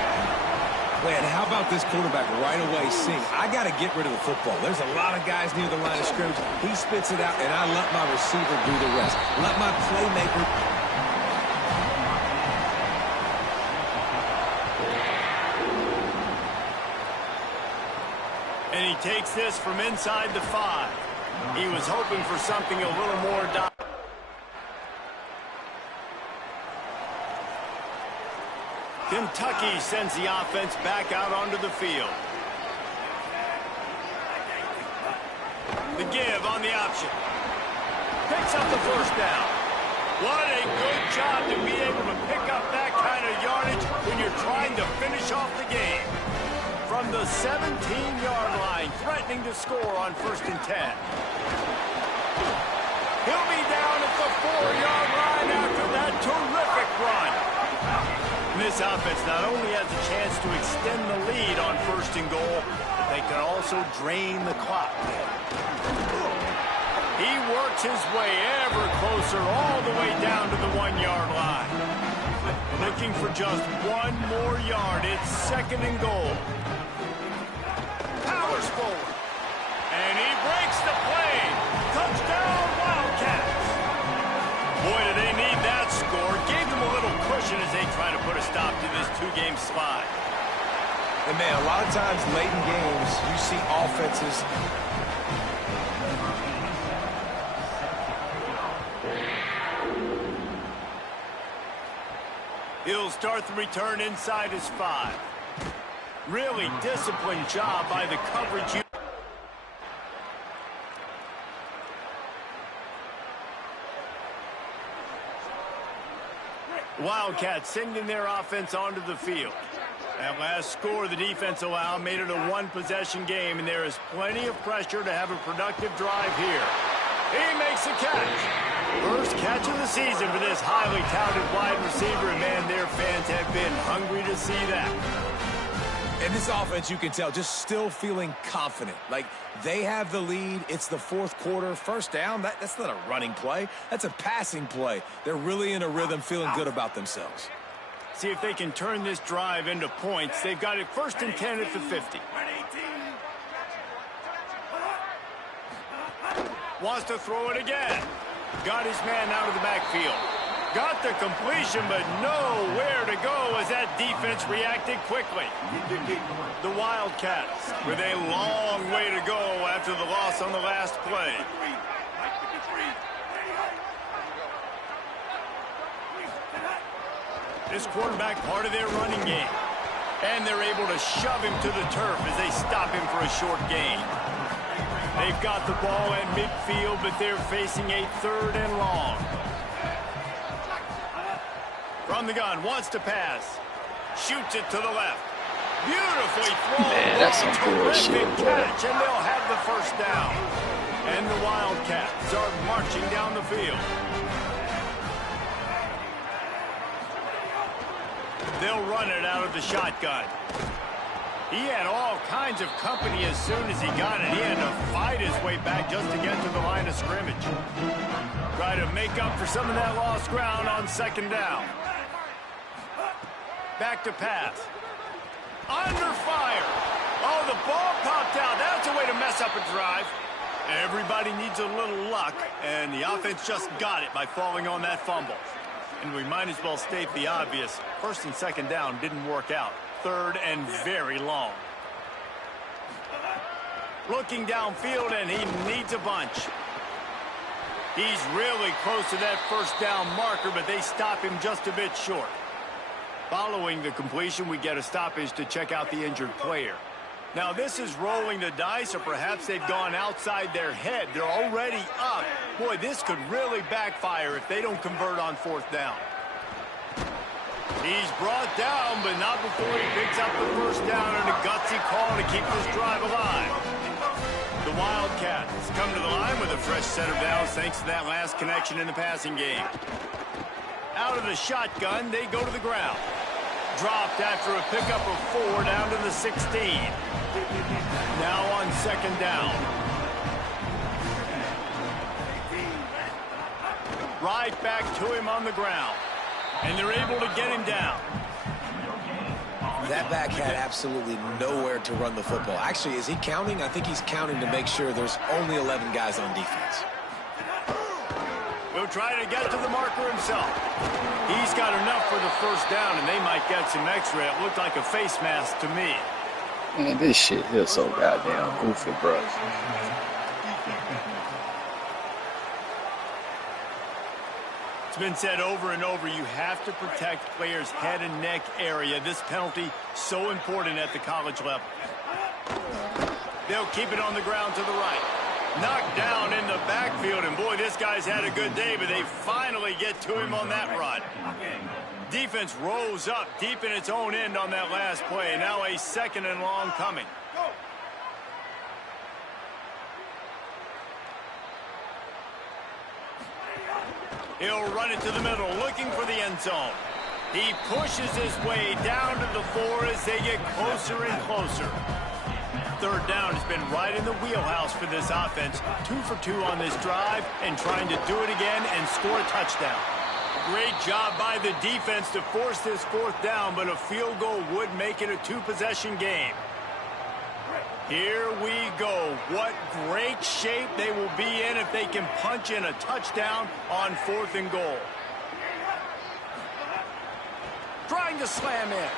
Man, how about this quarterback right away seeing, I got to get rid of the football. There's a lot of guys near the line of scrimmage. He spits it out, and I let my receiver do the rest. Let my playmaker... And he takes this from inside the 5. He was hoping for something a little more Kentucky sends the offense back out onto the field. The give on the option. Picks up the first down. What a good job to be able to pick up that kind of yardage when you're trying to finish off the game. From the 17-yard line, threatening to score on 1st and 10. He'll be down at the 4-yard line after that terrific run. And this offense not only has a chance to extend the lead on 1st and goal, but they can also drain the clock. He works his way ever closer all the way down to the 1-yard line. Looking for just 1 more yard. It's 2nd and goal. Powers forward. And he breaks the play. Touchdown, Wildcats. Boy, do they need that score. Gave them a little cushion as they try to put a stop to this 2-game slide. And, man, a lot of times late in games, you see offenses – he'll start the return inside his 5. Really disciplined job by the coverage unit. Wildcats sending their offense onto the field. That last score the defense allowed made it a 1-possession game, and there is plenty of pressure to have a productive drive here. He makes a catch. First catch of the season for this highly touted wide receiver, and man, their fans have been hungry to see that. And this offense, you can tell, just still feeling confident. Like, they have the lead. It's the 4th quarter. 1st down, that's not a running play. That's a passing play. They're really in a rhythm, feeling good about themselves. See if they can turn this drive into points. They've got it 1st and 10 at the 50. Wants to throw it again. Got his man out of the backfield. Got the completion, but nowhere to go as that defense reacted quickly. The Wildcats with a long way to go after the loss on the last play. This quarterback part of their running game. And they're able to shove him to the turf as they stop him for a short gain. They've got the ball at midfield, but they're facing a 3rd and long. From the gun, wants to pass. Shoots it to the left. Beautifully thrown. Man, that's some bullshit, bro. Catch, and they'll have the 1st down. And the Wildcats are marching down the field. They'll run it out of the shotgun. He had all kinds of company as soon as he got it. He had to fight his way back just to get to the line of scrimmage. Try to make up for some of that lost ground on 2nd down. Back to pass. Under fire. Oh, the ball popped out. That's a way to mess up a drive. Everybody needs a little luck, and the offense just got it by falling on that fumble. And we might as well state the obvious. 1st and 2nd down didn't work out. 3rd and very long. Looking downfield, and he needs a bunch. He's really close to that 1st down marker, but they stop him just a bit short. Following the completion, we get a stoppage to check out the injured player. Now, this is rolling the dice, or perhaps they've gone outside their head. They're already up. Boy, this could really backfire if they don't convert on 4th down. He's brought down, but not before he picks up the 1st down and a gutsy call to keep this drive alive. The Wildcats come to the line with a fresh set of downs thanks to that last connection in the passing game. Out of the shotgun, they go to the ground. Dropped after a pickup of 4 down to the 16. Now on 2nd down. Right back to him on the ground. And they're able to get him down. That back had absolutely nowhere to run the football. Actually, is he counting? I think he's counting to make sure there's only 11 guys on defense. He'll try to get to the marker himself. He's got enough for the 1st down, and they might get some extra. It looked like a face mask to me. Man, this shit here so goddamn goofy, bro. It's been said over and over, you have to protect players' head and neck area. This penalty so important at the college level. They'll keep it on the ground to the right. Knocked down in the backfield, and boy, this guy's had a good day, but they finally get to him on that run. Defense rose up deep in its own end on that last play. Now a 2nd and long coming. He'll run it to the middle, looking for the end zone. He pushes his way down to the 4 as they get closer and closer. 3rd down has been right in the wheelhouse for this offense. 2 for 2 on this drive and trying to do it again and score a touchdown. Great job by the defense to force this 4th down, but a field goal would make it a 2-possession game. Here we go. What great shape they will be in if they can punch in a touchdown on 4th and goal. Trying to slam in.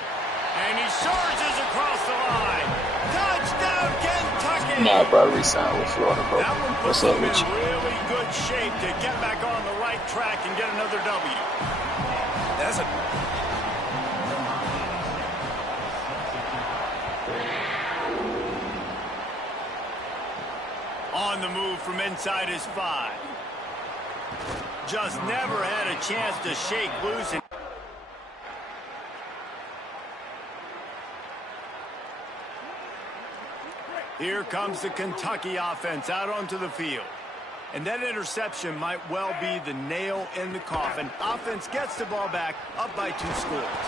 And he surges across the line. Touchdown, Kentucky! Nah, bro, resign with Florida, bro. That one puts What's up them in with you? really good shape to get back on the right track and get another W. That's a... On the move from inside his 5. Just never had a chance to shake loose. Here comes the Kentucky offense out onto the field. And that interception might well be the nail in the coffin. Offense gets the ball back, up by 2 scores.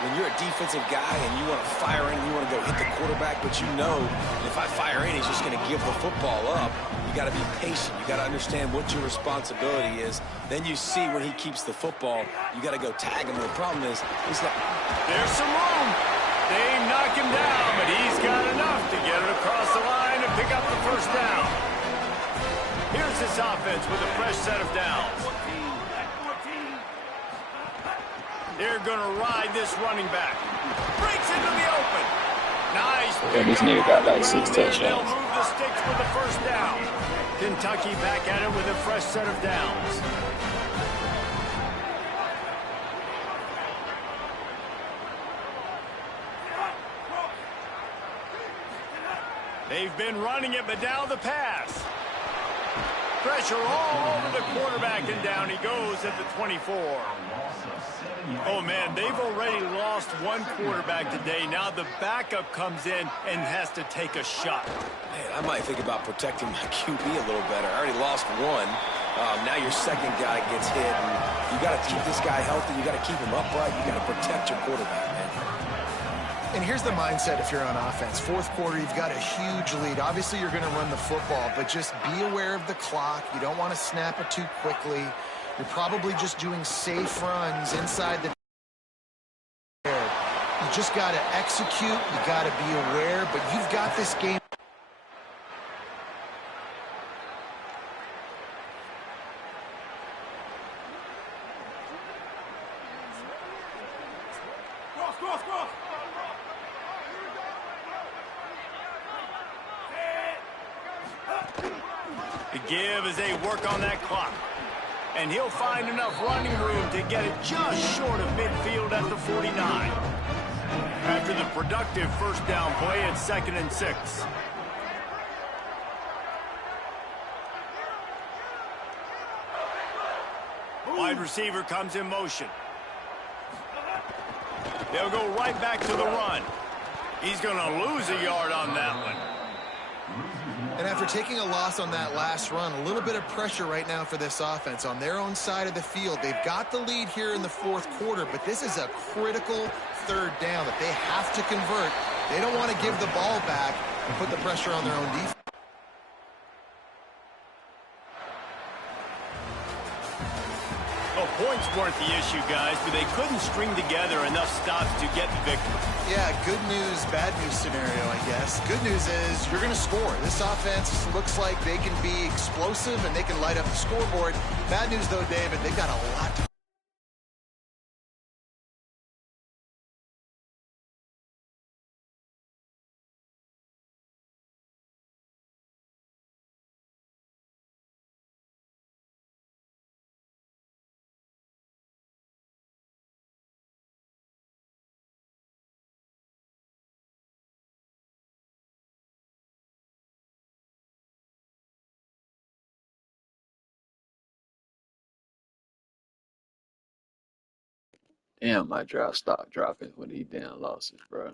When you're a defensive guy and you want to fire in, you want to go hit the quarterback, but you know if I fire in, he's just going to give the football up. You got to be patient. You got to understand what your responsibility is. Then you see when he keeps the football, you got to go tag him. The problem is, he's got... There's some room. They knock him down, but he's got enough to get it across the line and pick up the 1st down. Here's this offense with a fresh set of downs. They're going to ride this running back. Breaks into the open. Nice. Yeah, this nigga got like 6 They'll touchdowns. move the sticks with the 1st down. Kentucky back at it with a fresh set of downs. They've been running it, but now the pass. Pressure all over the quarterback, and down he goes at the 24. Oh, man, they've already lost one quarterback today. Now the backup comes in and has to take a shot. Man, I might think about protecting my QB a little better. I already lost one. Now your 2nd guy gets hit, and you got to keep this guy healthy. You got to keep him upright. You got to protect your quarterback, man. And here's the mindset if you're on offense. 4th quarter, you've got a huge lead. Obviously, you're going to run the football, but just be aware of the clock. You don't want to snap it too quickly. You're probably just doing safe runs inside the... You just got to execute. You got to be aware, but you've got this game. The give as they work on that clock. And he'll find enough running room to get it just short of midfield at the 49. After the productive 1st down play, it's 2nd and 6. Wide receiver comes in motion. They'll go right back to the run. He's going to lose a yard on that one. And after taking a loss on that last run, a little bit of pressure right now for this offense on their own side of the field. They've got the lead here in the 4th quarter, but this is a critical 3rd down that they have to convert. They don't want to give the ball back and put the pressure on their own defense. Oh, points weren't the issue, guys, but they couldn't string together enough stops to get the victory. Yeah, good news, bad news scenario, I guess. Good news is you're going to score. This offense looks like they can be explosive and they can light up the scoreboard. Bad news, though, David, they've got a lot to And my draft stock dropping with these damn losses, bro.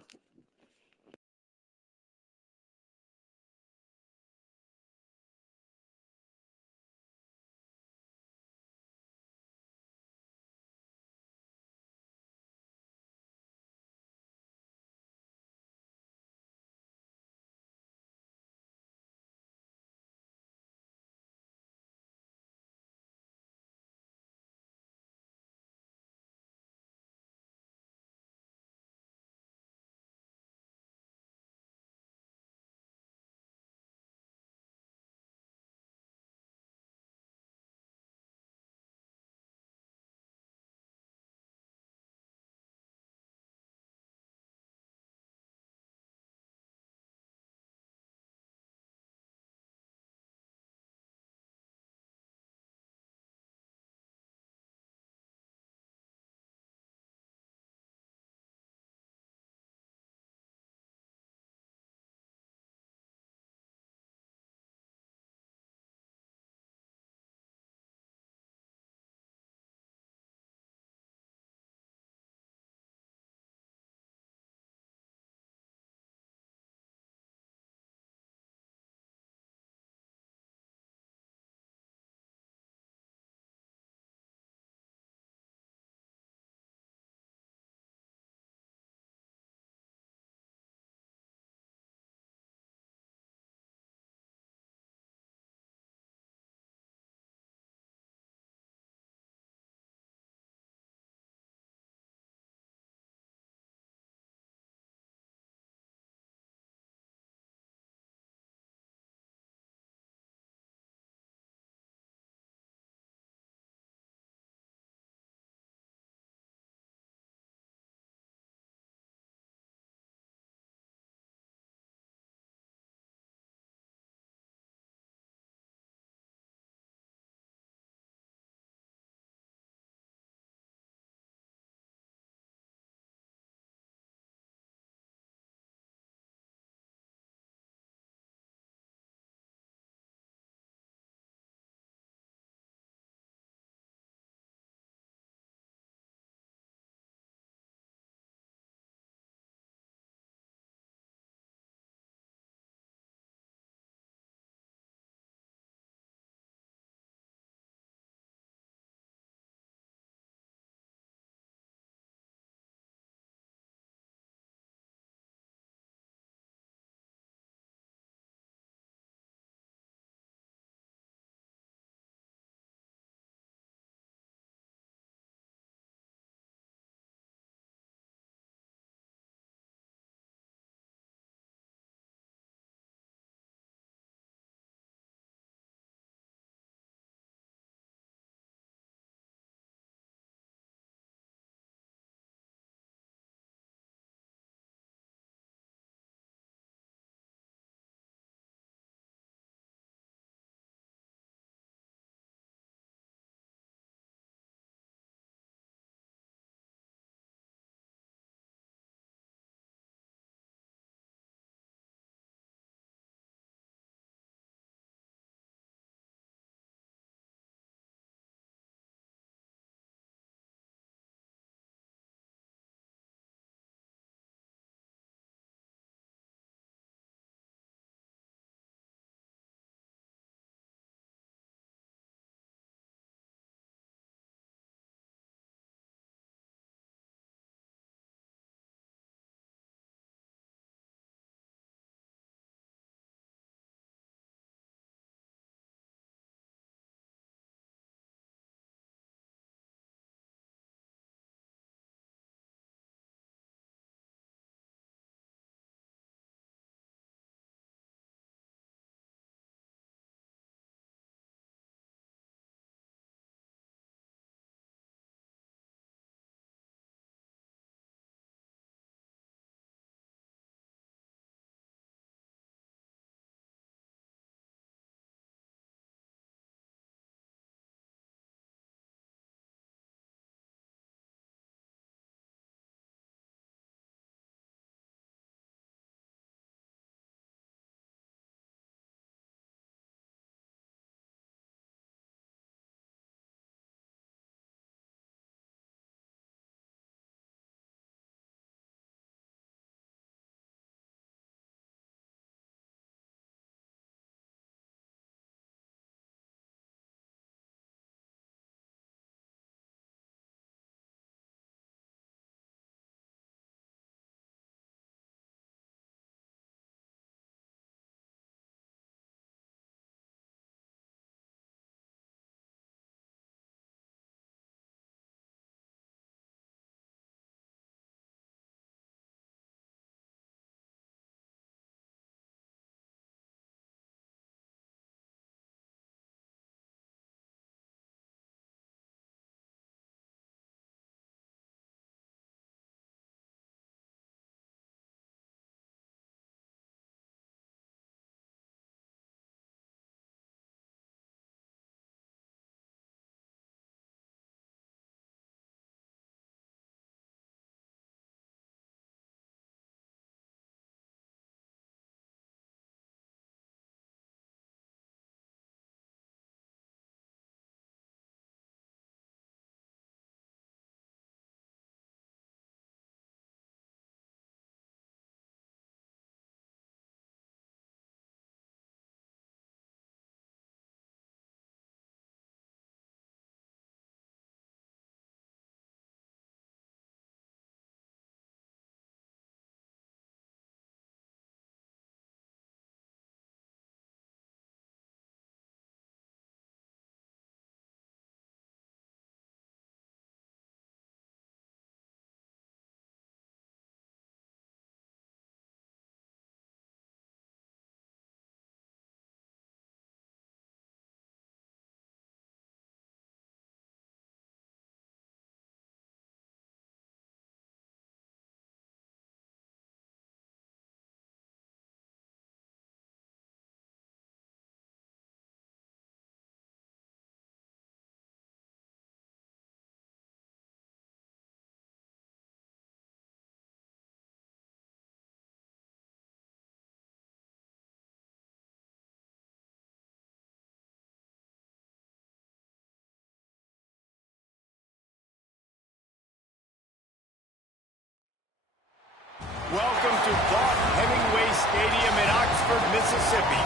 to Vaught-Hemingway Stadium in Oxford, Mississippi.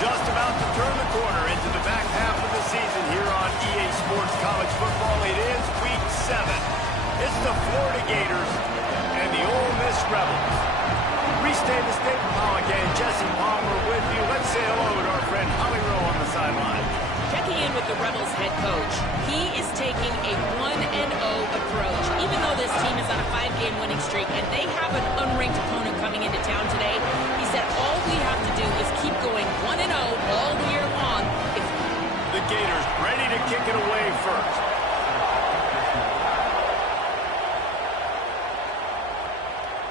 Just about to turn the corner into the back half of the season here on EA Sports College Football. It is Week 7. It's the Florida Gators and the Ole Miss Rebels. Restate the State Pollock and Jesse Palmer with you. Let's say hello to our friend Holly Rowe on the sideline. Checking in with the Rebels head coach. He is taking a 1-0 approach. Even though this team is on a 5-game winning streak and they have an unranked opponent coming into town today, he said all we have to do is keep going 1-0 all year long. The Gators ready to kick it away first.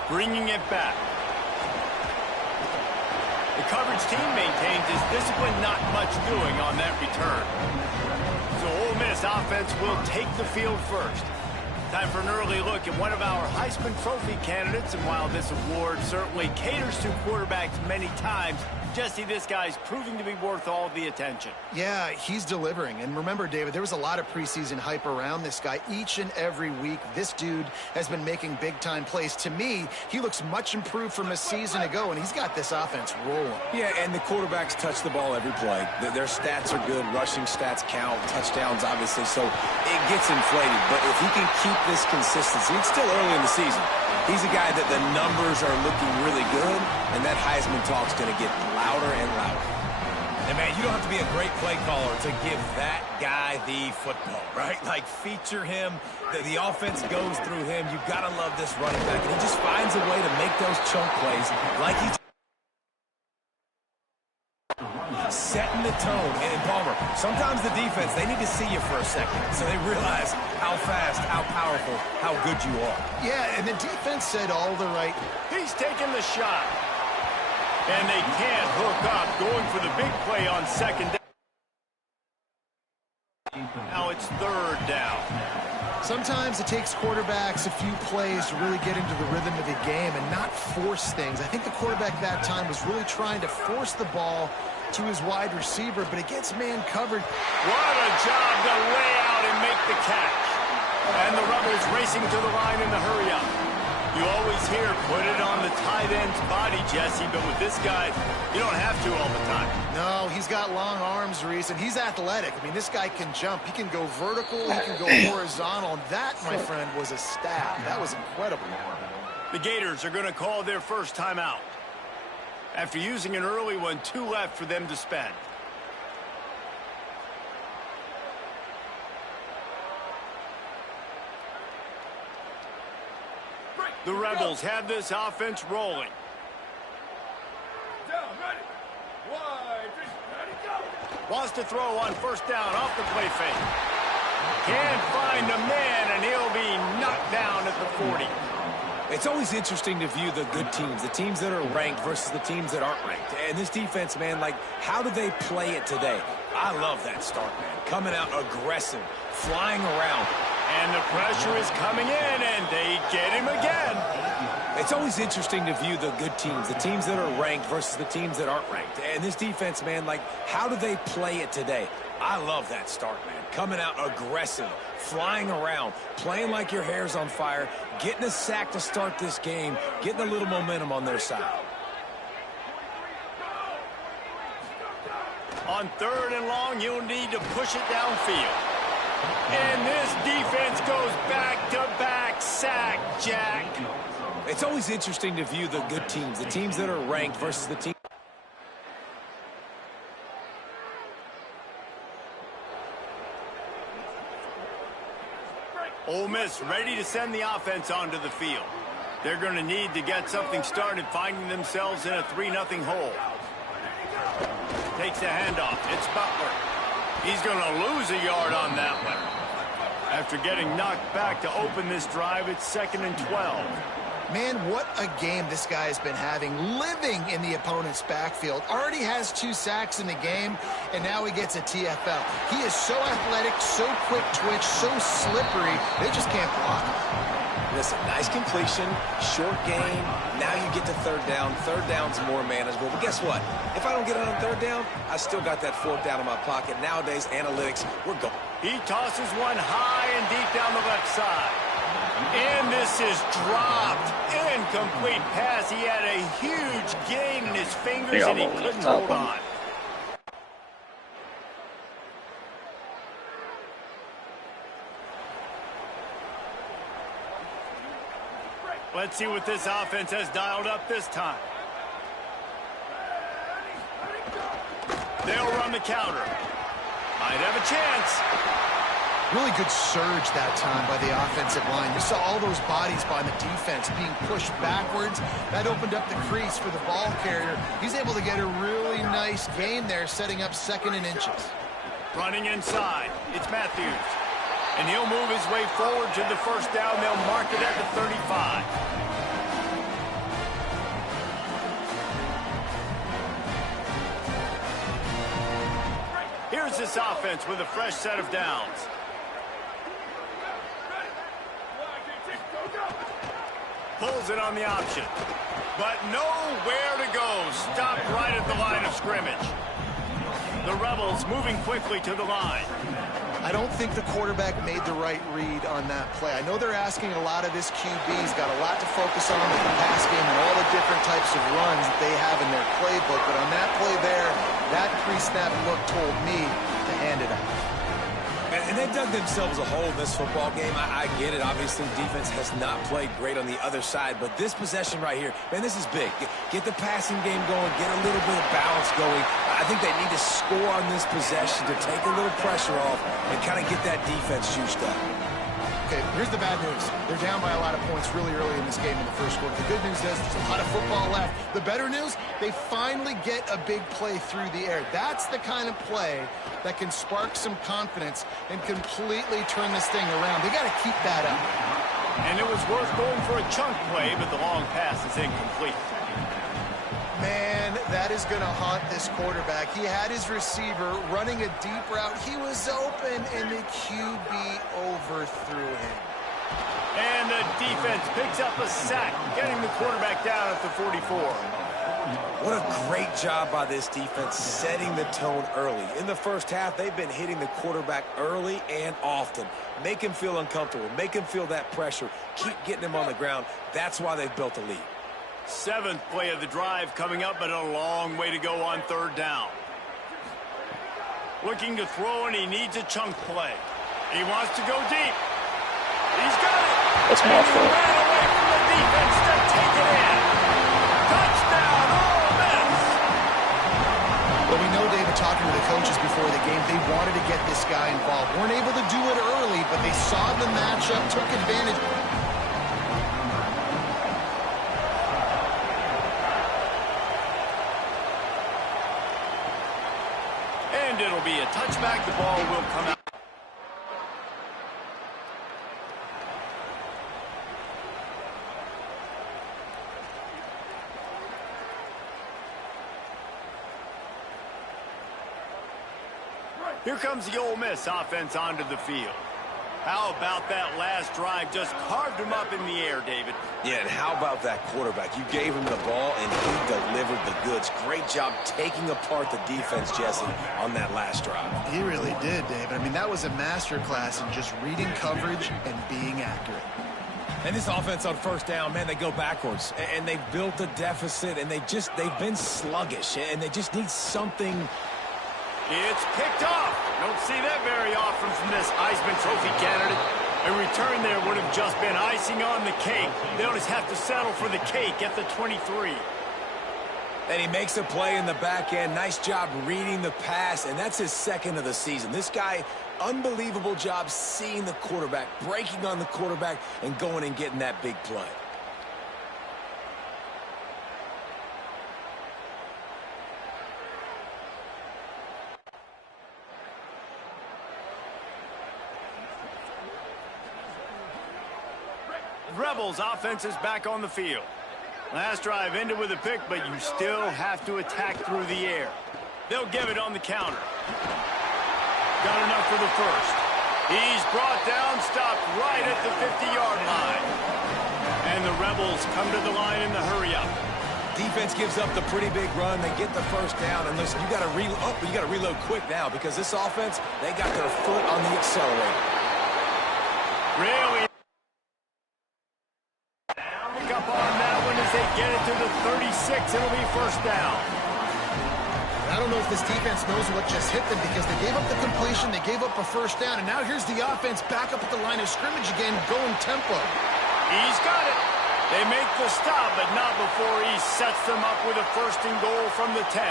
Bringing it back. The coverage team maintains his discipline, not much doing on that return. So Ole Miss offense will take the field first. Time for an early look at one of our Heisman Trophy candidates, and while this award certainly caters to quarterbacks many times, Jesse, this guy's proving to be worth all the attention. Yeah, he's delivering. And remember, David, there was a lot of preseason hype around this guy. Each and every week, this dude has been making big-time plays. To me, he looks much improved from a season ago, and he's got this offense rolling. Yeah, and the quarterbacks touch the ball every play. Their stats are good. Rushing stats count. Touchdowns, obviously. So it gets inflated. But if he can keep this consistency, it's still early in the season. He's a guy that the numbers are looking really good, and that Heisman talk's going to get louder and louder. And, man, you don't have to be a great play caller to give that guy the football, right? Like, feature him. The offense goes through him. You've got to love this running back. And he just finds a way to make those chunk plays like he's setting the tone. And Palmer, sometimes the defense, they need to see you for a second so they realize how fast, how powerful, how good you are. Yeah, and the defense said all the right. He's taking the shot. And they can't hook up, going for the big play on second down. Now it's third down. Sometimes it takes quarterbacks a few plays to really get into the rhythm of the game and not force things. I think the quarterback that time was really trying to force the ball to his wide receiver, but it gets man covered. What a job to lay out and make the catch. And the Rebels racing to the line in the hurry-up. You always hear, put it on the tight end's body, Jesse, but with this guy, you don't have to all the time. No, he's got long arms, Reese, and he's athletic. I mean, this guy can jump. He can go vertical. He can go horizontal. And that, my friend, was a stab. That was incredible. The Gators are going to call their first timeout. After using an early one, 2 left for them to spend. The Rebels have this offense rolling. Down, ready. Wide, ready, go. Wants to throw on first down off the play fake. Can't find a man, and he'll be knocked down at the 40. It's always interesting to view the good teams, the teams that are ranked versus the teams that aren't ranked. And this defense, man, like, how do they play it today? I love that start, man. Coming out aggressive, flying around. And the pressure is coming in, and they get him again. It's always interesting to view the good teams, the teams that are ranked versus the teams that aren't ranked. And this defense, man, like, how do they play it today? I love that start, man. Coming out aggressive, flying around, playing like your hair's on fire, getting a sack to start this game, getting a little momentum on their side. On third and long, you'll need to push it downfield. And this defense goes back-to-back sack, Jack. It's always interesting to view the good teams, the teams that are ranked versus the teams. Ole Miss ready to send the offense onto the field. They're going to need to get something started, finding themselves in a 3-0 hole. Takes the handoff. It's Butler. He's going to lose a yard on that one. After getting knocked back to open this drive, it's 2nd and 12. Man, what a game this guy has been having, living in the opponent's backfield. Already has 2 sacks in the game, and now he gets a TFL. He is so athletic, so quick twitch, so slippery, they just can't block him. Listen, nice completion, short game. Now you get to third down. Third down's more manageable. But guess what? If I don't get it on third down, I still got that 4th down in my pocket. Nowadays, analytics, we're going. He tosses one high and deep down the left side. And this is dropped. Incomplete pass. He had a huge gain in his fingers, Yeah, and he I'm on couldn't top hold of on. Let's see what this offense has dialed up this time. They'll run the counter. Might have a chance. Really good surge that time by the offensive line. You saw all those bodies by the defense being pushed backwards. That opened up the crease for the ball carrier. He's able to get a really nice gain there, setting up 2nd and inches. Running inside. It's Matthews. And he'll move his way forward to the first down. They'll mark it at the 35. Here's this offense with a fresh set of downs. Pulls it on the option. But nowhere to go. Stopped right at the line of scrimmage. The Rebels moving quickly to the line. I don't think the quarterback made the right read on that play. I know they're asking a lot of this QB. He's got a lot to focus on with the pass game and all the different types of runs that they have in their playbook. But on that play there, that pre-snap look told me to hand it off. And they dug themselves a hole in this football game. I get it. Obviously, defense has not played great on the other side. But this possession right here, man, this is big. Get the passing game going. Get a little bit of balance going. I think they need to score on this possession to take a little pressure off and kind of get that defense juiced up. Okay, here's the bad news. They're down by a lot of points really early in this game in the first quarter. The good news is there's a lot of football left. The better news, they finally get a big play through the air. That's the kind of play that can spark some confidence and completely turn this thing around. They got to keep that up. And it was worth going for a chunk play, but the long pass is incomplete. Man, that is going to haunt this quarterback. He had his receiver running a deep route. He was open, and the QB overthrew him. And the defense picks up a sack, getting the quarterback down at the 44. What a great job by this defense setting the tone early. In the first half, they've been hitting the quarterback early and often. Make him feel uncomfortable. Make him feel that pressure. Keep getting him on the ground. That's why they've built a lead. 7th play of the drive coming up, but a long way to go on 3rd down. Looking to throw, and he needs a chunk play. He wants to go deep. He's got it. That's my fault. Ran away from the defense to take it in. Touchdown, Ole Miss. Well, we know, David, talking to the coaches before the game, they wanted to get this guy involved. Weren't able to do it early, but they saw the matchup, took advantage. And it'll be a touchback. The ball will come out. Here comes the Ole Miss offense onto the field. How about that last drive? Just carved him up in the air, David. Yeah, and how about that quarterback? You gave him the ball, and he delivered the goods. Great job taking apart the defense, Jesse, on that last drive. He really did, David. I mean, that was a masterclass in just reading coverage and being accurate. And this offense on 1st down, man, they go backwards. And they've built a deficit, and they've been sluggish, and they just need something. It's picked off. Don't see that very often from this Heisman Trophy candidate. A return there would have just been icing on the cake. They'll just have to settle for the cake at the 23. And he makes a play in the back end. Nice job reading the pass, and that's his 2nd of the season. This guy, unbelievable job seeing the quarterback, breaking on the quarterback, and going and getting that big play. Rebels offense is back on the field. Last drive ended with a pick, but you still have to attack through the air. They'll give it on the counter. Got enough for the first. He's brought down, stopped right at the 50-yard line. And the Rebels come to the line in the hurry-up. Defense gives up the pretty big run. They get the first down. And listen, you got to reload quick now because this offense, they got their foot on the accelerator. Really? Pick up on that they get it to the 36. It'll be first down. I don't know if this defense knows what just hit them because they gave up the completion, they gave up a first down, and now here's the offense back up at the line of scrimmage again, going tempo. He's got it. They make the stop, but not before he sets them up with a first and goal from the 10.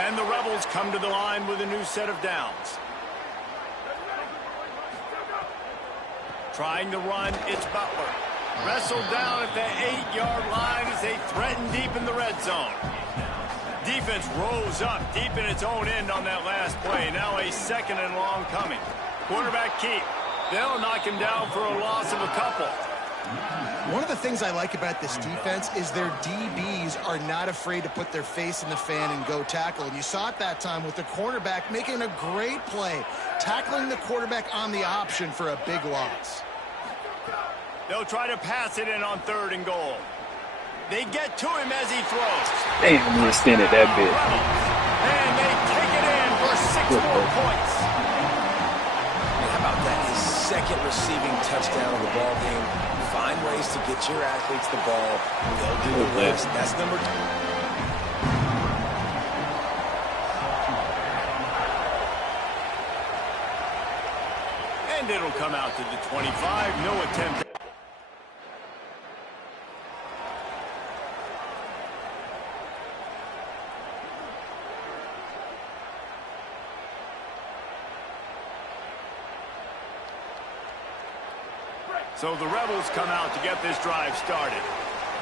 And the Rebels come to the line with a new set of downs. Trying to run, it's Butler. Wrestled down at the 8-yard line as they threaten deep in the red zone. Defense rose up deep in its own end on that last play. Now a second and long coming. Quarterback keep. They'll knock him down for a loss of a couple. One of the things I like about this defense is their DBs are not afraid to put their face in the fan and go tackle. And you saw it that time with the cornerback making a great play, tackling the quarterback on the option for a big loss. They'll try to pass it in on 3rd and goal. They get to him as he throws. Damn, he extended that bit. And they take it in for 6 more points. How about that? His second receiving touchdown of the ball game. Find ways to get your athletes the ball. They'll do the rest. That's number 2. And it'll come out to the 25. No attempt. So the Rebels come out to get this drive started.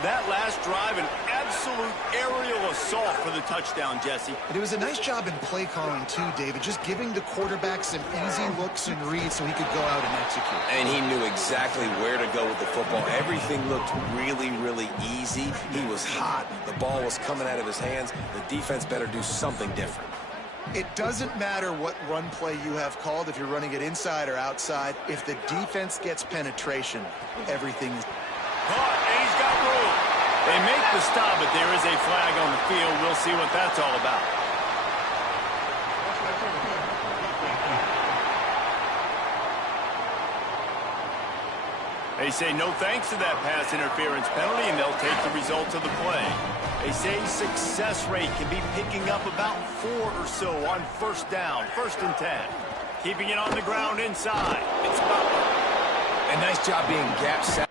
That last drive, an absolute aerial assault for the touchdown, Jesse. And it was a nice job in play calling too, David, just giving the quarterback some easy looks and reads so he could go out and execute. And he knew exactly where to go with the football. Everything looked really, really easy. He was hot. The ball was coming out of his hands. The defense better do something different. It doesn't matter what run play you have called, if you're running it inside or outside. If the defense gets penetration, everything is... Caught, and he's got room. They make the stop, but there is a flag on the field. We'll see what that's all about. They say no thanks to that pass interference penalty, and they'll take the results of the play. They say success rate can be picking up about 4 or so on first down, 1st and 10. Keeping it on the ground inside. It's Butler. A nice job being gap set.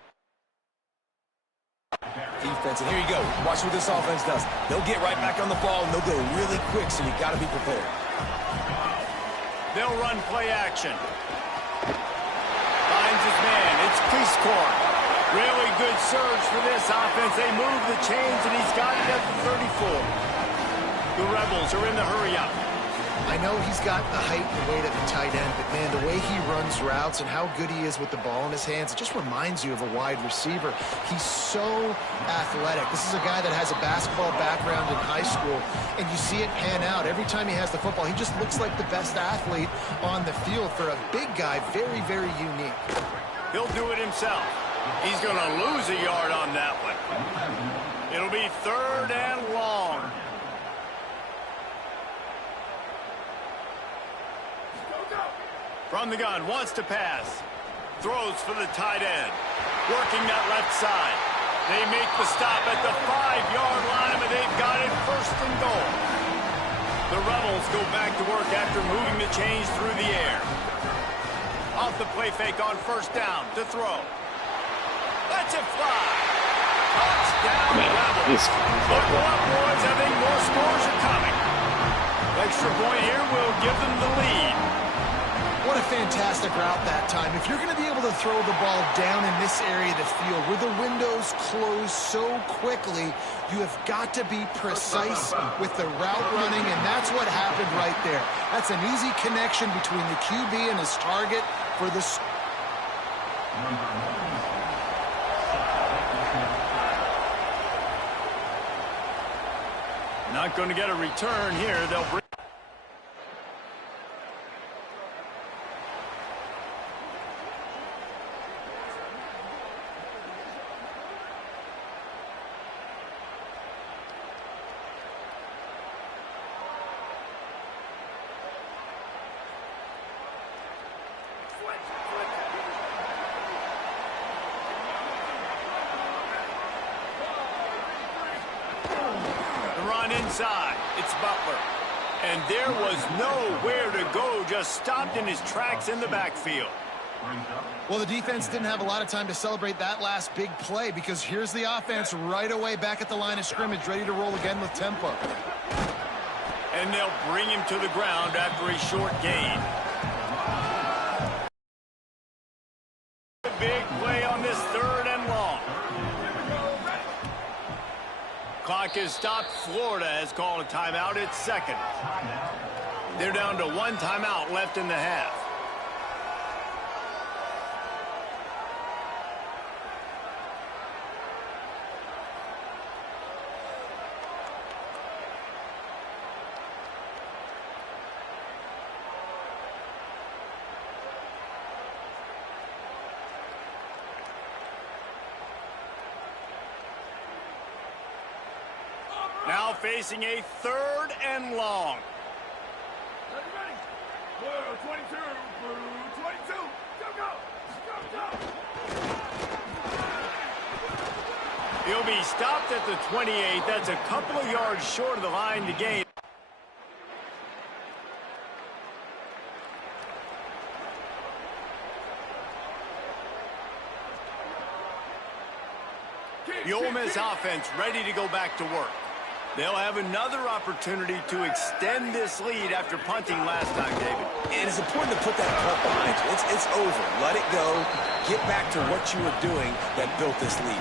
Defense, and here you go. Watch what this offense does. They'll get right back on the ball, and they'll go really quick, so you got to be prepared. They'll run play action. Finds his man. It's Peacecorn. Really good surge for this offense. They move the chains, and he's got it at the 34. The Rebels are in the hurry-up. I know he's got the height and weight of a tight end, but, man, the way he runs routes and how good he is with the ball in his hands, it just reminds you of a wide receiver. He's so athletic. This is a guy that has a basketball background in high school, and you see it pan out. Every time he has the football, he just looks like the best athlete on the field. For a big guy, very, very unique. He'll do it himself. He's going to lose a yard on that one. It'll be 3rd and long. From the gun, wants to pass. Throws for the tight end. Working that left side. They make the stop at the 5-yard line, but they've got it 1st and goal. The Rebels go back to work after moving the chains through the air. Off the play fake on 1st down to throw. Let's it fly. Touchdown, Rebels. Buckle up, boys. I think more scores are coming. Extra point here will give them the lead. What a fantastic route that time. If you're going to be able to throw the ball down in this area of the field where the windows close so quickly, you have got to be precise with the route running, and that's what happened right there. That's an easy connection between the QB and his target for the... Not going to get a return here. They'll bring... Going inside. It's Butler. And there was nowhere to go. Just stopped in his tracks in the backfield. Well, the defense didn't have a lot of time to celebrate that last big play because here's the offense right away back at the line of scrimmage, ready to roll again with tempo. And they'll bring him to the ground after a short gain. Big play on this 3rd and long. Clock is stopped. Florida has called a timeout. It's 2nd. They're down to 1 timeout left in the half. Now facing a 3rd and long. Ready? Blue 22, blue 22, go! He'll be stopped at the 28. That's a couple of yards short of the line to gain. The Ole Miss offense ready to go back to work. They'll have another opportunity to extend this lead after punting last time, David. And it's important to put that punt behind you. It's over. Let it go. Get back to what you were doing that built this lead.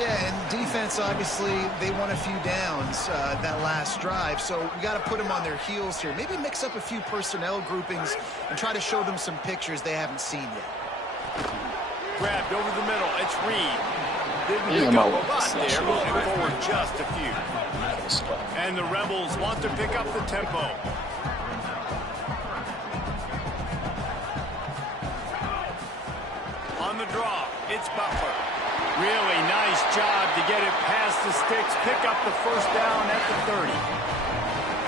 Yeah, and defense, obviously, they won a few downs that last drive, so we got to put them on their heels here. Maybe mix up a few personnel groupings and try to show them some pictures they haven't seen yet. Grabbed over the middle. It's Reed. Didn't Yeah, pick my up a one. lot there, moving forward just a few. And the Rebels want to pick up the tempo. On the draw, it's Butler. Really nice job to get it past the sticks, pick up the 1st down at the 30.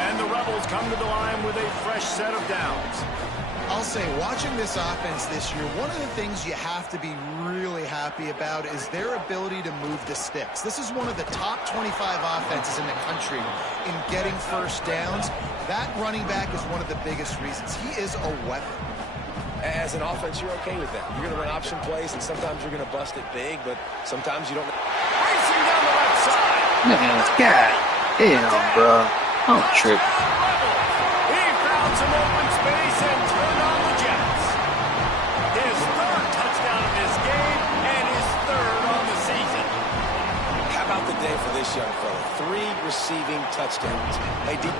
And the Rebels come to the line with a fresh set of downs. I'll say, watching this offense this year, one of the things you have to be really happy about is their ability to move the sticks. This is one of the top 25 offenses in the country in getting 1st downs. That running back is one of the biggest reasons. He is a weapon. As an offense, you're okay with that. You're going to run option plays, and sometimes you're going to bust it big, but sometimes you don't. Racing down the left side. Man, God damn, bro. I'm tripping. He found some open space and turned on the Jets. His 3rd touchdown of this game and his 3rd on the season. How about the day for this young fella? 3 receiving touchdowns. Hey, D.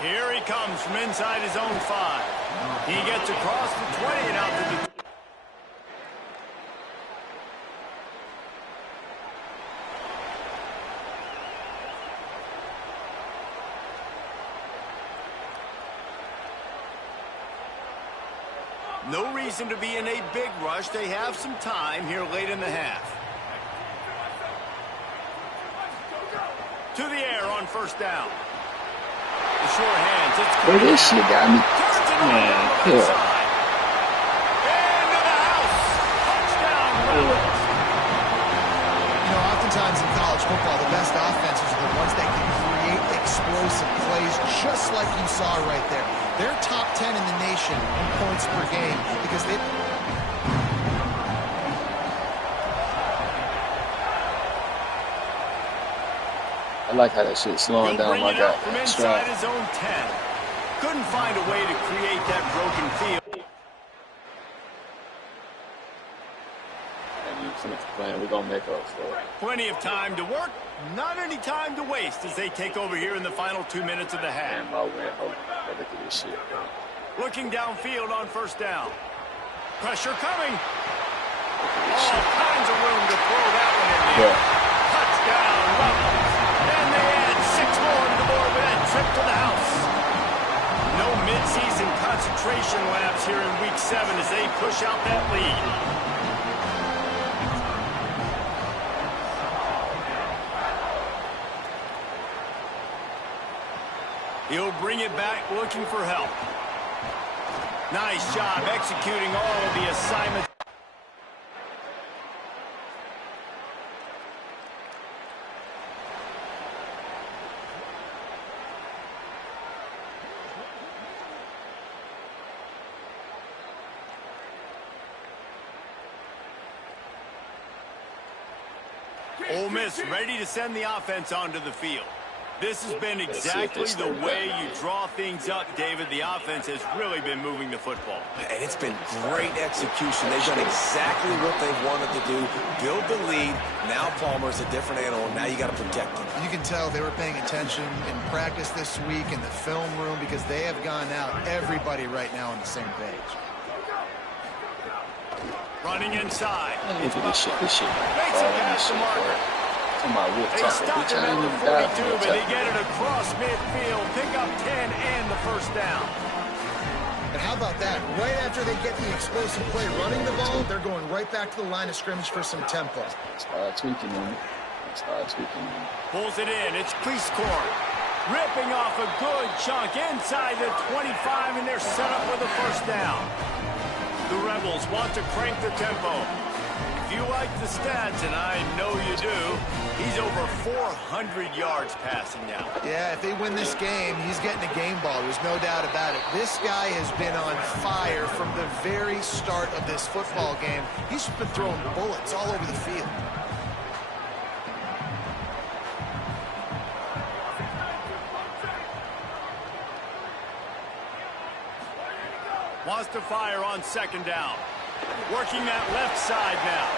Here he comes from inside his own 5. He gets across the 20 and out to the... No reason to be in a big rush. They have some time here late in the half. To the air on 1st down. The short hands. It's Boy, this shit got me. Man, Into hell. the house. Touchdown, Rebels. You know, oftentimes in college football, the best offenses are the ones that can create explosive plays, just like you saw right there. They're top 10 in the nation in points per game because they... I like how that shit slowing He'll down bring my it up from guy. inside Strap. his own 10. Couldn't find a way to create that broken field. We're going to make up for it. Plenty of time to work, not any time to waste as they take over here in the final 2 minutes of the half. Man, my win. Oh, look at this shit, bro. Looking downfield on 1st down. Pressure coming. All kinds of room to throw that one in there. Yeah. Touchdown, Rebels. And they add 6 more to the board with that trip to the house. No midseason concentration laps here in Week 7 as they push out that lead. He'll bring it back looking for help. Nice job executing all of the assignments. Ole Miss ready to send the offense onto the field. This has been exactly the way you draw things up, David. The offense has really been moving the football. And it's been great execution. They've done exactly what they've wanted to do. Build the lead. Now Palmer's a different animal. Now you got to protect him. You can tell they were paying attention in practice this week in the film room because they have gone out, everybody right now on the same page. Running inside. Look at this shit. This shit. Makes it past the marker. They stop him at the 42, but they get it across midfield. Pick up 10 and the first down. And how about that? Right after they get the explosive play running the ball, they're going right back to the line of scrimmage for some tempo. Start tweaking him. Pulls it in. It's Cleescore. Ripping off a good chunk inside the 25, and they're set up with a first down. The Rebels want to crank the tempo. If you like the stats, and I know you do, he's over 400 yards passing now. Yeah, if they win this game, he's getting a game ball. There's no doubt about it. This guy has been on fire from the very start of this football game. He's been throwing bullets all over the field. Wants to fire on second down. Working that left side now.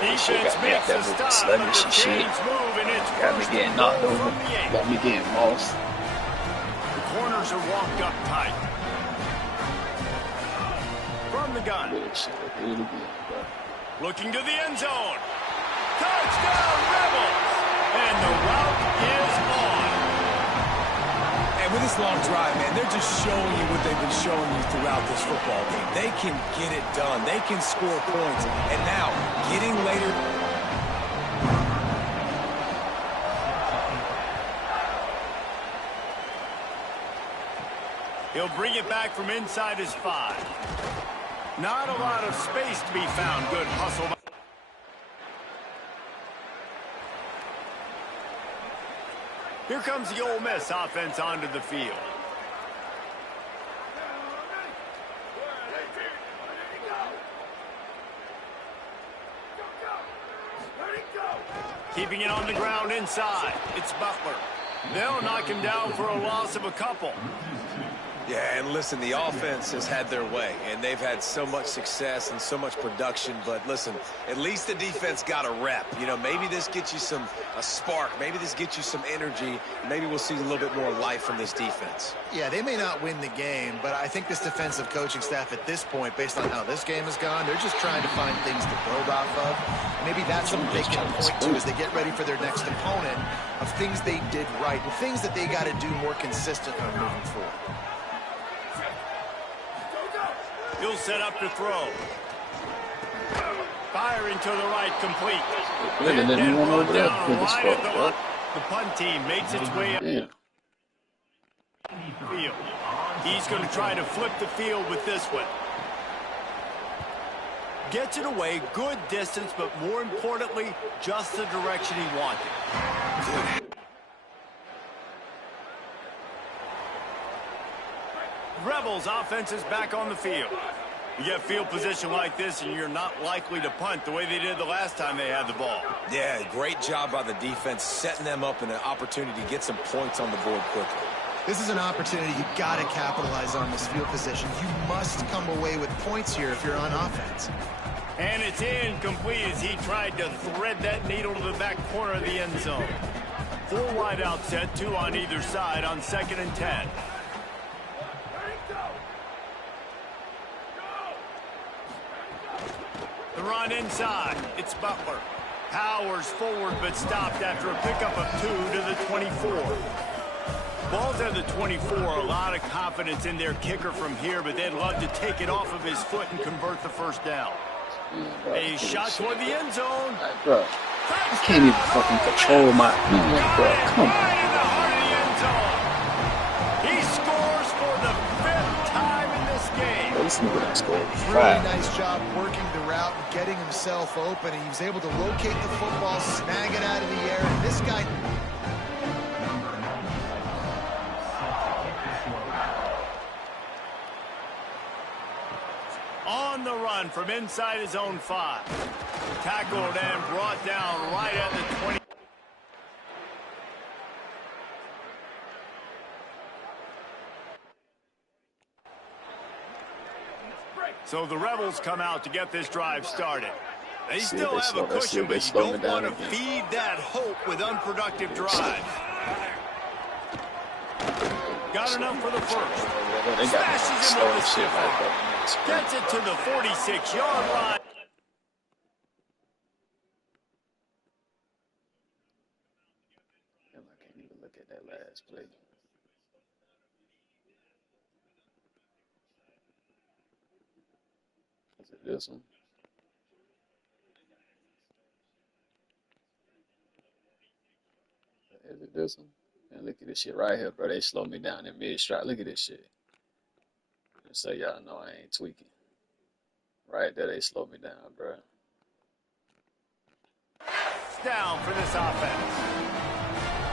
Defense makes a stop, but the chains move, and it's got me getting knocked over. Got me getting lost. The corners are walked up tight. From the gun. Looking to the end zone. Touchdown, Rebels! And the route is on. And with this long drive, man, they're just showing you what they've been showing you throughout this football game. They can get it done. They can score points. And now, getting later. He'll bring it back from inside his 5. Not a lot of space to be found. Good hustle. Here comes the Ole Miss offense onto the field. Keeping it on the ground inside. It's Butler. They'll knock him down for a loss of a couple. Yeah, and listen, the offense has had their way, and they've had so much success and so much production. But listen, at least the defense got a rep. You know, maybe this gets you a spark. Maybe this gets you some energy. Maybe we'll see a little bit more life from this defense. Yeah, they may not win the game, but I think this defensive coaching staff at this point, based on how this game has gone, they're just trying to find things to build off of. Maybe that's something they can point to as they get ready for their next opponent of things they did right and things that they got to do more consistently moving forward. He'll set up to throw. Firing to the right, complete. And then one down the line at the line. The punt team makes its way up. Field. He's going to try to flip the field with this one. Gets it away, good distance, but more importantly, just the direction he wanted. Good. Rebels offense is back on the field. You get field position like this, and you're not likely to punt the way they did the last time they had the ball. Yeah, great job by the defense, setting them up in an opportunity to get some points on the board quickly. This is an opportunity you've got to capitalize on this field position. You must come away with points here if you're on offense. And it's incomplete as he tried to thread that needle to the back corner of the end zone. 4 wide out set, 2 on either side on 2nd and 10. The run inside. It's Butler. Powers forward but stopped after a pickup of 2 to the 24. Ball's at the 24. A lot of confidence in their kicker from here, but they'd love to take it off of his foot and convert the first down. A shot toward the end zone. Bro, I can't even fucking control my... Bro, come on. He scores for the 5th time in this game. This nigga scored Really nice job working the route and getting himself open. He was able to locate the football, snag it out of the air, and this guy... On the run from inside his own 5. Tackled and brought down right at the 20. So the Rebels come out to get this drive started. They still have a cushion, but you don't want to feed that hope with unproductive drives. Got enough for the first. Smashes him with the stiff arm. Gets it to the 46-yard line. I can't even look at that last play. Is it this one? Is it this one? And look at this shit right here, bro. They slow me down in mid-stride. Look at this shit. Just so y'all know I ain't tweaking. Right there, they slow me down, bro. Down for this offense.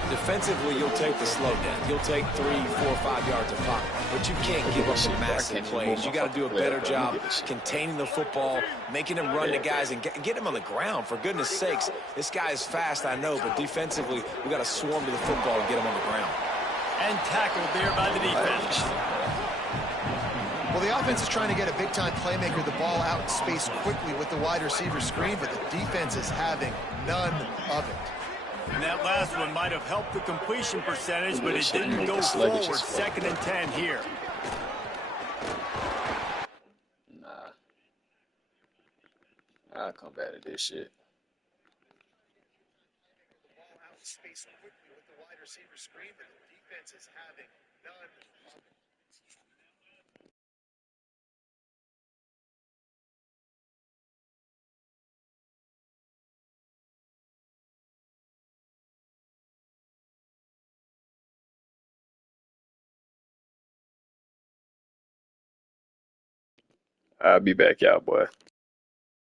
Defensively, you'll take the slow down. You'll take 3, 4, 5 yards of pop, but you can't give up some massive plays. You got to do a better job containing the football, making him run to guys, and get him on the ground. For goodness sakes, this guy is fast, I know, but defensively, we got to swarm to the football and get him on the ground. And tackled there by the defense. Well, the offense is trying to get a big-time playmaker the ball out in space quickly with the wide receiver screen, but the defense is having none of it. And that last one might have helped the completion percentage, but it didn't go forward. 2nd and 10 here. Nah. I'll come back to this shit. The ball out in space quickly with the wide receiver screen, but the defense is having none of it. I'll be back, y'all, boy.